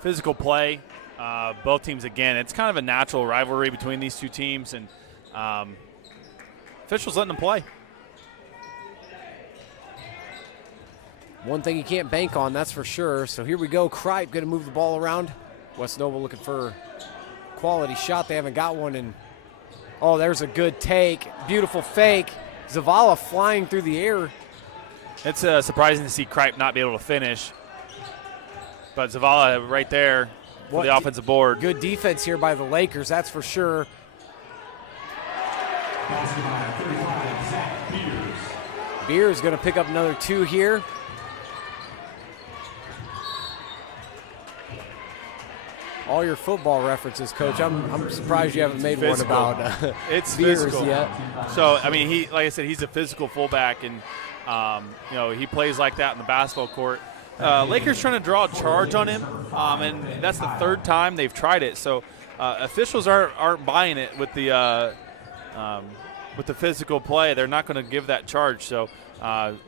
Physical play. Both teams, again, it's kind of a natural rivalry between these two teams, and officials letting them play. One thing you can't bank on, that's for sure. So here we go. Kripe going to move the ball around. West Noble looking for a quality shot. They haven't got one. And oh, there's a good take. Beautiful fake. Zavala flying through the air. It's surprising to see Kripe not be able to finish. But Zavala right there for the offensive board. Good defense here by the Lakers, that's for sure. Beers going to pick up another 2 here. All your football references, Coach. I'm surprised you haven't made physical. One about it's Beers physical. yet. So I mean, like I said, he's a physical fullback, and he plays like that in the basketball court. Lakers trying to draw a charge on him, and that's the 3rd time they've tried it. So officials aren't buying it with the physical play. They're not going to give that charge. So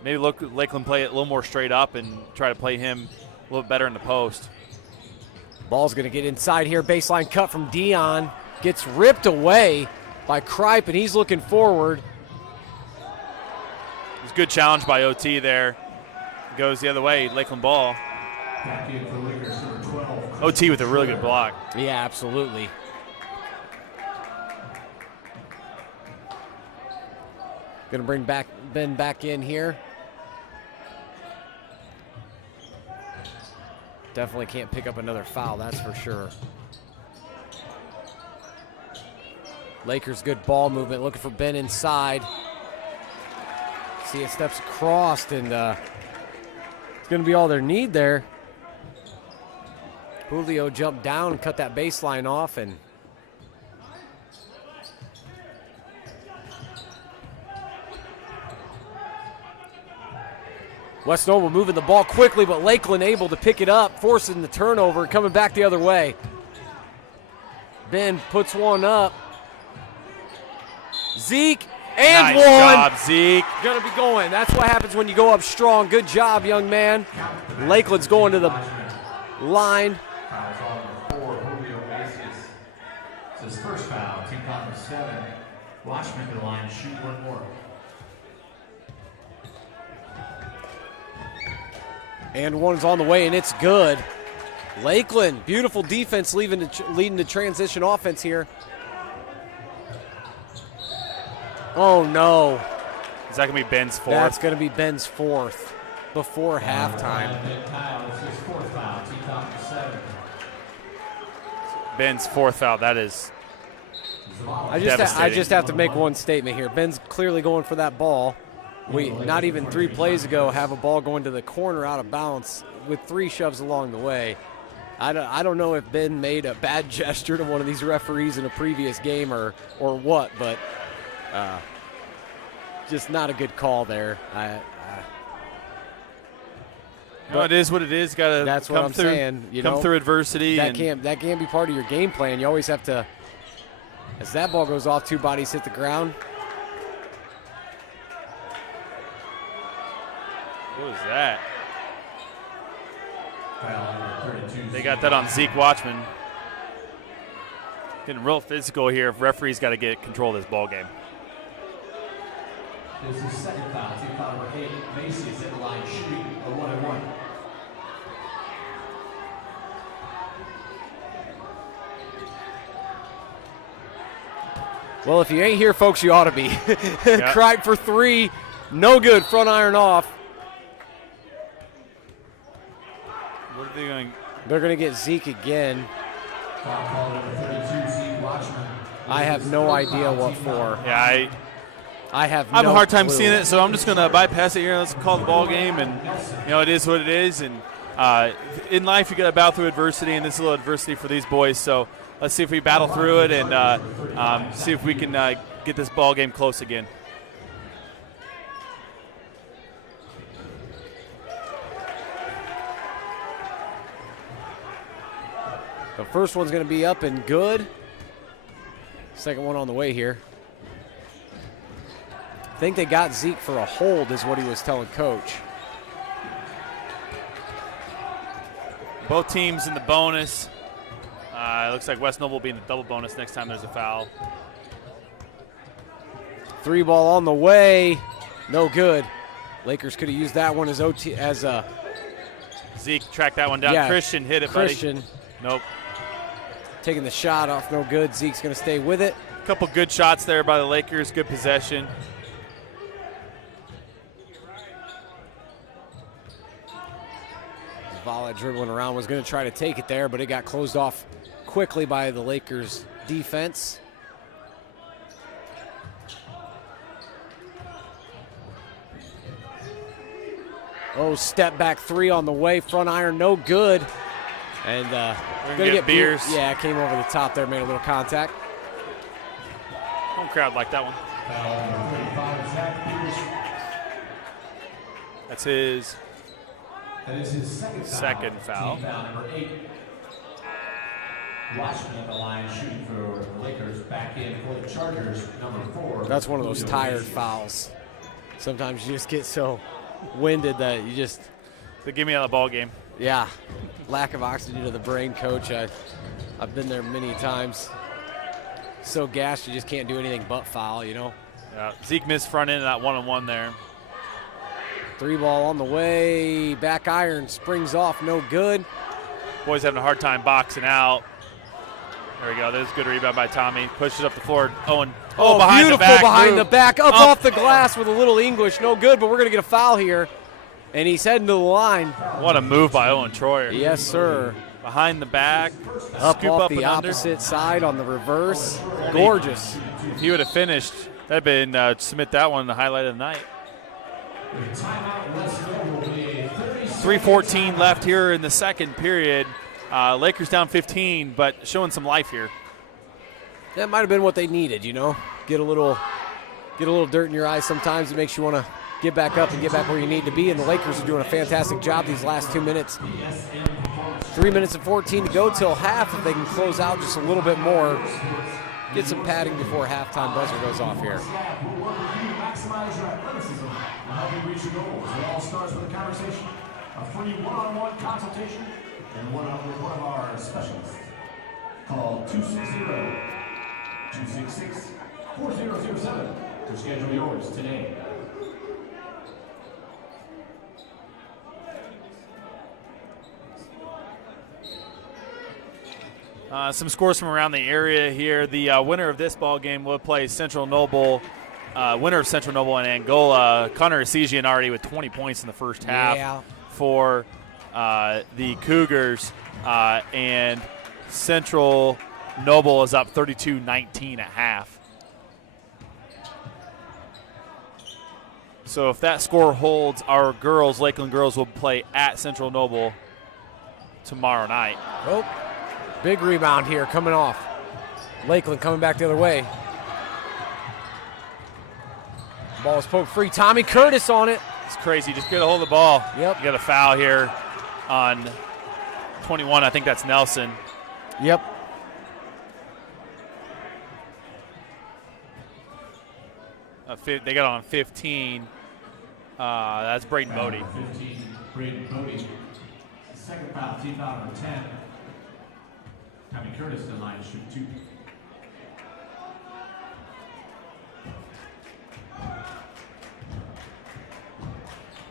maybe Lakeland play it a little more straight up and try to play him a little better in the post. Ball's going to get inside here. Baseline cut from Dion. Gets ripped away by Kripe, and he's looking forward. It's a good challenge by OT there. Goes the other way, Lakeland ball. Back in for Lakers, number 12. OT with a really good block. Yeah, absolutely. Going to bring Ben back in here. Definitely can't pick up another foul, that's for sure. Lakers good ball movement, looking for Ben inside. See it steps across, and it's going to be all their need there. Julio jumped down, cut that baseline off, and West Noble moving the ball quickly, but Lakeland able to pick it up, forcing the turnover, coming back the other way. Ben puts one up. Zeke, and nice one. Job, Zeke. Gonna be going. That's what happens when you go up strong. Good job, young man. Lakeland's going to the line. Foul call number 4, Julio Macias. It's his first foul, team foul number 7. Watchman to the line, shoot one more. And one's on the way, and it's good. Lakeland, beautiful defense leading the transition offense here. Oh, no. Is that going to be Ben's 4th? That's going to be Ben's 4th before halftime. Ben's 4th foul. That is I just have to make one statement here. Ben's clearly going for that ball. We, not even 3 plays ago, have a ball going to the corner out of bounds with 3 shoves along the way. I don't know if Ben made a bad gesture to one of these referees in a previous game or what, but just not a good call there. But it is what it is. Got to that's what I'm saying. Come through adversity. That can't be part of your game plan. You always have to. As that ball goes off, 2 bodies hit the ground. What was that? They got that on Zeke Watchman. Getting real physical here. Referees got to get control of this ball game. This is second foul, team foul number 8. Macy's at the line shooting a 1-and-1. Well, if you ain't here, folks, you ought to be. Yep. Cried for 3. No good. Front iron off. What are they going? They're going to get Zeke again. I have no idea what for. Yeah, I have I have no a hard time clue. seeing it, so I'm just going to bypass it here. Let's call the ball game, and it is what it is. And in life, you got to battle through adversity, and this is a little adversity for these boys. So let's see if we battle through it and see if we can get this ball game close again. The first one's going to be up and good. Second one on the way here. I think they got Zeke for a hold is what he was telling Coach. Both teams in the bonus. It looks like West Noble will be in the double bonus next time there's a foul. 3 ball on the way. No good. Lakers could have used that one as OT as a Zeke tracked that one down. Yeah, Christian hit it, Christian. buddy. Nope. Taking the shot off, no good. Zeke's going to stay with it. A couple good shots there by the Lakers. Good possession. Zavala dribbling around was going to try to take it there, but it got closed off quickly by the Lakers defense. Oh, step back 3 on the way. Front iron, no good. And gonna get Beers. Yeah, came over the top there, made a little contact. Home crowd like that one. That's his That is his second foul. Team foul number 8. Washington at the line shooting for the Lakers. Back in for the Chargers, number 4. That's one of those Julio tired Mason. fouls. Sometimes you just get so winded that you just, They give me out of the ball game. yeah, lack of oxygen to the brain, Coach. I've been there many times. So gassed you just can't do anything but foul, you know. Yeah. Zeke missed front end of that one-on-one there. 3 ball on the way. Back iron springs off, no good. Boys having a hard time boxing out. There we go. There's a good rebound by Tommy. Pushes up the floor. Owen. Oh, behind beautiful the back. behind move. the back. Up Up. off the glass with a little English. No good, but we're going to get a foul here. And he's heading to the line. What a move by Owen Troyer. Yes, sir. Behind the back. Up Scoop off up the and under. opposite side on the reverse. Gorgeous. If he would have finished, that'd been submit that one the highlight of the night. 3:14 left here in the second period. Lakers down 15, but showing some life here. That might have been what they needed, you know. Get a little dirt in your eyes sometimes. It makes you want to get back up and get back where you need to be. And the Lakers are doing a fantastic job these last 2 minutes. 3 minutes and 14 to go till half. If they can close out just a little bit more, get some padding before halftime buzzer goes off here. We'll work with you to maximize your athleticism and help you reach your goals. It all starts with a conversation, a free one-on-one consultation, and one of our specialists. Call 260-266-4007 to schedule yours today. Some scores from around the area here. The winner of this ball game will play Central Noble. Winner of Central Noble and Angola. Connor Esigian already with 20 points in the first half for the Cougars. And Central Noble is up 32-19 at half. So if that score holds, our girls, Lakeland girls, will play at Central Noble tomorrow night. Oh, big rebound here coming off. Lakeland coming back the other way. Ball is poked free. Tommy Curtis on it. It's crazy. Just get a hold of the ball. Yep. You got a foul here on 21. I think that's Nelson. Yep. They got on 15. That's Braden Modi. 15, Braden Modi. Second foul, team foul number 10. Tommy Curtis in line to shoot 2.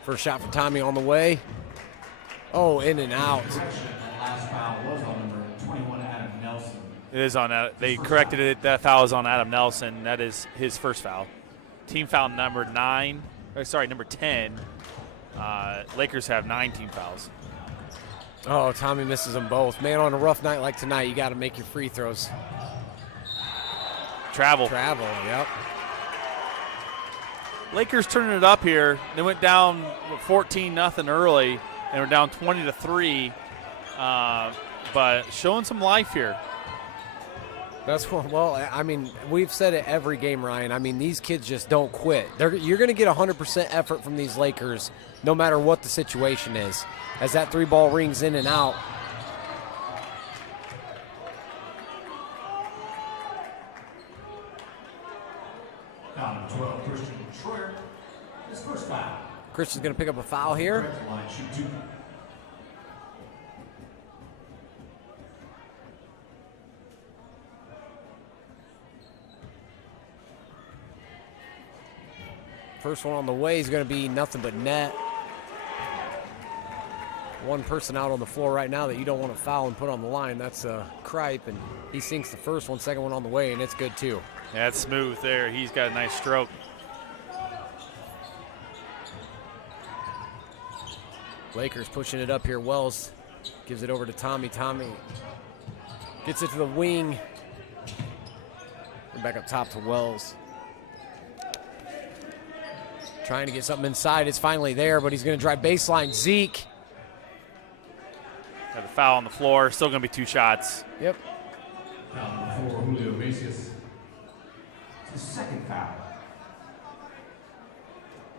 First shot for Tommy on the way. Oh, in and out. That last foul was on number 21, Adam Nelson. It is on. They corrected it. That foul is on Adam Nelson. That is his first foul. Team foul number 10. Lakers have 9 team fouls. Oh, Tommy misses them both. Man, on a rough night like tonight, you got to make your free throws. Travel, yep. Lakers turning it up here. They went down 14-0 early, and were down 20-3. But showing some life here. Well, I mean, we've said it every game, Ryan. I mean, these kids just don't quit. You're going to get 100% effort from these Lakers no matter what the situation is. As that 3-ball rings in and out. Foul number 12, Christian Schroyer. His first foul. Christian's going to pick up a foul here. Line, shoot 2. First one on the way is going to be nothing but net. One person out on the floor right now that you don't want to foul and put on the line. That's Kripe, and he sinks the first one, second one on the way, and it's good too. Yeah, that's smooth there. He's got a nice stroke. Lakers pushing it up here. Wells gives it over to Tommy. Tommy gets it to the wing. And back up top to Wells. Trying to get something inside. It's finally there, but he's going to drive baseline. Zeke. Got the foul on the floor. Still going to be 2 shots. Yep. Foul number 4, Julio Macias. His second foul.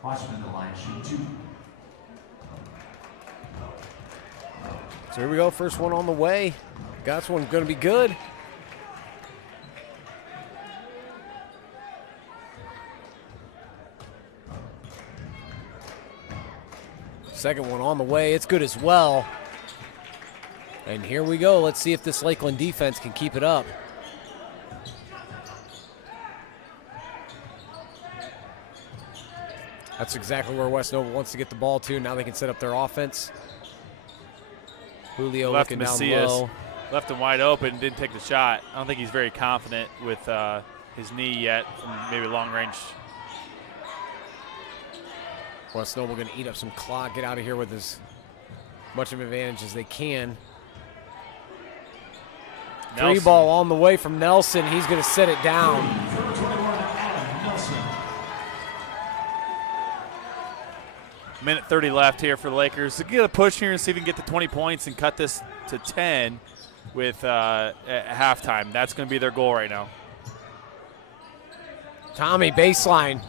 Watchman, the line, shoot 2. So here we go. First one on the way. Got this one going to be good. Second one on the way. It's good as well. And here we go. Let's see if this Lakeland defense can keep it up. That's exactly where West Nova wants to get the ball to. Now they can set up their offense. Julio Left looking down Macias, low. left him wide open, didn't take the shot. I don't think he's very confident with his knee yet from maybe long range. West Noble going to eat up some clock, get out of here with as much of an advantage as they can. Nelson. 3-ball on the way from Nelson. He's going to set it down. Minute 30 left here for the Lakers. To get a push here and see if we can get to 20 points and cut this to 10 with at halftime. That's going to be their goal right now. Tommy baseline.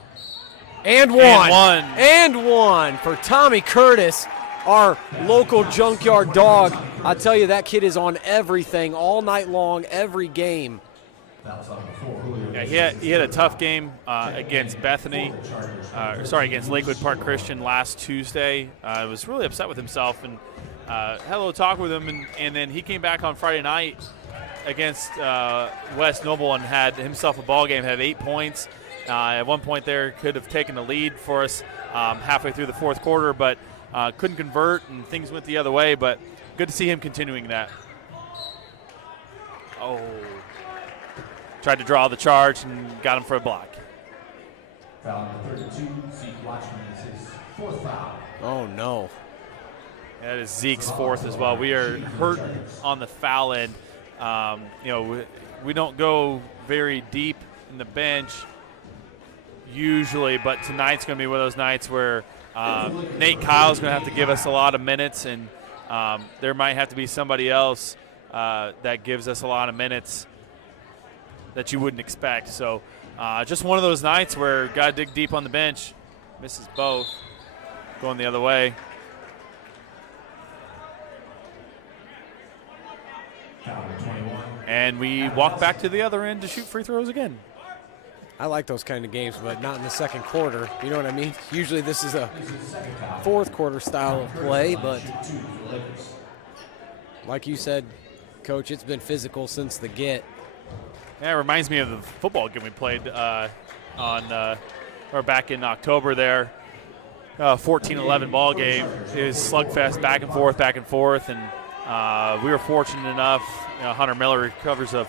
And one for Tommy Curtis, our local junkyard dog. I tell you, that kid is on everything all night long, every game. Yeah, he had a tough game against against Lakewood Park Christian last Tuesday. Was really upset with himself and had a little talk with him, and then he came back on Friday night against West Noble and had himself a ball game, had 8 points. At one point there, could have taken the lead for us halfway through the fourth quarter, but couldn't convert, and things went the other way. But good to see him continuing that. Oh. Tried to draw the charge and got him for a block. Foul number 32, Zeke Watchman is his 4th foul. Oh, no. That is Zeke's 4th as well. We are hurt on the foul end. We don't go very deep in the bench usually, but tonight's going to be one of those nights where Nate Kyle's going to have to give us a lot of minutes, and there might have to be somebody else that gives us a lot of minutes that you wouldn't expect. So just one of those nights where got to dig deep on the bench. Misses both. Going the other way. And we walk back to the other end to shoot free throws again. I like those kind of games, but not in the second quarter. You know what I mean? Usually this is a fourth quarter style of play, but like you said, Coach, it's been physical since the get. Yeah, it reminds me of the football game we played back in October there. 14-11 ball game. It was slugfest, back and forth, and we were fortunate enough. Hunter Miller recovers a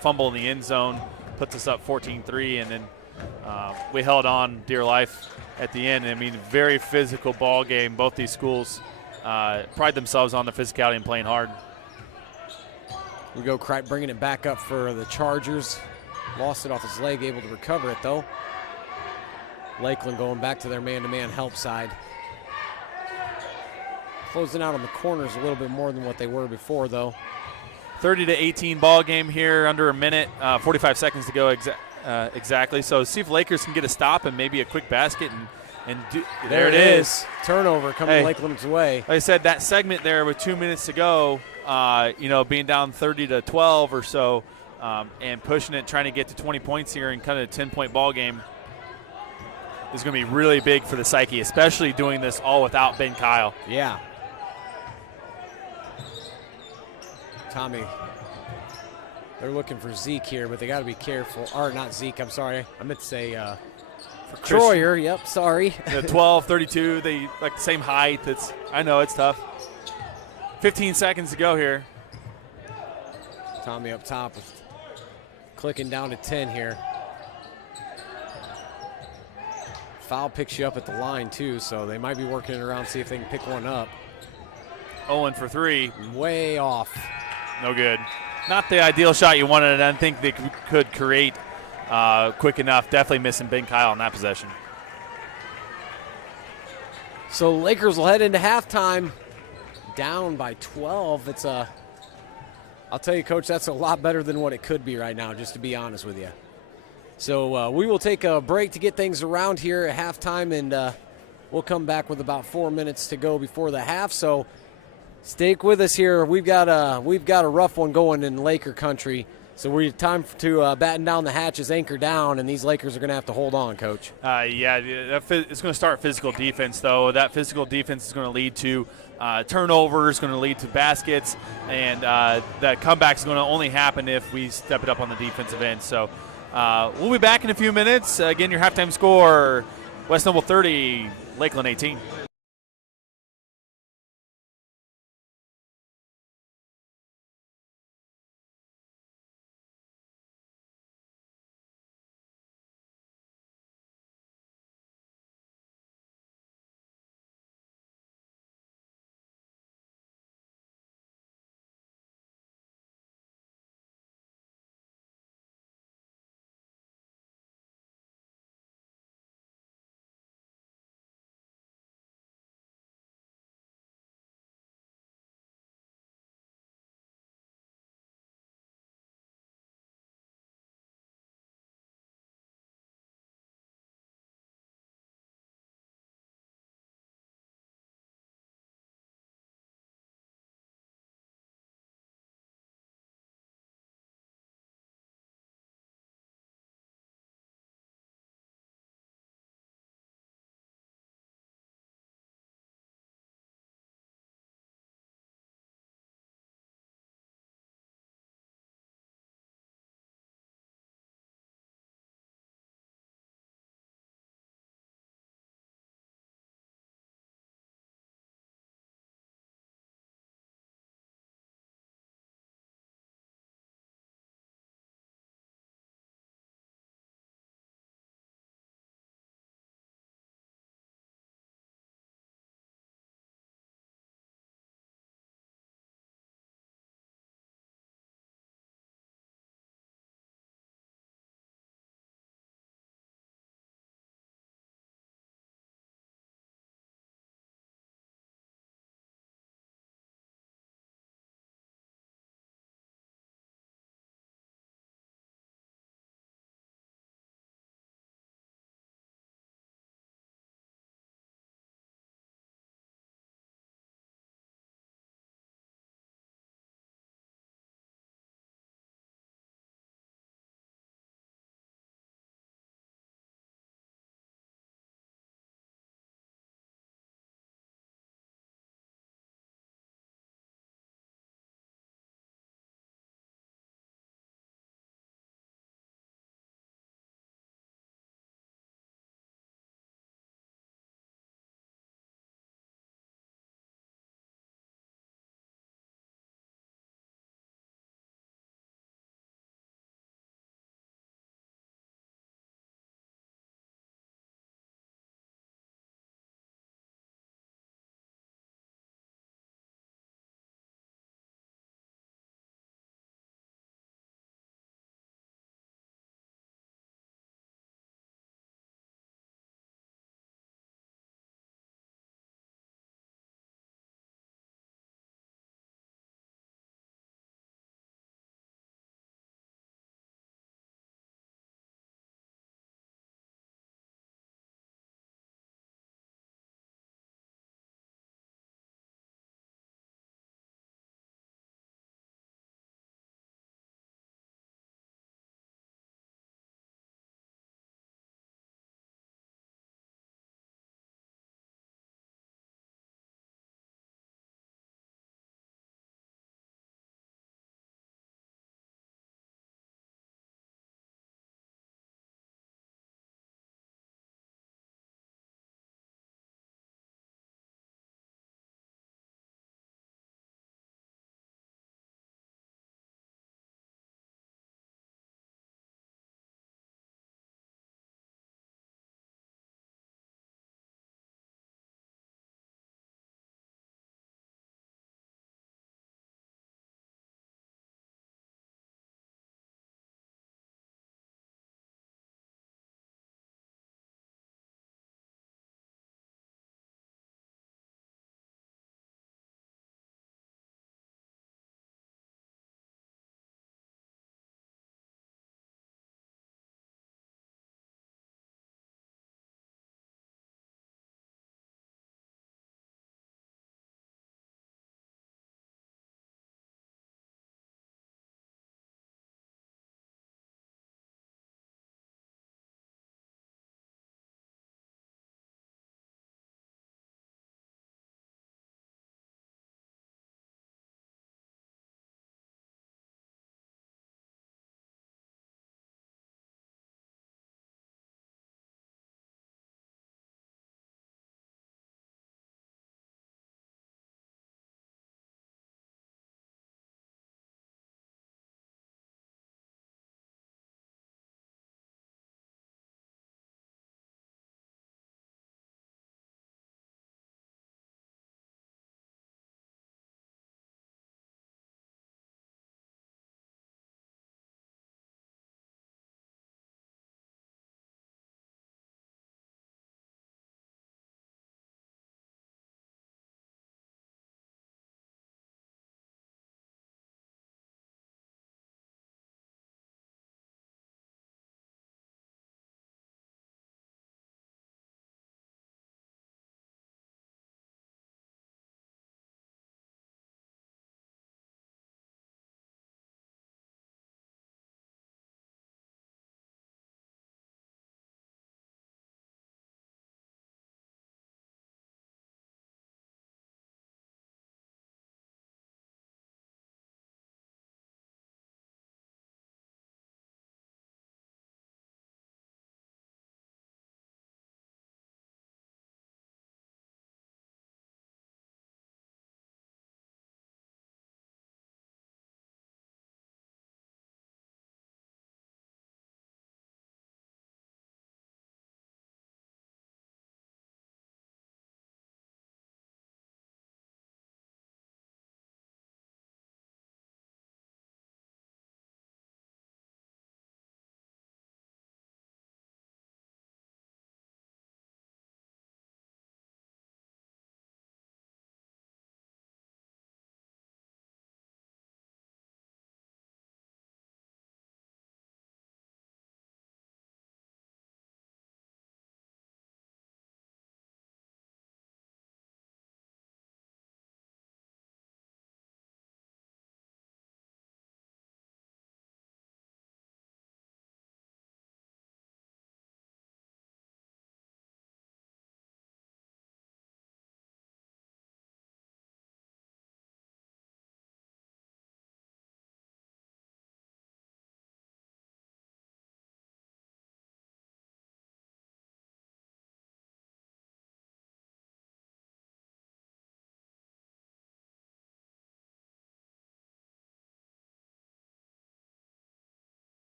fumble in the end zone, puts us up 14-3, and then we held on dear life at the end. I mean, very physical ball game. Both these schools pride themselves on their physicality and playing hard. We go bringing it back up for the Chargers. Lost it off his leg, able to recover it though. Lakeland going back to their man-to-man help side. Closing out on the corners a little bit more than what they were before though. 30-18 ball game here, under a minute, 45 seconds to go exactly. So see if Lakers can get a stop and maybe a quick basket. And there it is. Turnover coming Lakeland's way. Like I said, that segment there with 2 minutes to go, being down 30-12 or so, and pushing it, trying to get to 20 points here in kind of a 10-point ball game is going to be really big for the psyche, especially doing this all without Ben Kyle. Yeah. Tommy, they're looking for Zeke here, but they got to be careful. Or not Zeke, I'm sorry. I meant to say for Troyer. Yep, sorry. The 12, 32, they like the same height. I know it's tough. 15 seconds to go here. Tommy up top, clicking down to 10 here. Foul picks you up at the line too, so they might be working it around, see if they can pick one up. 0 for 3. Way off. No good. Not the ideal shot you wanted. I didn't think they could create quick enough. Definitely missing Ben Kyle on that possession. So Lakers will head into halftime down by 12. I'll tell you, Coach, that's a lot better than what it could be right now, just to be honest with you. So we will take a break to get things around here at halftime, and we'll come back with about 4 minutes to go before the half. So stick with us here. We've got a rough one going in Laker country. So time to batten down the hatches, anchor down, and these Lakers are going to have to hold on, Coach. It's going to start physical defense, though. That physical defense is going to lead to turnovers, going to lead to baskets, and that comeback is going to only happen if we step it up on the defensive end. So we'll be back in a few minutes. Again, your halftime score, West Noble 30, Lakeland 18.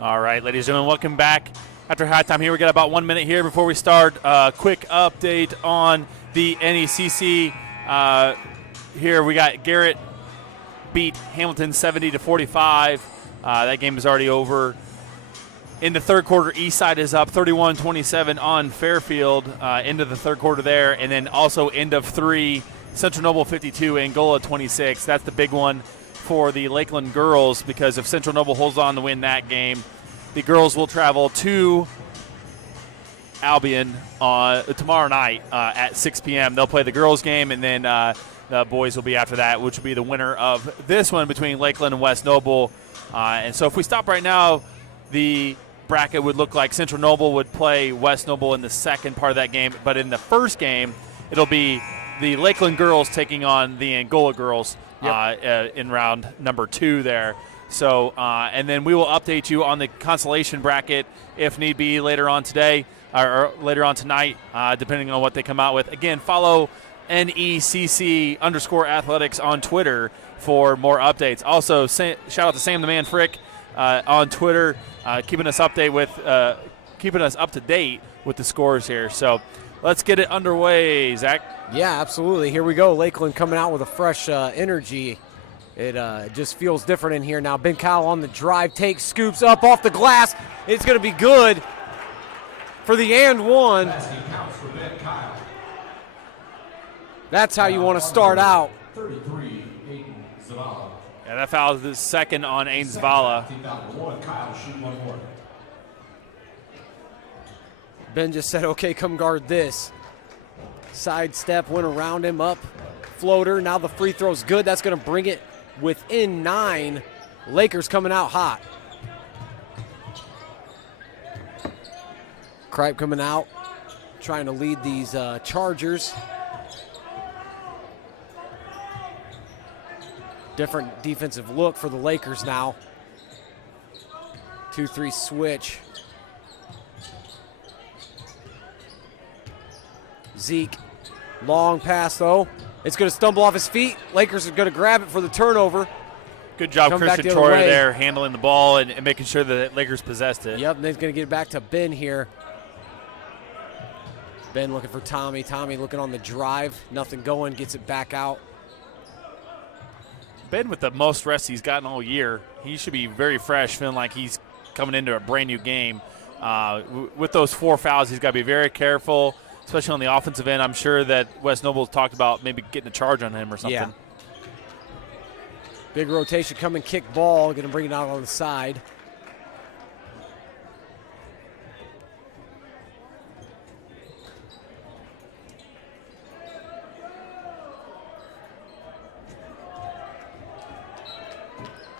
All right, ladies and gentlemen, welcome back after halftime here. We got about 1 minute here before we start. Quick update on the NECC. Here we got Garrett beat Hamilton 70-45. That game is already over. In the third quarter, Eastside is up 31-27 on Fairfield. Into the third quarter there, and then also end of three, Central Noble 52, Angola 26. That's the big one for the Lakeland girls, because if Central Noble holds on to win that game, the girls will travel to Albion tomorrow night at 6 p.m. They'll play the girls game, and then the boys will be after that, which will be the winner of this one between Lakeland and West Noble. And so if we stop right now, the bracket would look like Central Noble would play West Noble in the second part of that game, but in the first game, it'll be the Lakeland girls taking on the Angola girls. Yep. In round number 2 there. So, and then we will update you on the consolation bracket if need be later on today or later on tonight, depending on what they come out with. Again, follow NECC_athletics on Twitter for more updates. Also, shout out to Sam the Man Frick on Twitter, keeping us up to date with the scores here. So let's get it underway, Zach. Yeah, absolutely. Here we go. Lakeland coming out with a fresh energy. It just feels different in here now. Ben Kyle on the drive, takes, scoops up off the glass. It's going to be good for the and one. That's how you want to start out. 33, Aiden Zavala. Yeah, that foul is the second on Aiden Zavala. Kyle, shoot one more. Ben just said, okay, come guard this. Sidestep, went around him, up, floater. Now the free throw's good. That's going to bring it within 9. Lakers coming out hot. Kripe coming out, trying to lead these Chargers. Different defensive look for the Lakers now. 2-3 switch. Zeke, long pass though. It's going to stumble off his feet. Lakers are going to grab it for the turnover. Good job, Christian Troyer there handling the ball and making sure that Lakers possessed it. Yep, and then he's going to get it back to Ben here. Ben looking for Tommy. Tommy looking on the drive. Nothing going, gets it back out. Ben with the most rest he's gotten all year. He should be very fresh, feeling like he's coming into a brand new game. With those 4 fouls, he's got to be very careful, especially on the offensive end. I'm sure that West Noble's talked about maybe getting a charge on him or something. Yeah. Big rotation, coming, kick ball, going to bring it out on the side.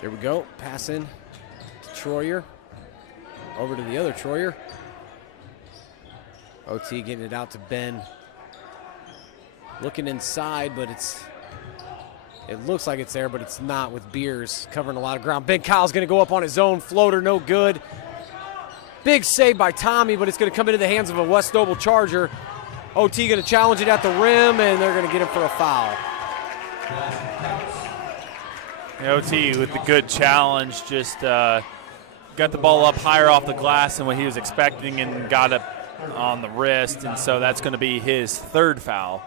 There we go, pass in to Troyer. Over to the other Troyer. OT getting it out to Ben. Looking inside, but it looks like it's there, but it's not, with Beers covering a lot of ground. Ben Kyle's going to go up on his own floater, no good. Big save by Tommy, but it's going to come into the hands of a West Noble Charger. OT going to challenge it at the rim, and they're going to get him for a foul. OT with the good challenge, just got the ball up higher off the glass than what he was expecting and got it on the wrist, and so that's going to be his 3rd foul.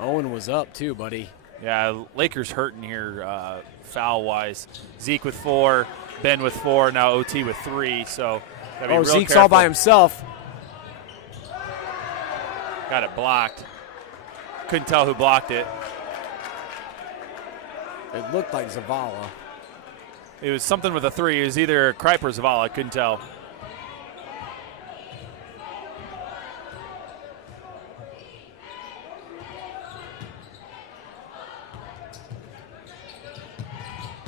Owen was up too, buddy. Yeah, Lakers hurting here foul-wise. Zeke with 4, Ben with 4, now OT with 3, so gotta be real Zeke's careful. all by himself. Got it blocked. Couldn't tell who blocked it. It looked like Zavala. It was something with a 3. It was either Kripe or Zavala. I couldn't tell.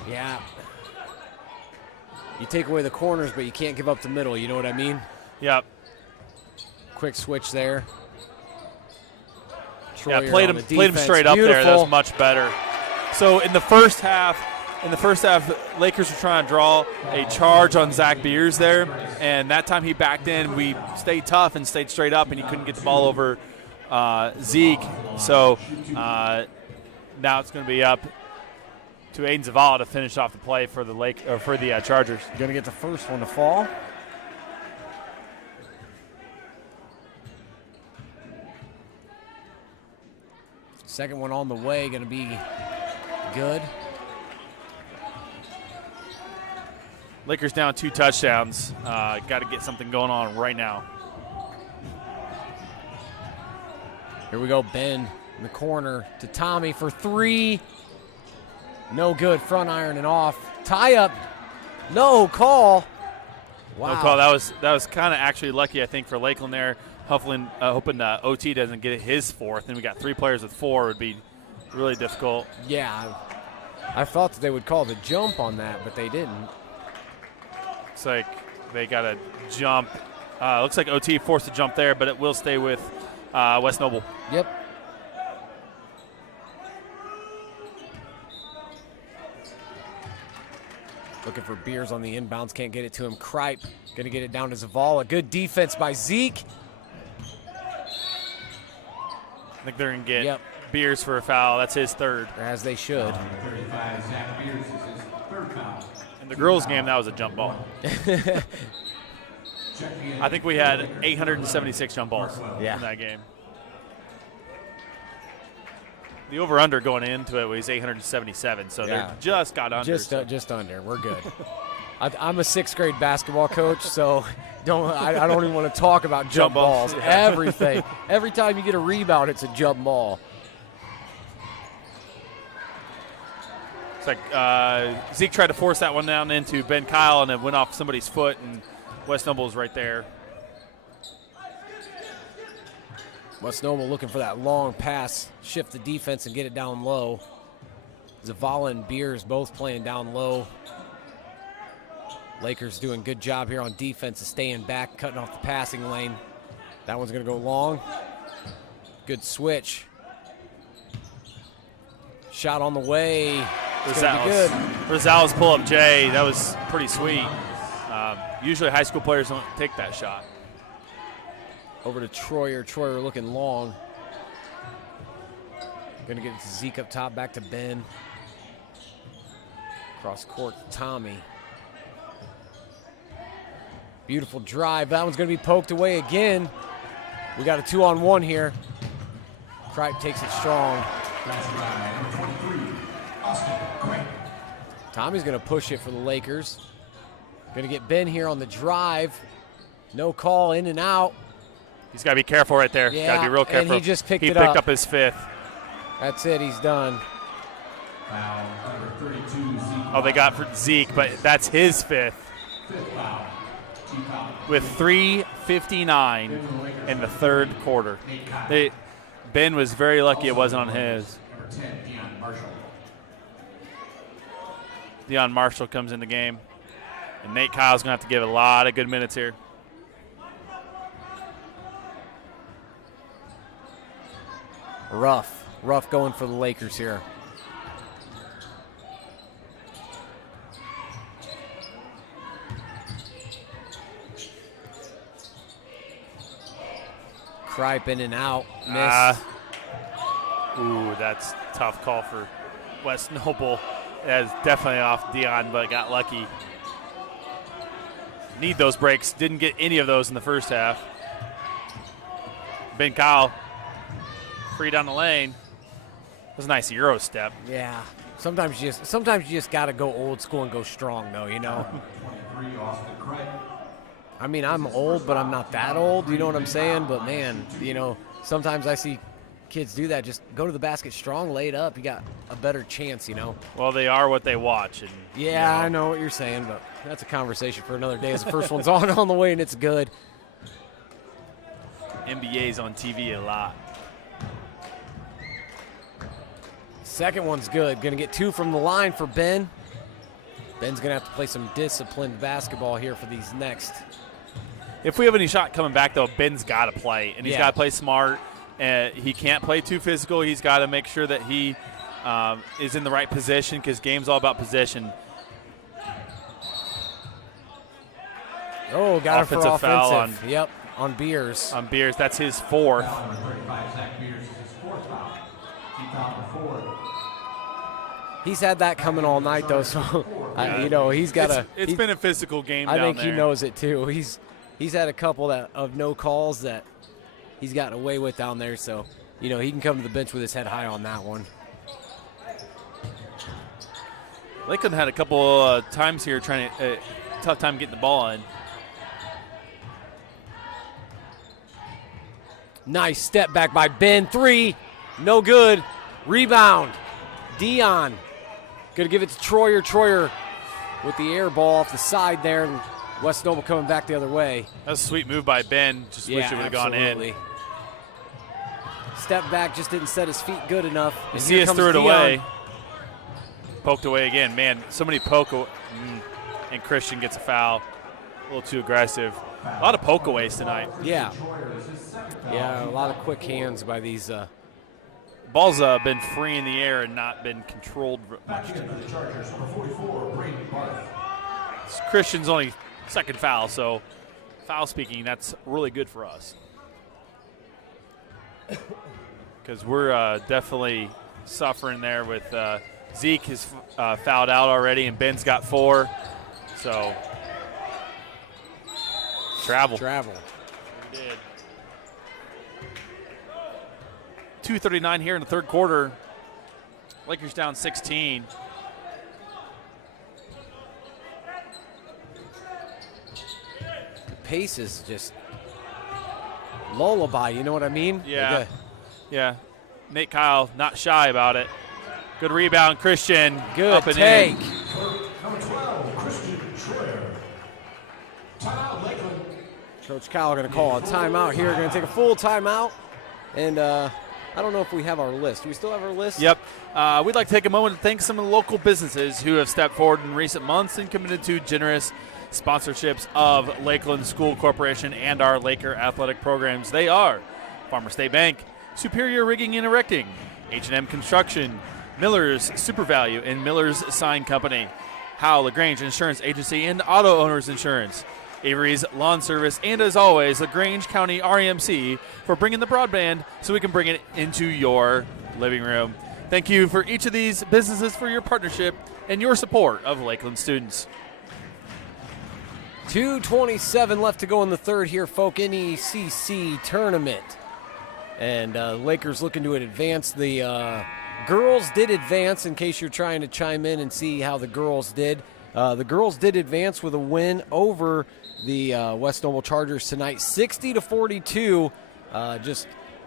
Yeah. You take away the corners, but you can't give up the middle. You know what I mean? Yep. Quick switch there. Yeah, Troyer played on him the straight up there. That Beautiful. was much better. So in the first half, Lakers were trying to draw a charge on Zach Beers there, and that time he backed in. We stayed tough and stayed straight up, and he couldn't get the ball over Zeke. So now it's going to be up to Aiden Zavala to finish off the play for the Chargers. Going to get the first one to fall. Second one on the way, going to be good. Lakers down 2 touchdowns. Got to get something going on right now. Here we go, Ben in the corner to Tommy for 3. No good, front iron and off. Tie up, no call. Wow. No call. That was kind of actually lucky, I think, for Lakeland there. Hoping OT doesn't get his 4th, and we got 3 players with 4 would be really difficult. Yeah, I thought that they would call the jump on that, but they didn't. Looks like they got a jump. Looks like OT forced a jump there, but it will stay with West Noble. Yep. Looking for Beers on the inbounds, can't get it to him. Kripe going to get it down to Zavala. Good defense by Zeke. I think they're going to get Beers for a foul. That's his 3rd. As they should. 35, Zach Beers is his 3rd foul. In the girls' game, that was a jump ball. I think we had 876 jump balls in that game. The over-under going into it was 877, so they just got under. Just under. We're good. I'm a 6th grade basketball coach, so I don't even want to talk about jump balls. Yeah. Everything. Every time you get a rebound, it's a jump ball. It's like Zeke tried to force that one down into Ben Kyle, and it went off somebody's foot, and West Noble's right there. West Noble looking for that long pass, shift the defense and get it down low. Zavala and Beers both playing down low. Lakers doing a good job here on defense of staying back, cutting off the passing lane. That one's going to go long. Good switch. Shot on the way. Rosales pull up Jay. That was pretty sweet. Usually high school players don't take that shot. Over to Troyer. Troyer looking long. Going to get it to Zeke up top, back to Ben. Cross court to Tommy. Beautiful drive. That one's going to be poked away again. We got a 2-on-1 here. Kripe takes it strong. Tommy's going to push it for the Lakers. Going to get Ben here on the drive. No call, in and out. He's got to be careful right there. Yeah, got to be real careful. And he just picked it up. up. He picked up his 5th. That's it. He's done. Foul number 32, Zeke. Oh, they got for Zeke, but that's his 5th. 5th foul. With 3:59 in the 3rd quarter. Ben was very lucky it wasn't on his. Number 10, Deion Marshall. Deion Marshall comes in the game. And Nate Kyle's going to have to give a lot of good minutes here. Rough going for the Lakers here. Kripe in and out. Missed. Ooh, that's a tough call for West Noble. That's definitely off Deion, but got lucky. Need those breaks. Didn't get any of those in the first half. Ben Kyle, free down the lane. That was a nice Euro step. Yeah. Sometimes you just got to go old school and go strong, though, you know. 23, Austin Kripe. I mean, I'm old, but I'm not that old. You know what I'm saying? But, man, you know, sometimes I see kids do that. Just go to the basket strong, lay it up. You got a better chance, you know. Well, they are what they watch. And, yeah, I know what you're saying, but that's a conversation for another day as the first one's on the way and it's good. NBA's on TV a lot. Second one's good. Going to get 2 from the line for Ben. Ben's going to have to play some disciplined basketball here for these next. If we have any shot coming back, though, Ben's got to play, and he's got to play smart. He can't play too physical. He's got to make sure that he is in the right position because game's all about position. Oh, got offensive it for foul offensive. On Beers. On Beers, that's his 4th. Foul number 35, Zach Beers is his 4th foul. He fouled the 4th. He's had that coming all night, though, so, he's got to – It's been a physical game I down think there. he knows it, too. He's had a couple of no calls that he's gotten away with down there, so, he can come to the bench with his head high on that one. Lakeland had a couple times here trying to tough time getting the ball in. Nice step back by Ben. 3, no good. Rebound. Dion. Going to give it to Troyer. Troyer with the air ball off the side there, and West Noble coming back the other way. That was a sweet move by Ben. Just wish it would have gone in. Step back, just didn't set his feet good enough. And Cias threw it away. Poked away again. Man, so many poke and Christian gets a foul. A little too aggressive. A lot of poke aways tonight. Yeah. Yeah, a lot of quick hands by these. Ball's been free in the air and not been controlled much. Christian's only second foul, so foul speaking, that's really good for us. Because we're definitely suffering there with Zeke has fouled out already, and Ben's got 4. So, travel. We did. 2:39 here in the third quarter. Lakers down 16. The pace is just lullaby, you know what I mean? Yeah. Yeah. Nate Kyle not shy about it. Good rebound, Christian. Good up and take. in. Number 12, Christian Troyer. Timeout, Lakeland. Coach Kyle going to call a timeout here. Going to take a full timeout. And I don't know if we have our list. Do we still have our list? Yep. We'd like to take a moment to thank some of the local businesses who have stepped forward in recent months and committed to generous sponsorships of Lakeland School Corporation and our Laker athletic programs. They are Farmer State Bank, Superior Rigging and Erecting, H&M Construction, Miller's Super Value and Miller's Sign Company, Howe LaGrange Insurance Agency and Auto Owners Insurance, Avery's Lawn Service, and as always, LaGrange County REMC for bringing the broadband so we can bring it into your living room. Thank you for each of these businesses for your partnership and your support of Lakeland students. 2:27 left to go in the third here, folk. NECC tournament. And Lakers looking to advance. The girls did advance, in case you're trying to chime in and see how the girls did. The girls did advance with a win over the West Noble Chargers tonight, 60-42.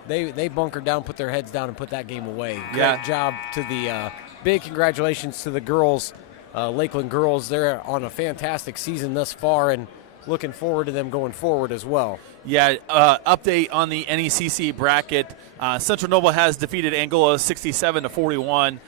They bunkered down, put their heads down, and put that game away. Yeah. Great job to the big congratulations to the girls, Lakeland girls. They're on a fantastic season thus far, and looking forward to them going forward as well. Yeah, update on the NECC bracket. Central Noble has defeated Angola 67-41.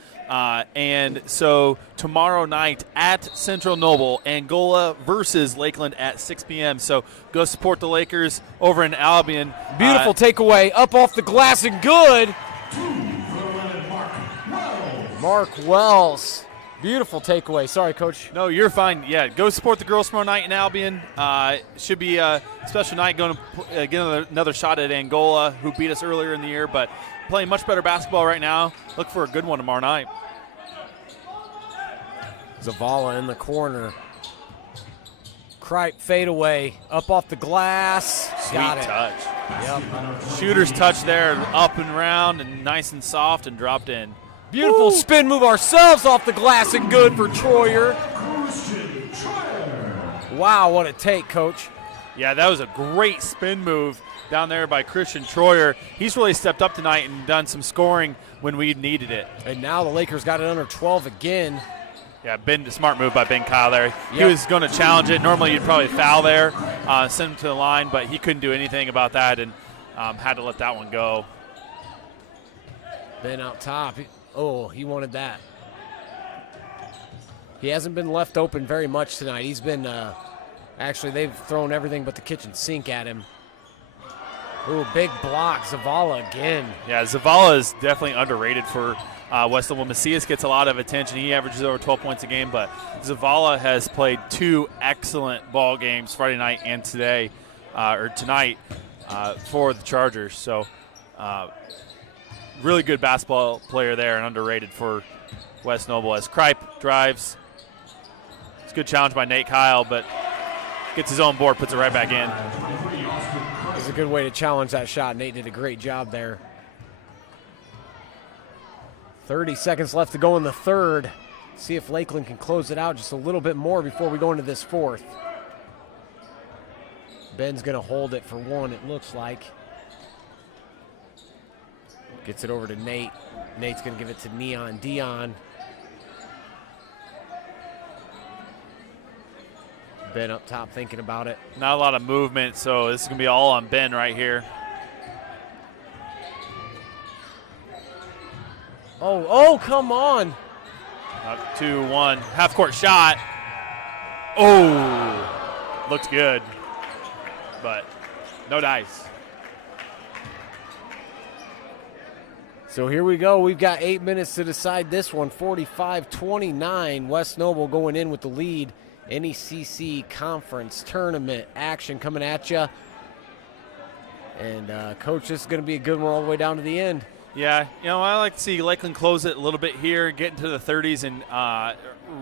And so tomorrow night at Central Noble, Angola versus Lakeland at 6 p.m. So go support the Lakers over in Albion. Beautiful takeaway, up off the glass and good. Mark Wells. Beautiful takeaway. Sorry, Coach. No, you're fine. Yeah, go support the girls tomorrow night in Albion. Should be a special night. Going to get another shot at Angola, who beat us earlier in the year, but playing much better basketball right now. Look for a good one tomorrow night. Zavala in the corner. Kripe fadeaway, up off the glass. Sweet Got it. touch. Yep. Shooter's touch there, up and round and nice and soft and dropped in. Beautiful spin move ourselves off the glass and good for Troyer. Wow, what a take, Coach. Yeah, that was a great spin move down there by Christian Troyer. He's really stepped up tonight and done some scoring when we needed it. And now the Lakers got it under 12 again. Yeah, smart move by Ben Kyle there. He Yep. was going to challenge it. Normally you'd probably foul there, send him to the line, but he couldn't do anything about that and had to let that one go. Ben out top. He wanted that. He hasn't been left open very much tonight. He's been, actually, they've thrown everything but the kitchen sink at him. Ooh, big block. Zavala again. Yeah, Zavala is definitely underrated for West Noble. Macias gets a lot of attention. He averages over 12 points a game, but Zavala has played 2 excellent ball games Friday night and today, or tonight, for the Chargers. So, really good basketball player there and underrated for West Noble as Kripe drives. It's a good challenge by Nate Kyle, but gets his own board, puts it right back in. It's a good way to challenge that shot. Nate did a great job there. 30 seconds left to go in the third. See if Lakeland can close it out just a little bit more before we go into this fourth. Ben's going to hold it for one, it looks like. Gets it over to Nate. Nate's going to give it to Neon Dion. Ben up top thinking about it. Not a lot of movement, so this is going to be all on Ben right here. Oh, come on. Up 2-1. Half-court shot. Oh, looks good, but no dice. So here we go. We've got 8 minutes to decide this one. 45-29. West Noble going in with the lead. NECC Conference Tournament action coming at you. And, Coach, this is going to be a good one all the way down to the end. Yeah, I like to see Lakeland close it a little bit here, get into the 30s, and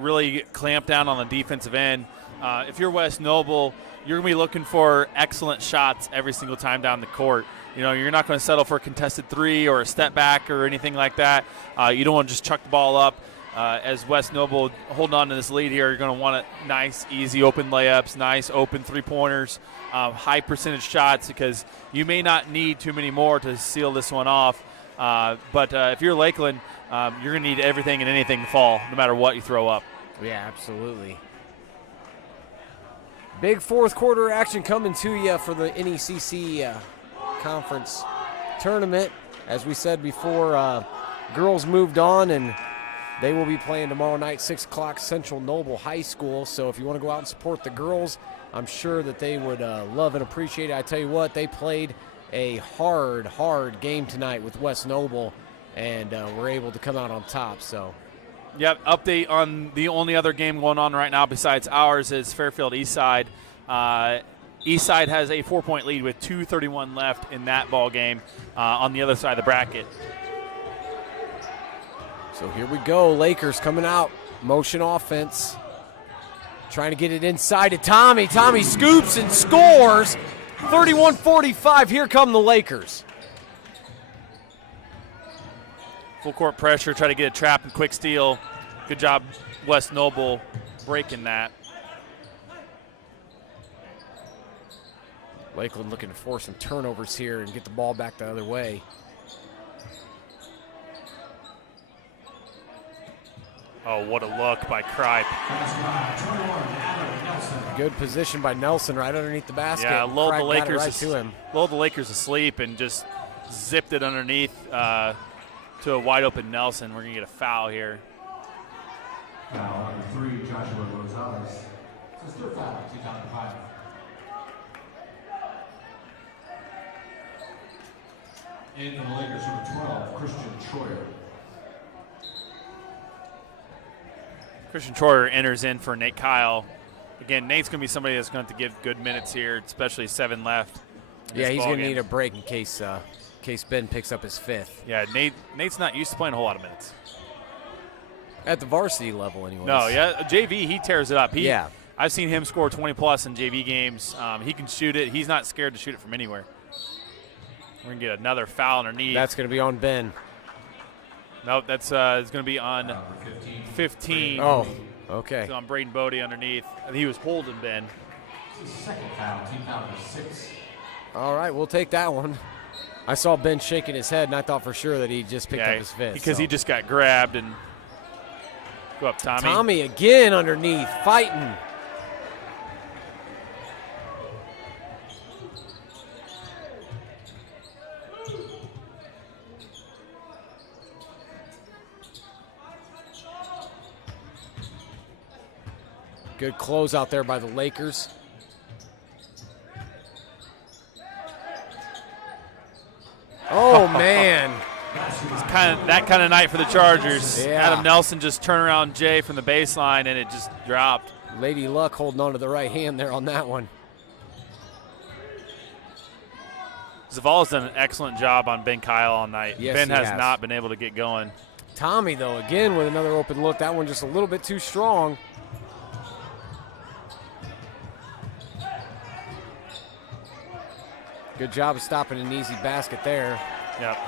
really clamp down on the defensive end. If you're West Noble, you're going to be looking for excellent shots every single time down the court. You're not going to settle for a contested three or a step back or anything like that. You don't want to just chuck the ball up. As West Noble holding on to this lead here, you're going to want nice, easy open layups, nice open three-pointers, high percentage shots, because you may not need too many more to seal this one off. But if you're Lakeland, you're going to need everything and anything to fall, no matter what you throw up. Yeah, absolutely. Big fourth quarter action coming to you for the NECC Conference Tournament. As we said before, girls moved on, and they will be playing tomorrow night, 6 o'clock, Central Noble High School. So if you want to go out and support the girls, I'm sure that they would love and appreciate it. I tell you what, they played a hard game tonight with West Noble, and were able to come out on top. So, yep. Update on the only other game going on right now besides ours is Fairfield Eastside. Eastside has a 4-point lead with 2:31 left in that ball game on the other side of the bracket. So here we go. Lakers coming out, motion offense, trying to get it inside to Tommy. Tommy scoops and scores. 31-45. Here come the Lakers. Full court pressure, try to get a trap and quick steal. Good job, West Noble, breaking that. Lakeland looking to force some turnovers here and get the ball back the other way. Oh, what a look by Kripe. Good position by Nelson right underneath the basket. Yeah, lulled the Lakers right to him. Lulled the Lakers asleep and just zipped it underneath to a wide open Nelson. We're gonna get a foul here. Foul number 3, Joshua Rosales. It's his third foul, 2005. And for the Lakers, number 12, Christian Troyer. Christian Troyer enters in for Nate Kyle. Again, Nate's going to be somebody that's going to have to give good minutes here, especially 7 left. Yeah, he's going to need a break in case Ben picks up his 5th. Yeah, Nate's not used to playing a whole lot of minutes. At the varsity level, anyways. No, yeah, JV, he tears it up. Yeah. I've seen him score 20-plus in JV games. He can shoot it. He's not scared to shoot it from anywhere. We're going to get another foul underneath. That's going to be on Ben. Nope, that's it's going to be on 15. Oh, okay. It's on Braden Bodie underneath. He was holding Ben. This is the second foul, team foul number 6. All right, we'll take that one. I saw Ben shaking his head, and I thought for sure that he just picked up his 5th. Because he just got grabbed and go up, Tommy. Tommy again underneath, fighting. Good close out there by the Lakers. Oh, man. It's that kind of night for the Chargers. Yeah. Adam Nelson just turned around Jay from the baseline, and it just dropped. Lady Luck holding on to the right hand there on that one. Zavala's done an excellent job on Ben Kyle all night. Yes, Ben he has has not been able to get going. Tommy, though, again with another open look. That one just a little bit too strong. Good job of stopping an easy basket there. Yep.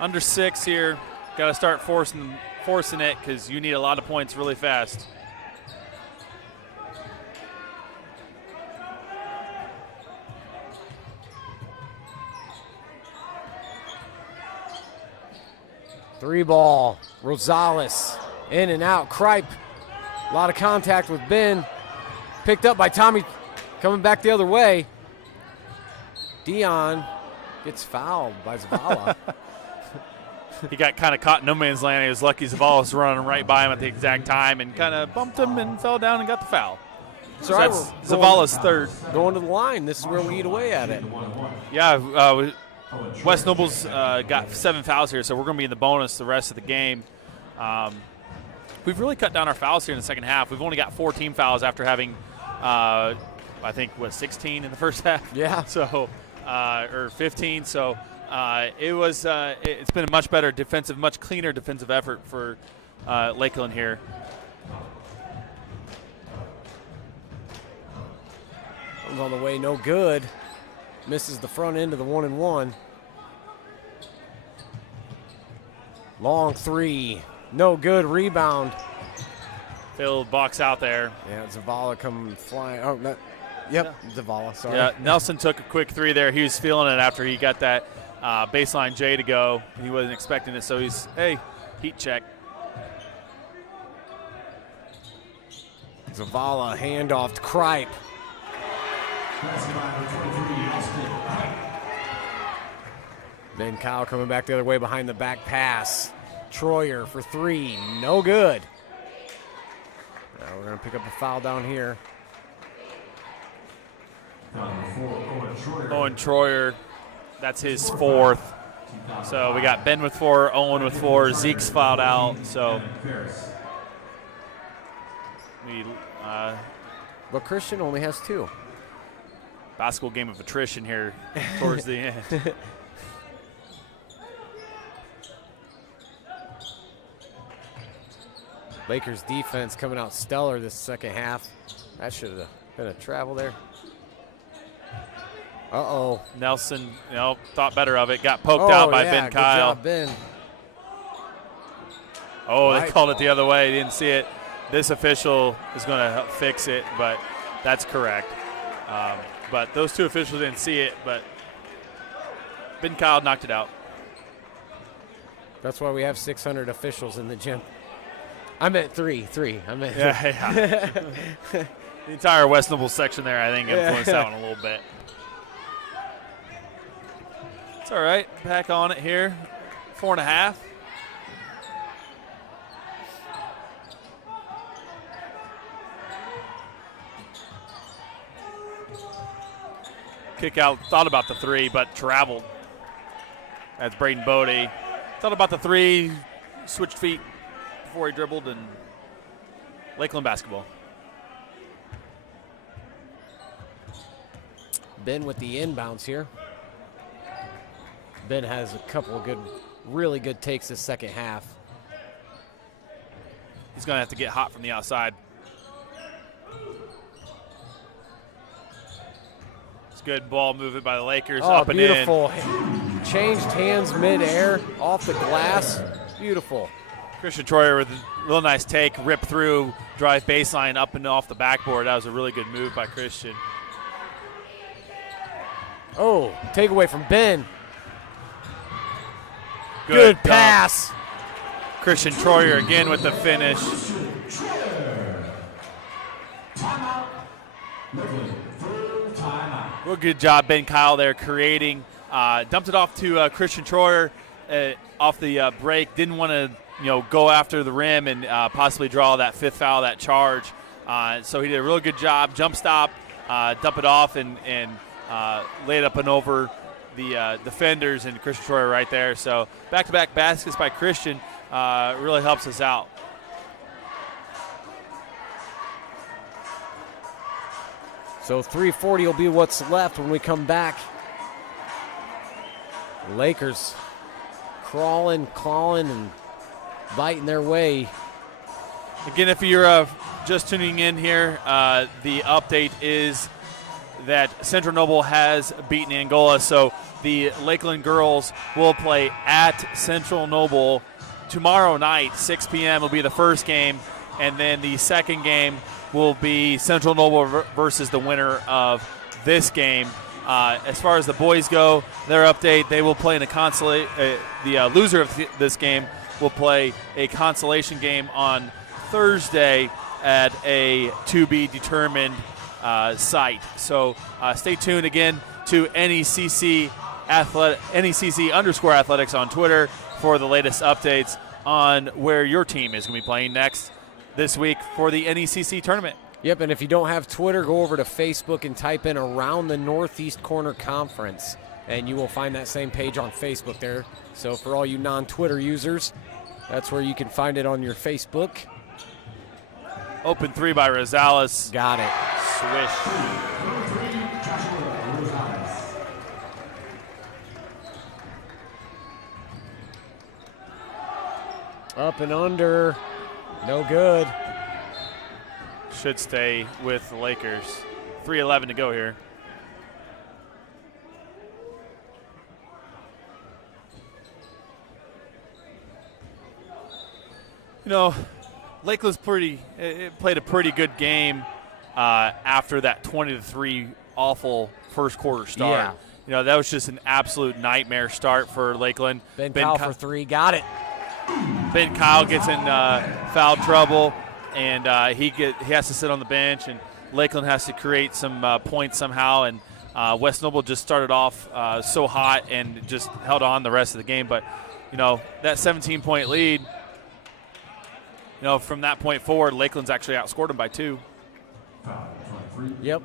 Under 6 here. Got to start forcing it because you need a lot of points really fast. Three ball. Rosales in and out. Kripe. A lot of contact with Ben. Picked up by Tommy coming back the other way. Dion gets fouled by Zavala. He got kind of caught in no man's land. He was lucky Zavala was running right by him at the exact time and kind of bumped him and fell down and got the foul. So that's Zavala's third. Going to the line. This is where we eat away at it. Yeah, West Noble's got 7 fouls here, so we're going to be in the bonus the rest of the game. We've really cut down our fouls here in the second half. We've only got 4 team fouls after having, I think, 16 in the first half. Yeah. So, or 15. So it's been a much better defensive, much cleaner defensive effort for Lakeland here. Comes on the way, no good. Misses the front end of the 1-and-1. Long three. No good. Rebound. Field box out there. Yeah, Zavala coming flying. Oh, no. Yep, yeah. Zavala, sorry. Yeah, Nelson took a quick three there. He was feeling it after he got that baseline J to go. He wasn't expecting it, so he's, hey, heat check. Zavala, handoff to Kripe. Ben Kyle coming back the other way behind the back pass. Troyer for 3, no good. Now we're going to pick up a foul down here. Owen Troyer, that's his 4th. So we got Ben with 4, Owen with 4, Zeke's fouled out. So but Christian only has 2. Basketball game of attrition here towards the end. Lakers defense coming out stellar this second half. That should have been a travel there. Uh-oh. Nelson, thought better of it. Got poked out by Ben Kyle. Good job, Ben. Oh, right. They called it the other way. Didn't see it. This official is going to fix it, but that's correct. But those 2 officials didn't see it, but Ben Kyle knocked it out. That's why we have 600 officials in the gym. I meant 3. I meant yeah. The entire West Noble section there, I think, influenced that one a little bit. It's all right. Back on it here. 4.5. Kick out, thought about the 3, but traveled. That's Braden Bodie. Thought about the 3, switched feet before he dribbled, and Lakeland basketball. Ben with the inbounds here. Ben has a couple of really good takes this second half. He's going to have to get hot from the outside. It's good ball movement by the Lakers. Up and beautiful. Changed hands mid-air, off the glass. Beautiful. Christian Troyer with a real nice take, rip through, drive baseline up and off the backboard. That was a really good move by Christian. Oh, takeaway from Ben. Good pass. Christian Troyer again with the finish. Real good job, Ben Kyle there creating. Dumped it off to Christian Troyer off the break. Didn't want to go after the rim and possibly draw that 5th foul, that charge. So he did a really good job. Jump stop, dump it off, and lay it up and over the defenders, and Christian Troyer right there. So back-to-back baskets by Christian really helps us out. So 3:40 will be what's left when we come back. Lakers crawling, clawing, and biting their way. Again, if you're just tuning in here, the update is that Central Noble has beaten Angola, so the Lakeland girls will play at Central Noble tomorrow night. 6 p.m. will be the first game, and then the second game will be Central Noble versus the winner of this game. As far as the boys go, their update, they will play in the loser of this game will play a consolation game on Thursday at a to-be-determined site. So stay tuned again to NECC _athletics on Twitter for the latest updates on where your team is going to be playing next this week for the NECC tournament. Yep, and if you don't have Twitter, go over to Facebook and type in Around the Northeast Corner Conference, and you will find that same page on Facebook there. So for all you non-Twitter users, that's where you can find it on your Facebook. Open three by Rosales. Got it. Swish. Up and under. No good. Should stay with the Lakers. 3:11 to go here. You know, Lakeland's played a pretty good game after that 20-3 awful first quarter start. Yeah. You know, that was just an absolute nightmare start for Lakeland. Ben Kyle for three. Got it. Ben Kyle gets in foul trouble, and he has to sit on the bench, and Lakeland has to create some points somehow. And West Noble just started off so hot and just held on the rest of the game. But, you know, that 17-point lead, you know, from that point forward, Lakeland's actually outscored them by 2. Yep.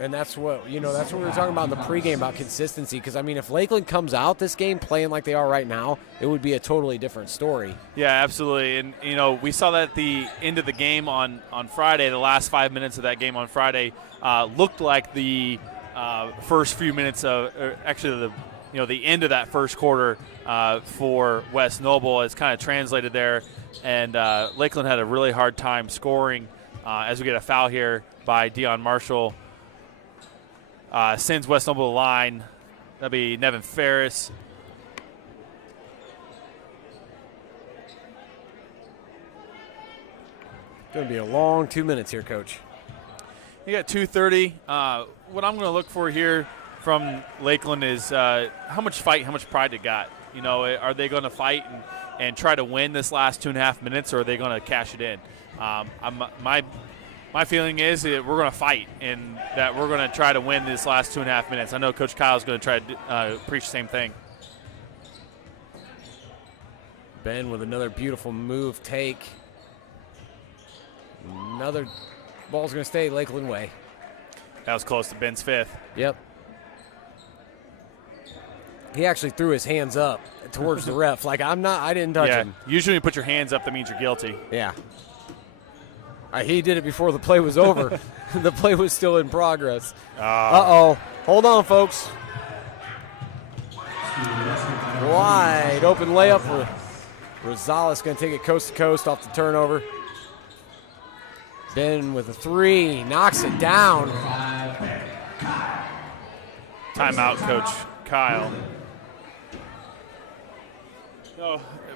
And that's what we were talking about in the pregame about consistency. Because, I mean, if Lakeland comes out this game playing like they are right now, it would be a totally different story. Yeah, absolutely. And, you know, we saw that at the end of the game on Friday, the last 5 minutes of that game on Friday, looked like the first few minutes of the end of that first quarter for West Noble is kind of translated there. And Lakeland had a really hard time scoring as we get a foul here by Dion Marshall. Sends West Noble to the line. That'll be Nevin Ferris. Going to be a long 2 minutes here, Coach. You got 2:30. What I'm going to look for here from Lakeland is how much fight, how much pride they got. You know, are they going to fight and try to win this last 2.5 minutes, or are they going to cash it in? My feeling is that we're going to fight and that we're going to try to win this last 2.5 minutes. I know Coach Kyle is going to try to preach the same thing. Ben with another beautiful move take. Another ball's going to stay Lakeland way. That was close to Ben's fifth. Yep. He actually threw his hands up towards the ref. Like, I didn't touch him. Usually when you put your hands up, that means you're guilty. Yeah. He did it before the play was over. The play was still in progress. Uh-oh. Hold on, folks. Wide open layup for Rosales. Going to take it coast to coast off the turnover. Ben with a three. Knocks it down. Timeout, Coach Kyle.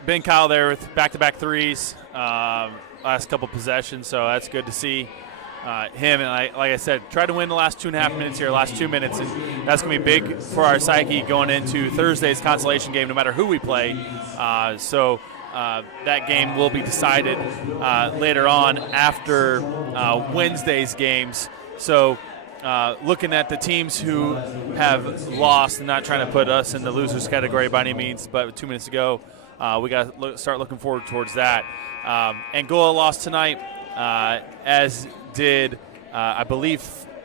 Ben Kyle there with back-to-back threes. Last couple possessions, so that's good to see him. And like I said, try to win the last 2.5 minutes here, last 2 minutes, and that's going to be big for our psyche going into Thursday's consolation game, no matter who we play. So that game will be decided later on after Wednesday's games. So looking at the teams who have lost, and not trying to put us in the losers category by any means, but 2 minutes ago, we got to start looking forward towards that. Angola lost tonight, as did, I believe,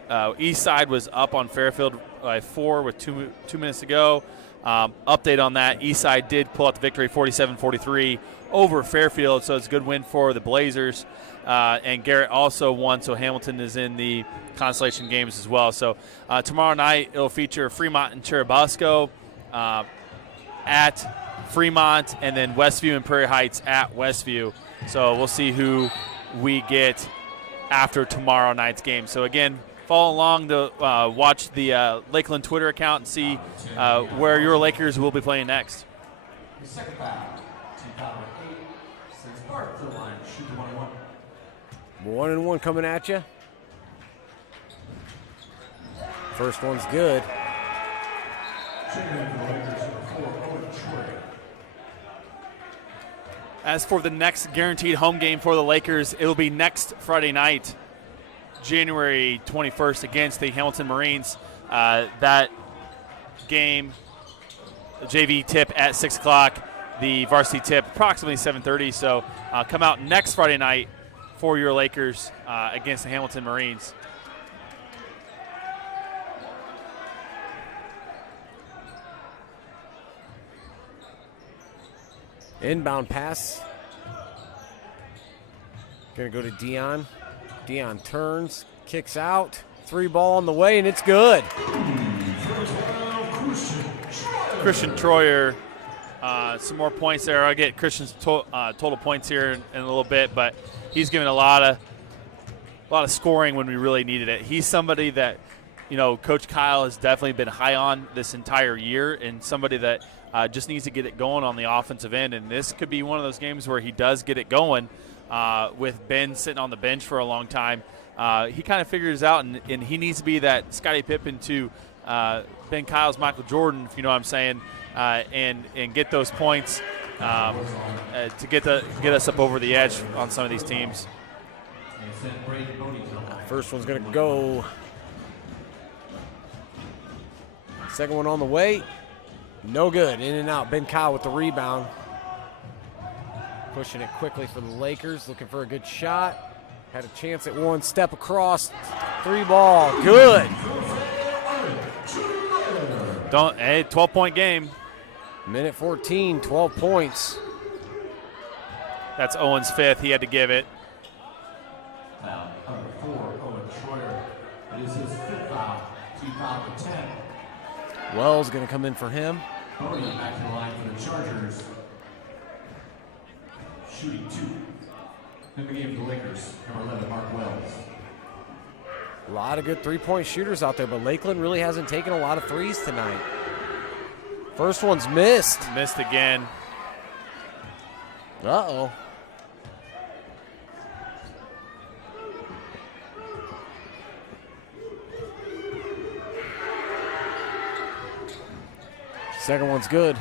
Eastside was up on Fairfield by 4 with 2 minutes to go. Update on that, Eastside did pull out the victory 47-43 over Fairfield, so it's a good win for the Blazers. And Garrett also won, so Hamilton is in the consolation games as well. So tomorrow night it'll feature Fremont and Churubusco. at Fremont, and then Westview and Prairie Heights at Westview. So we'll see who we get after tomorrow night's game. So again, follow along to watch the Lakeland Twitter account and see where your Lakers will be playing next. The second foul, team foul number 8, sends Bart to the line, shoot the 1-1. 1-1 coming at you. First one's good. As for the next guaranteed home game for the Lakers, it will be next Friday night, January 21st, against the Hamilton Marines. That game, the JV tip at 6 o'clock, the varsity tip approximately 7:30. So come out next Friday night for your Lakers against the Hamilton Marines. Inbound pass. Gonna go to Dion. Dion turns, kicks out. 3 ball on the way, and it's good. Christian Troyer, some more points there. I'll get Christian's total points here in a little bit, but he's given a lot of scoring when we really needed it. He's somebody that, Coach Kyle has definitely been high on this entire year, and somebody that just needs to get it going on the offensive end. And this could be one of those games where he does get it going with Ben sitting on the bench for a long time. He kind of figures out, and he needs to be that Scottie Pippen to Ben Kyle's Michael Jordan, if you know what I'm saying, and get those points to get us up over the edge on some of these teams. First one's going to go. Second one on the way. No good. In and out. Ben Kyle with the rebound. Pushing it quickly for the Lakers. Looking for a good shot. Had a chance at one. Step across. 3 ball. Good. 12-point game. Minute 14. 12 points. That's Owen's 5th. He had to give it. Foul number 4, Owen Schroeder. It is his 5th foul. Team foul number 10. Wells going to come in for him. Bodie back to the line for the Chargers. Shooting 2. In the game for the Lakers, number 11, Mark Wells. A lot of good three-point shooters out there, but Lakeland really hasn't taken a lot of threes tonight. First one's missed. Missed again. Uh-oh. Second one's good.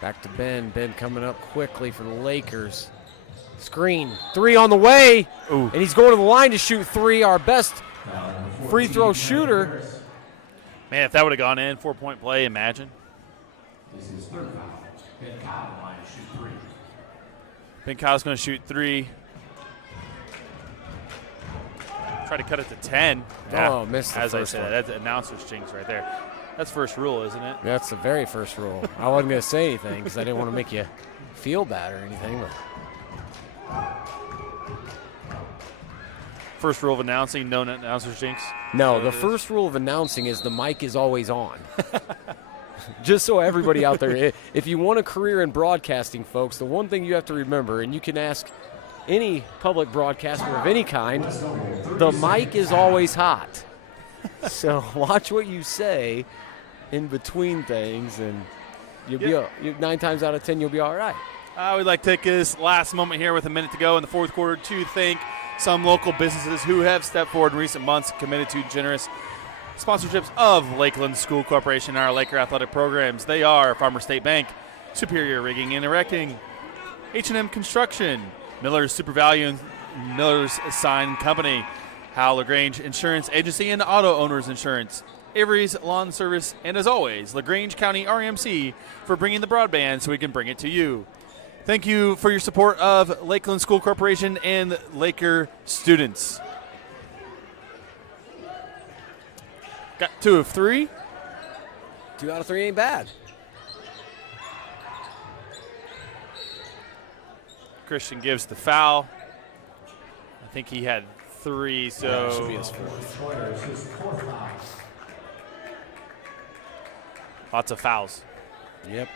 Back to Ben. Ben coming up quickly for the Lakers. Screen. 3 on the way. Ooh. And he's going to the line to shoot 3. Our best free throw shooter. Man, if that would have gone in, 4-point play, imagine. This is 3rd foul. Ben Kyle on the line to shoot 3. Ben Kyle's going to shoot 3. Try to cut it to 10. Oh, missed the As I first said, one. that's announcer's jinx right there. That's first rule, isn't it? That's the very first rule. I wasn't going to say anything because I didn't want to make you feel bad or anything. But First rule of announcing, no announcer's jinx? no, So the it is. first rule of announcing is the mic is always on. Just so everybody out there, if you want a career in broadcasting, folks, the one thing you have to remember, and you can ask any public broadcaster of any kind, the mic is always hot. So watch what you say in between things, and you'll be 9 times out of 10 you'll be all right. I would like to take this last moment here with a minute to go in the fourth quarter to thank some local businesses who have stepped forward in recent months, committed to generous sponsorships of Lakeland School Corporation and our Laker athletic programs. They are Farmer State Bank, Superior Rigging and Erecting, H&M Construction, Miller's Super Value and Miller's Sign Company, Hal LaGrange Insurance Agency and Auto Owners Insurance, Avery's Lawn Service, and as always, LaGrange County RMC for bringing the broadband so we can bring it to you. Thank you for your support of Lakeland School Corporation and Laker students. Got 2 of 3. 2 out of 3 ain't bad. Christian gives the foul. I think he had 3, so Should be his 4th. Schroeder is his 4th foul. Lots of fouls. Yep.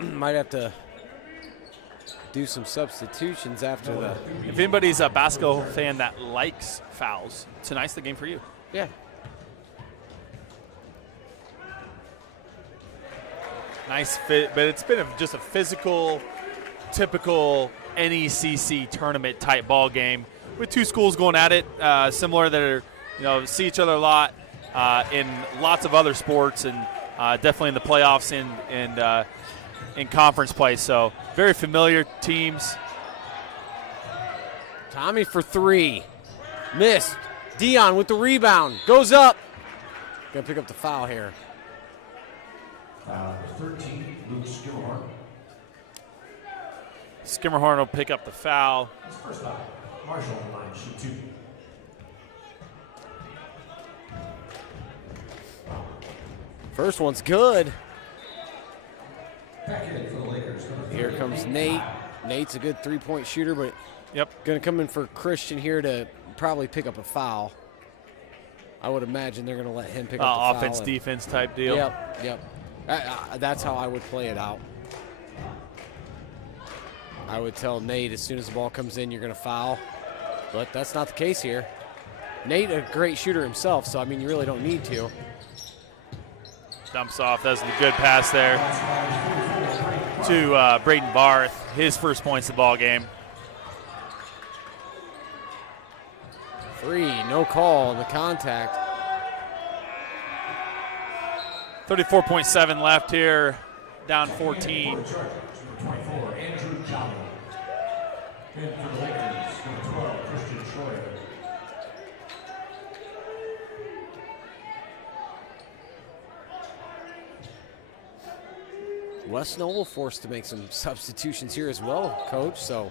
Might have to do some substitutions after the. If anybody's a basketball fan that likes fouls, tonight's the game for you. Yeah. Nice fit, but it's been just a physical, typical NECC tournament type ball game with two schools going at it, similar that are, see each other a lot in lots of other sports, and definitely in the playoffs and in conference play. So very familiar teams. Tommy for three. Missed. Dion with the rebound. Goes up. Gonna pick up the foul here. Foul 13, Luke Skimmerhorn. Skimmerhorn will pick up the foul. His first foul. Marshall on the line, shoot 2. First one's good. Back in for the Lakers. Here comes Nate. Nate's a good three-point shooter, but going to come in for Christian here to probably pick up a foul. I would imagine they're going to let him pick up the foul. Offense, defense type deal. Yep. That's how I would play it out. I would tell Nate as soon as the ball comes in, you're going to foul. But that's not the case here. Nate, a great shooter himself, so, I mean, you really don't need to. Dumps off. That's a good pass there to Braden Barth. His first points of the ball game. 3, no call on the contact. 34.7 left here, down 14. 24, Andrew Jolly. And for the Lakers, number 12, Christian Schroeder. West Noble forced to make some substitutions here as well, Coach. So,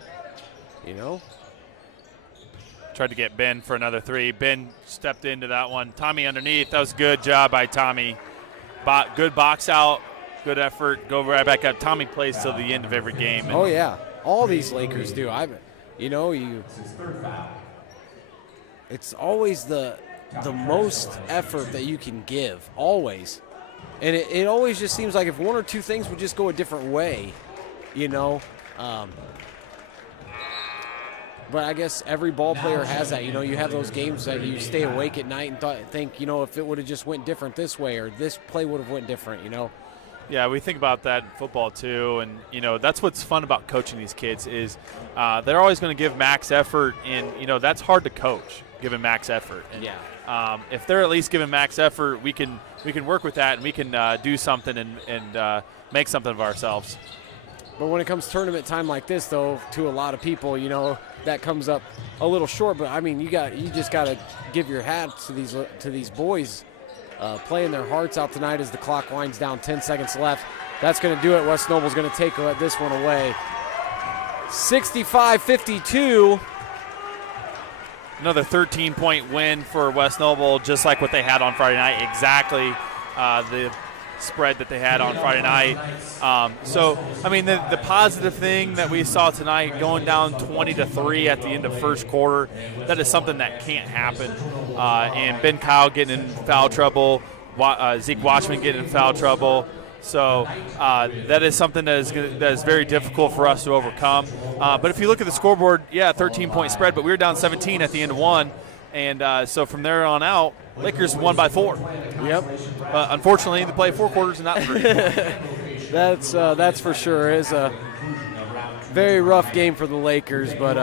Tried to get Ben for another 3. Ben stepped into that one. Tommy underneath. That was a good job by Tommy. Good box out, good effort. Go right back up. Tommy plays till the end of every game. Oh yeah, all these Lakers do. It's always the most effort that you can give, always. And it always just seems like if one or two things would just go a different way, But I guess every ball player has that. You have those games that you stay awake at night and think, if it would have just went different this way or this play would have went different, Yeah, we think about that in football too, and that's what's fun about coaching these kids is they're always going to give max effort, and that's hard to coach, giving max effort. And, if they're at least giving max effort, we can work with that, and we can do something and make something of ourselves. But when it comes tournament time like this, though, to a lot of people, that comes up a little short. But I mean, you just got to give your hat to these boys playing their hearts out tonight as the clock winds down. 10 seconds left. That's going to do it. West Noble's going to take this one away. 65-52. Another 13-point win for West Noble, just like what they had on Friday night. Exactly the spread that they had on Friday night. The positive thing that we saw tonight, going down 20-3 at the end of first quarter, that is something that can't happen. And Ben Kyle getting in foul trouble, Zeke Watchman getting in foul trouble. So that is something that is very difficult for us to overcome. But if you look at the scoreboard, 13-point spread, but we were down 17 at the end of one. And so from there on out, Lakers won by 4. Yep. Unfortunately, they play 4 quarters and not 3. That's for sure. It's a very rough game for the Lakers, but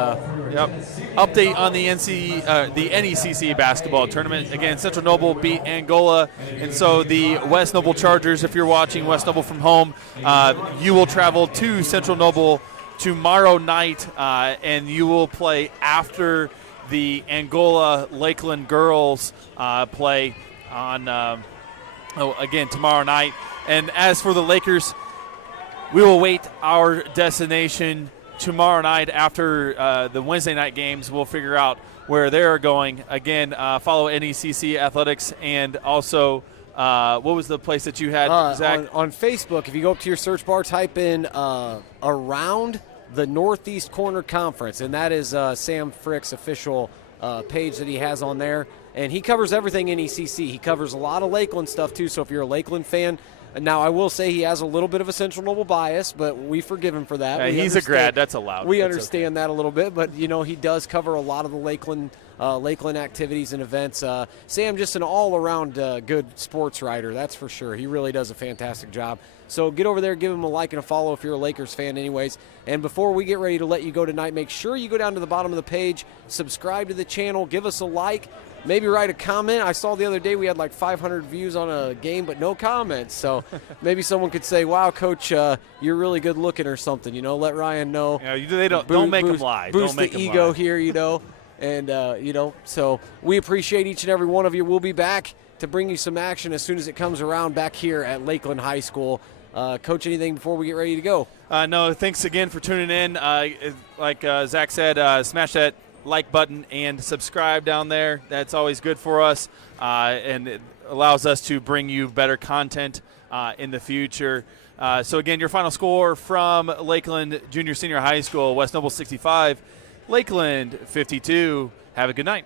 Update on the NECC basketball tournament. Again, Central Noble beat Angola, and so the West Noble Chargers, if you're watching West Noble from home, you will travel to Central Noble tomorrow night, and you will play after the Angola Lakeland girls play on again tomorrow night. And as for the Lakers, we will wait our destination tomorrow night after the Wednesday night games. We'll figure out where they're going. Again, follow NECC Athletics, and also what was the place that you had, Zach? On Facebook, if you go up to your search bar, type in Around the Northeast Corner Conference, and that is Sam Frick's official page that he has on there. And he covers everything NECC. He covers a lot of Lakeland stuff, too, so if you're a Lakeland fan, Now, I will say he has a little bit of a Central Noble bias, but we forgive him for that. Yeah, he's a grad. That's allowed. We That's understand that a little bit, but, he does cover a lot of the Lakeland activities and events. Sam, just an all-around good sports writer, that's for sure. He really does a fantastic job. So get over there, give him a like and a follow if you're a Lakers fan anyways. And before we get ready to let you go tonight, make sure you go down to the bottom of the page, subscribe to the channel, give us a like, maybe write a comment. I saw the other day we had like 500 views on a game, but no comments. So maybe someone could say, wow, Coach, you're really good looking or something. Let Ryan know. They don't make them lie. Boost don't make the them ego lie. here, And, so we appreciate each and every one of you. We'll be back to bring you some action as soon as it comes around back here at Lakeland High School. Coach, anything before we get ready to go? No, thanks again for tuning in. Like Zach said, smash that like button and subscribe down there. That's always good for us, and it allows us to bring you better content in the future. So, again, your final score from Lakeland Junior Senior High School, West Noble 65, Lakeland 52. Have a good night.